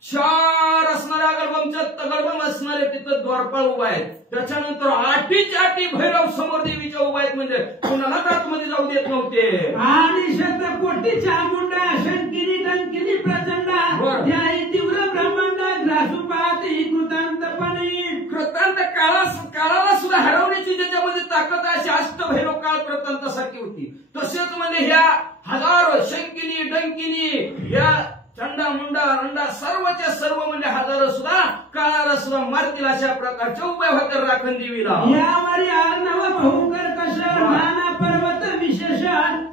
4 असणाऱ्या गडबम असणारे तिथं द्वारपाळ उभा आहेत. त्याच्यानंतर 8 भैरव समोर देवीच्या उभा आहेत म्हणजे कोणाला आतमध्ये जाऊ देत नव्हते. आणि शतकोटी चामुंडा शंकिनी टंकिनी प्रचंडा त्याही तीव्र ब्रह्मांडा ग्रासू पाहती कृतांतपणे. कृतांत काळाला सुद्धा हरवण्याची ज्याच्यामध्ये ताकद आहे अशी अष्टभैरव काळ कृतांतासारखी होती. तसेच म्हणजे ह्या हजारो शंकिनी डंकिनी या चंडा मुंडा रंडा सर्वच्या सर्व म्हणजे हजारो सुद्धा काळाला सुद्धा मारतील अशा प्रकारच्या उभ्या होत्या राखण देवीला. यावरी अर्णव बहुकर कश नाना पर्वत विशेष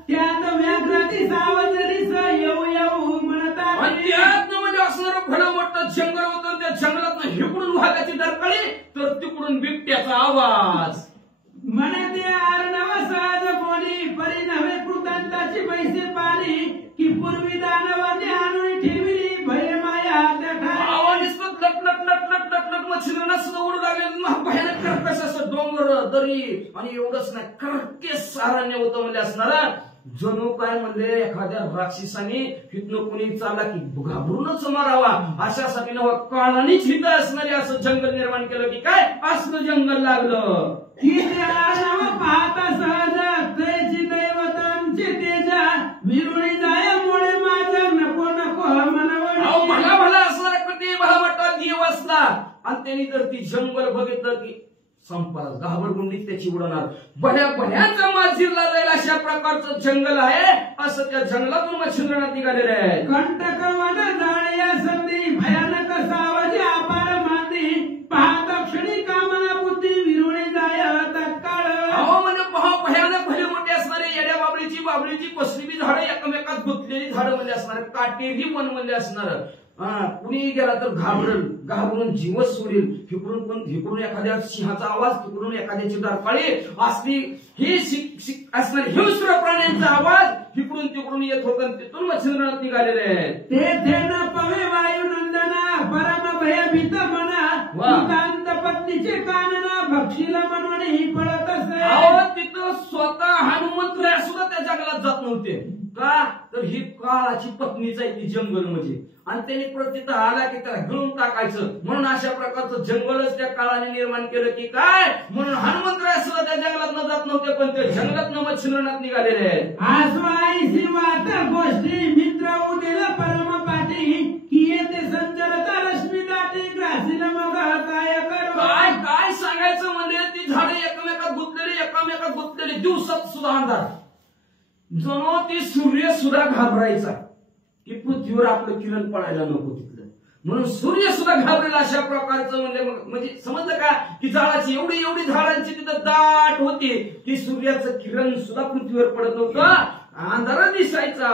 त्यात व्याघ्राती सावजरीस येऊ येऊ म्हणतात. आणि त्यात म्हणजे असणारं भलं मोठं जंगल होतं, त्या जंगलात हिकडून वाघाची डरकाळी तर तिकडून बिबट्याचा आवाज. म्हणते अर्णव सहज बोली परी नव्हे कृतांताची पैसे पारी की पूर्वी दानवाने आणून ठेवली भय माया त्या मच्छिंद्रनाथ सुद्धा उडू लागले. भयानक कर्कश असं डोंगर दरी आणि एवढंच नाही कर्केश सारण्य होतं म्हणजे असणारा जणू काय म्हणजे एखाद्या राक्षसाने हितनं कोणी चालला की घाबरूनच मारावा अशासाठी नव काळानेच हित असणारे असं जंगल निर्माण केलं की काय असलं जंगल लागलं. की पाहता सहज तैची दैवतांचे तेजा विरुळी जायामुळे माझं नको नको म्हणवं भला भला असणारा कधी भला मोठा देव असला आणि त्यांनी जर ती जंगल बघितलं की संपास घाबरगुंडीत त्याची उडवणार. भल्या भल्याचा माजीरला जाईल अशा प्रकारचं जंगल आहे. असं त्या जंगलातून मच्छिंद्रनाथ निघालेले आहे. कंटक वन जाळ्या संधी भयानक सावजी अपार मांदी पाहता क्षणी कामना बुद्धी विरुळे जाय तत्काळ. अहो म्हणजे भयानक भले मोठे असणारे येड्या बाबळीची पसरवी झाडं एकमेकात गुंतलेली झाडं म्हणजे असणार काटेरी वन म्हणजे असणार. कुणी गेला तर घाबरून जीवच सोडेल. हिकडून एखाद्या सिंहाचा आवाज तिकडून एखाद्याची डरकाळी असली ही असणारे हिंस्र प्राण्यांचा आवाज हिकडून तिकडून येत होता. तिथून मच्छिंद्रनाथ निघालेले आहेत. ते न पवे वायुनंदना परम भयभीत म्हणा कृतांत पत्नीचे कानना भक्षीला म्हणून ही पळत असे. अहो तिथं स्वतः हनुमंतराय सुद्धा त्या जंगलात जात नव्हते. का तर ही काळाची पत्नीच आहे ती जंगल म्हणजे आणि त्यांनी तिथं आला की त्याला गिळून टाकायचं म्हणून अशा प्रकारचं जंगलच त्या काळाने निर्माण केलं की काय म्हणून हनुमंतराय सुद्धा त्या जंगलात न जात नव्हते पण ते जंगलात न मच्छिंद्रनाथ निघालेले आहेत. आसवाईसी वाट गोष्टी मित्र उदेल परम पाठी की येते संचरता रश्मी दाटी ग्रासील मग काय कर काय सांगायचं म्हणजे ती झाडे एकमेकात गुंतलेली दिवसात सुद्धा अंधार जणू ती सूर्य सुद्धा घाबरायचा की पृथ्वीवर आपलं किरण पडायला नको तिथलं म्हणून सूर्य सुद्धा घाबरेल अशा प्रकारचं म्हणजे समजलं का की झाडाची एवढी झाडांची तिथं दाट होती की सूर्याचं किरण सुद्धा पृथ्वीवर पडत नव्हतं. अंधार दिसायचा.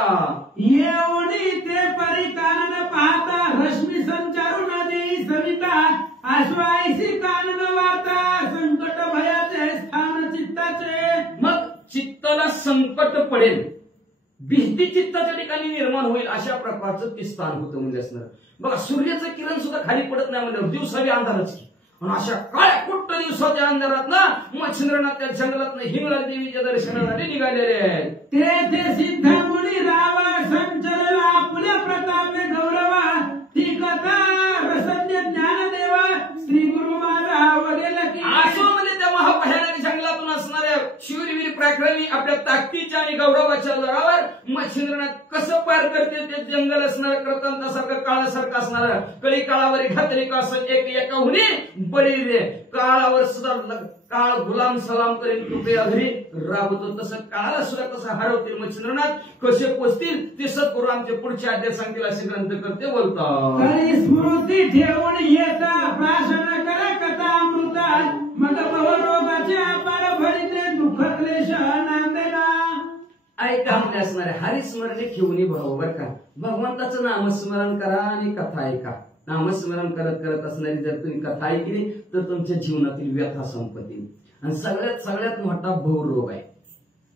एवढी ते परी कानन पाहता रश्मी संचारू नदी सविता आश्वाईसी कानन वार्ता संकट भयाचे स्थान चित्ताचे. मग चित्ताला संकट पट पडेल, भीती चित्ताच्या ठिकाणी निर्माण होईल अशा प्रकारचं ते स्थान होतं म्हणजे असणार. बघा सूर्याचं किरण सुद्धा खाली पडत नाही म्हणजे दिवसावी अंधारच की. आणि अशा काळ्या कुट्ट दिवसाच्या अंधारात ना मच्छिंद्रनाथ त्या जंगलात हिंगळा देवीच्या दर्शनासाठी निघालेले आहेत. ते सिद्ध मुनी रावा संचल आपल्या प्रतापे गौरवा, ती कथा रसज्ञ ज्ञानदेवा श्री गुरु माझा वरेल की. असो म्हणजे त्या महाभयानक जंगलातून असणाऱ्या शूरवीर पराक्रमी आपल्या ताकदीच्या आणि गौरवाच्या जोरावर मच्छिंद्रनाथ कसं पार करते ते जंगल असणार, करतांतासारखं काळासारखं असणार. कळी काळावर घातली का असं एका हुनी बळी रे. काळावर सुद्धा काळ गुलाम सलाम करेल कृपे अघरी राबतो, तसं काळाला सुद्धा कसं हरवतील मच्छिंद्रनाथ, कसे पोचतील ते सद्गुरु आमचे पुढचे अध्याय सांगतील असे ग्रंथकर्ते बोलतात. स्मृती ठेवून येता प्राशन कर कथा अमृता, मग भवरोगाचे अपार भरिते दुःख क्लेश नांदेना. ऐका म्हणजे असणारे हरिस्मरणे ठेवून बरोबर का, भगवंताचं नामस्मरण करा आणि कथा ऐका. नामस्मरण करत करत असणारी जर तुम्ही कथा ऐकली तर तुमच्या जीवनातील व्यथा संपत्ती. आणि सगळ्यात मोठा भवरोग आहे.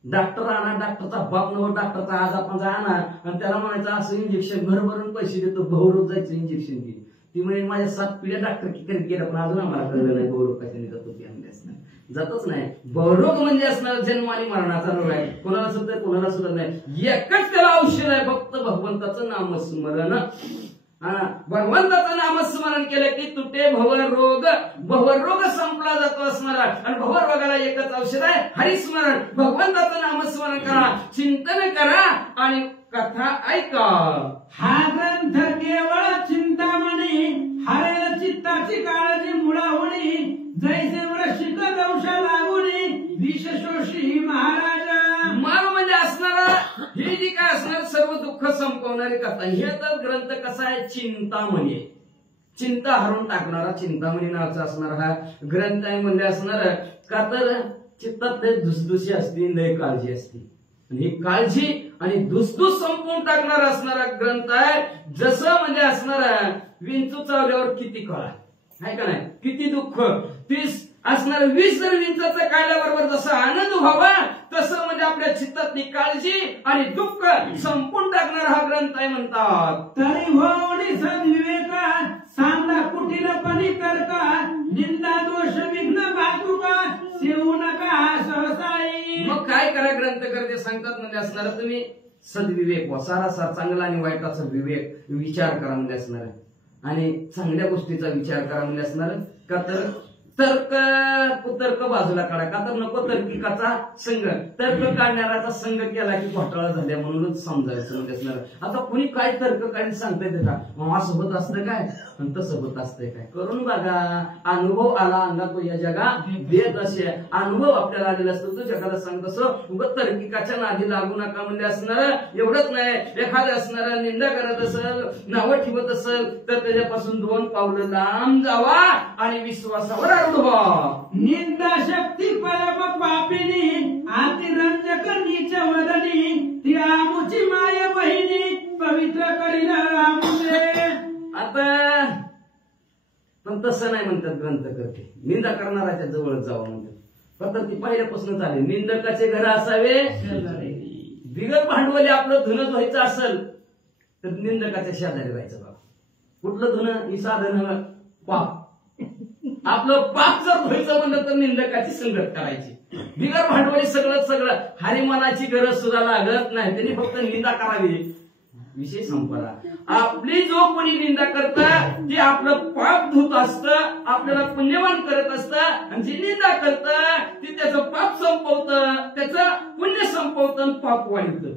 डॉक्टर आणा, डॉक्टरचा बाप नव डॉक्टरचा आज आपण आणा आणि त्याला म्हणायचं असं इंजेक्शन भरभरून पैसे देतो, भवरोग जायचं इंजेक्शन घे. ती म्हणे माझ्या 7 पिढ्या डॉक्टर करत गेला पण अजून आम्हाला कळलं नाही भवरोग कशाने जातो. ती आम्ही असणार जातच नाही. भवरोग म्हणजे असणार जन्म आणि मरणाचा रोग आहे. कोणाला सुद्धा कोणाला सुद्धा नाही. एकच त्याला औषध आहे, फक्त भगवंताचं नामस्मरण. भगवंताचं नामस्मरण केलं की तुटे भवरोग, भवरोग संपला जातो असणारा. आणि भवरोगाला एकच औषध आहे हरिस्मरण. भगवंताचं नामस्मरण करा, चिंतन करा आणि कथा ऐका. हा ग्रंथ केवळ चिंतामणी, हरेल चित्ताची काळजी मुळावणी, जैसे वृश्चिक दंशा लागुनी विषशोषी महाराजा. मग म्हणजे असणारा ही जी काय असणार सर्व दुःख संपवणारी कथा. हे तर ग्रंथ कसा आहे, चिंतामणी, चिंता हरून टाकणारा चिंतामणी नावाचा असणारा हा ग्रंथ आहे. म्हणजे असणार का तर चित्तात लय धुसधुशी असते, लय काळजी असते. आणि ही काळजी आणि धुसधुस संपवून टाकणारा असणारा ग्रंथ आहे. जसं म्हणजे असणार विंचू चावल्यावर किती कळा आहे का नाही, किती दुःख. तीच असणार विष जर विंचाचं काढल्याबरोबर जसा आनंद व्हावा तसं म्हणजे आपल्या चित्तातली काळजी आणि दुःख संपून टाकणारा हा ग्रंथ आहे म्हणतात. तरी होणी सद्विवेका, सांगा कुटीलपणी तर्का, निंदा दोष विघ्न भातुका, सेवू नका सहसाई. मग काय करा ग्रंथ करते सांगतात म्हणजे असणार तुम्ही सद्विवेक वा, सारासार चांगला आणि वाईटाचा विवेक विचार करा म्हणजे असणार. आणि चांगल्या गोष्टीचा विचार करा म्हणजे असणार. का तर कुतर्क बाजूला काढा, का तर नको तर्किकाचा संघ. तर्क काढणाराचा संघ केला की घोटाळा झाल्या म्हणूनच समजायचं म्हणजे असणार. आता कुणी काय तर्क काढून सांगताय त्याचा मग असं होत असतं काय आणि तसं होत असतंय काय, करून बघा. अनुभव आला अंगात तो या जगा देत असे अनुभव आपल्याला आलेला असतो. तो जगाला सांगत असो उगत तर्किकाच्या नादी लागू नका म्हणजे असणार. एवढंच नाही, एखादं असणार निंदा करत असेल, नावं ठेवत असेल तर त्याच्यापासून 2 पावलं लांब जावा आणि विश्वासावर निंदा शक्ती परम पापिनी, अतिरंजक नीच वदनी, ती आमुची माय बहिणी पवित्र करील रामुले. आता पण तसं नाही म्हणतात ग्रंथ करते, निंदा करणाऱ्याच्या जवळ जावं म्हणतात. फक्त ती पहिल्यापासून चालेल. निंदकाचे घर असावे बिगर भांडवली. आपलं धुणं धुवायचं असेल तर निंदकाच्या शेजारी राहायचं. बाबा कुठलं धुणं, ही साधन पाप. आपलं पाप जर धुवायचं म्हणलं तर निंदकाची संगत करायची. बिगर भांडवली सगळं हरिमानाची गरज सुद्धा लागत नाही. त्यांनी फक्त निंदा करावी, विषय संपला. आपली जो कोणी निंदा करतं ते आपलं पाप धुत असतं, आपल्याला पुण्यवान करत असतं. आणि जे निंदा करतं ते त्याचं पाप संपवतं, त्याचं पुण्य संपवतं, पाप वाढतं.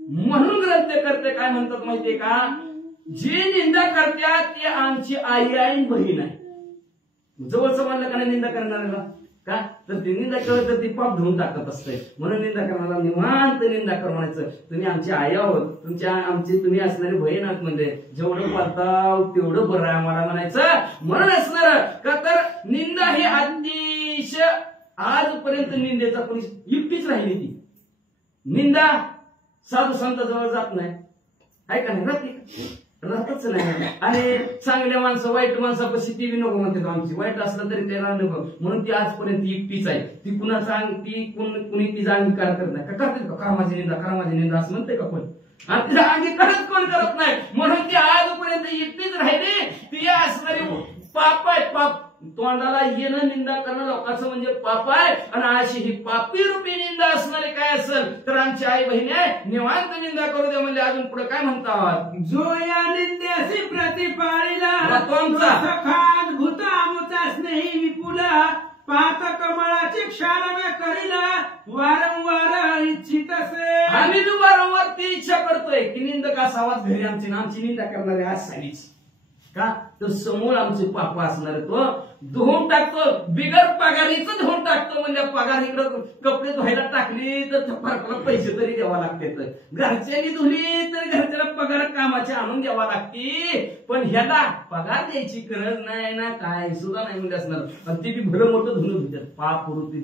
म्हणून ग्रंथ करते काय म्हणतात माहितीये का, जे निंदा करतात ते आमची आई आहे बहीण आहे. जवळचं म्हणलं का नाही निंदा करणाऱ्याला का, तर ती निंदा केलं तर ती पाप धुवून टाकत असते. म्हणून निंदा करणारा निवांत निंदा कर म्हणायचं. तुम्ही आमची आई आहोत, आमची तुम्ही असणारी बहीण आहात. म्हणजे जेवढं पाळताव तेवढं बरं आहे आम्हाला म्हणायचं. म्हणून असणार का तर निंदा ही अतिशय आजपर्यंत निंदेचा कोणी युक्तीच राहिली. ती निंदा साधू संत जवळ जात नाही, आहे का नाही, राहतच करायचं नाही. आणि चांगल्या माणसं वाईट माणसापाशी ती बी नको म्हणतात आमची. वाईट असलं तरी त्याला नको म्हणून ती आजपर्यंत एकटीच आहे. ती कुणाचा कुणी तिचा अंगीकार करत नाही. का करते का करा माझी निंदा असं म्हणते का कोण? आणि तिला अंगीकारच कोण करत नाही म्हणून ती आजपर्यंत एकटीच राहिली. ती असणारी पाप आहे. पाप तोंडाला येणं निंदा करणं लोकांचं म्हणजे पाप आहे. आणि अशी ही पापी रूपी निंदा असणारी काय असेल तर आमची आई बहिणी आहे निवांत निंदा करू द्या. म्हणजे अजून पुढे काय म्हणतात? जो या निंद्यासी प्रतिपाळीला तुमचा सखात भूत आमुचा स्नेही विपुल पात कमळाची क्षारवे करीला वारंवार इच्छित असे. आम्ही बी वारंवार ती इच्छा करतोय की निंदक असावाच घरी आमची निंदा करणारे असावीच. का तर समोर आमचे पाप असणार तो धुवून टाकतो. बिगर पगारीच धुवून टाकतो. म्हणजे पगार इकडं कपडे धुवायला टाकली तर फरकाला पैसे तरी द्यावा लागतात. घरच्यांनी धुली तर घरच्याला पगार कामाचे आणून द्यावा लागते. पण ह्याला पगार द्यायची गरज नाही ना काय सुद्धा नाही म्हणजे असणार. आणि ती बी भलं मोठं धुणं धुतात. पाप वृत्ती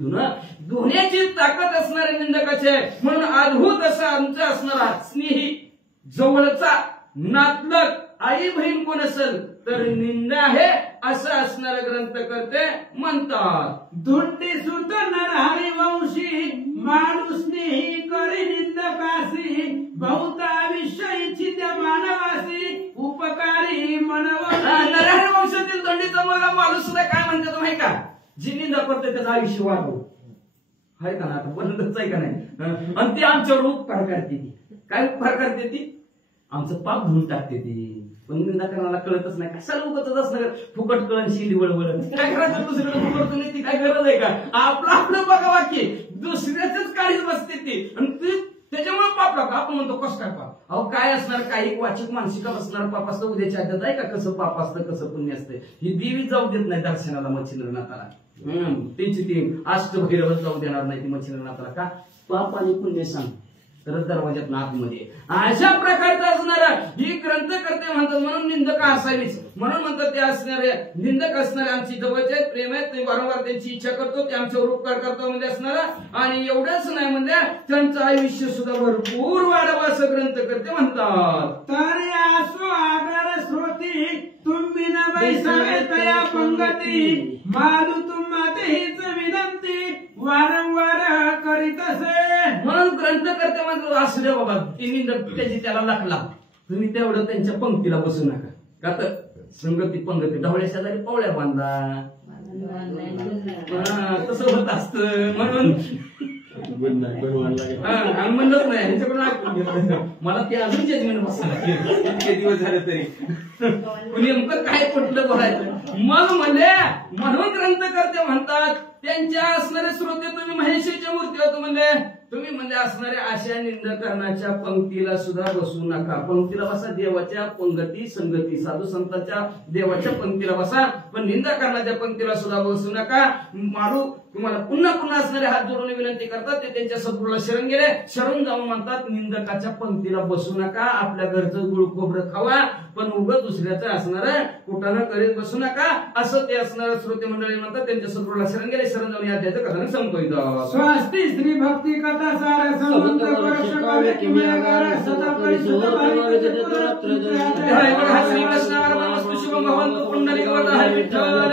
धुण्याची ताकद असणारे निंदकाचे. म्हणून अद्भुत असं आमचं असणारा स्नेही जवळचा नातलग आई बहीण कोण असेल तर निंदा आहे असं असणारे ग्रंथकर्ते म्हणतात. धुंडी सुत नरहरी वंशी माणूसनेही करी निंदकासी बहुत आयुष्य इच्छित मानवासी उपकारी मनव. नरहरी वंशातील धोंडीचा मुलगा माणूस सुद्धा काय म्हणतात माहिती का? जी निंदा करते त्याचं आयुष्य वाढव आहे का ना? आता बंदच आहे का नाही? आणि ती आमच्यावर उपकार करते. ती काय उपकार करते? ती आमचं पाप धुवून टाकते. ती पण निंदा करण्याला कळतच नाही. कशाला उगतच असणार फुकट कळण शिली वळवळ काय करायचं? दुसरीकडे फुकट नाही ती काय गरज आहे का? आपलं बघावा की दुसऱ्याच काळीच बसते ती. आणि त्याच्यामुळे पाप लागतो. आपण म्हणतो कसं काय पाप? अहो काय असणार? काही वाचिक मानसिका असणार पाप असतं. उद्याच्या आद्यात आहे का कसं पाप असतं कसं पुण्य असतं? ही देवी जाऊ देत नाही दर्शनाला मच्छिंद्रनाथाला. त्यांची ती अष्टभैरवच जाऊ देणार नाही ती मच्छिंद्रनाथाला. का? पाप आणि पुण्य सांग तर दरवाज्यात आतमध्ये अशा प्रकारचा असणारा ही ग्रंथकर्ते म्हणतात. म्हणून निंदक असावीच. म्हणून म्हणतात ते असणारे निंदक असणारे आमची जवळचे प्रेम आहेत. ते वारंवार त्यांची इच्छा करतो. ते आमच्यावर उपकार करतो म्हणजे असणारा. आणि एवढंच नाही म्हणजे त्यांचं आयुष्य सुद्धा भरपूर वाढावं असं ग्रंथकर्ते म्हणतात. तर असो आगार श्रोती तुम्ही न बैसावे तया पंगती मालू तुम्हा हीच विनंती वारंवार करीत असे. म्हणून ग्रंथकर्ते म्हणतो असू द्या बाबा ती निंदक त्याची त्याला लागला तुम्ही तेवढं त्यांच्या पंक्तीला बसू नका. का तर संगती पंगती ढवळ्या शेजारी पवळ्या बांधा तसं होत असतं. म्हणून म्हणलंच नाही ह्यांच्याकडून ऐकून घेतलं. मला ते अजून जजमेंट बसायला इतके दिवस झाले तरी नेमकं काय पटलं बोलायचं. मग म्हणून ग्रंथकर्ते म्हणतात त्यांच्या असणारे श्रोते तुम्ही महेशीच्या मूर्ती होतो तुम्ही म्हणजे असणारे अशा निंदकरणाच्या पंक्तीला सुद्धा बसू नका. पंक्तीला बसा देवाच्या पंगती संगती साधू संतांच्या देवाच्या पंक्तीला बसा. पण निंदा करण्याच्या पंक्तीला सुद्धा बसू नका. मारू तुम्हाला पुन्हा पुन्हा असणारे हात जोडून विनंती करतात. ते त्यांच्या सद्गुरूला शरण गेले. शरण जाऊन म्हणतात निंदकाच्या पंक्तीला बसू नका. आपल्या घरचं गुळ खोबरं खावा पण उगं दुसऱ्याचं असणारं कुठानं करीत बसू नका असं ते असणारं श्रोते मंडळी म्हणतात. त्यांच्या सद्गुरूला शरण गेले. शरण जाऊन या अध्यायाचं कथन संपवितं. स्वस्ती श्री भक्ती कथा सार संबंध वर्षकाले किमयागार सदा परिशुद्ध भाविक चतुरात्र श्री कृष्ण शुभम भवन्तु पुंडलिक वरदहरि विठ्ठल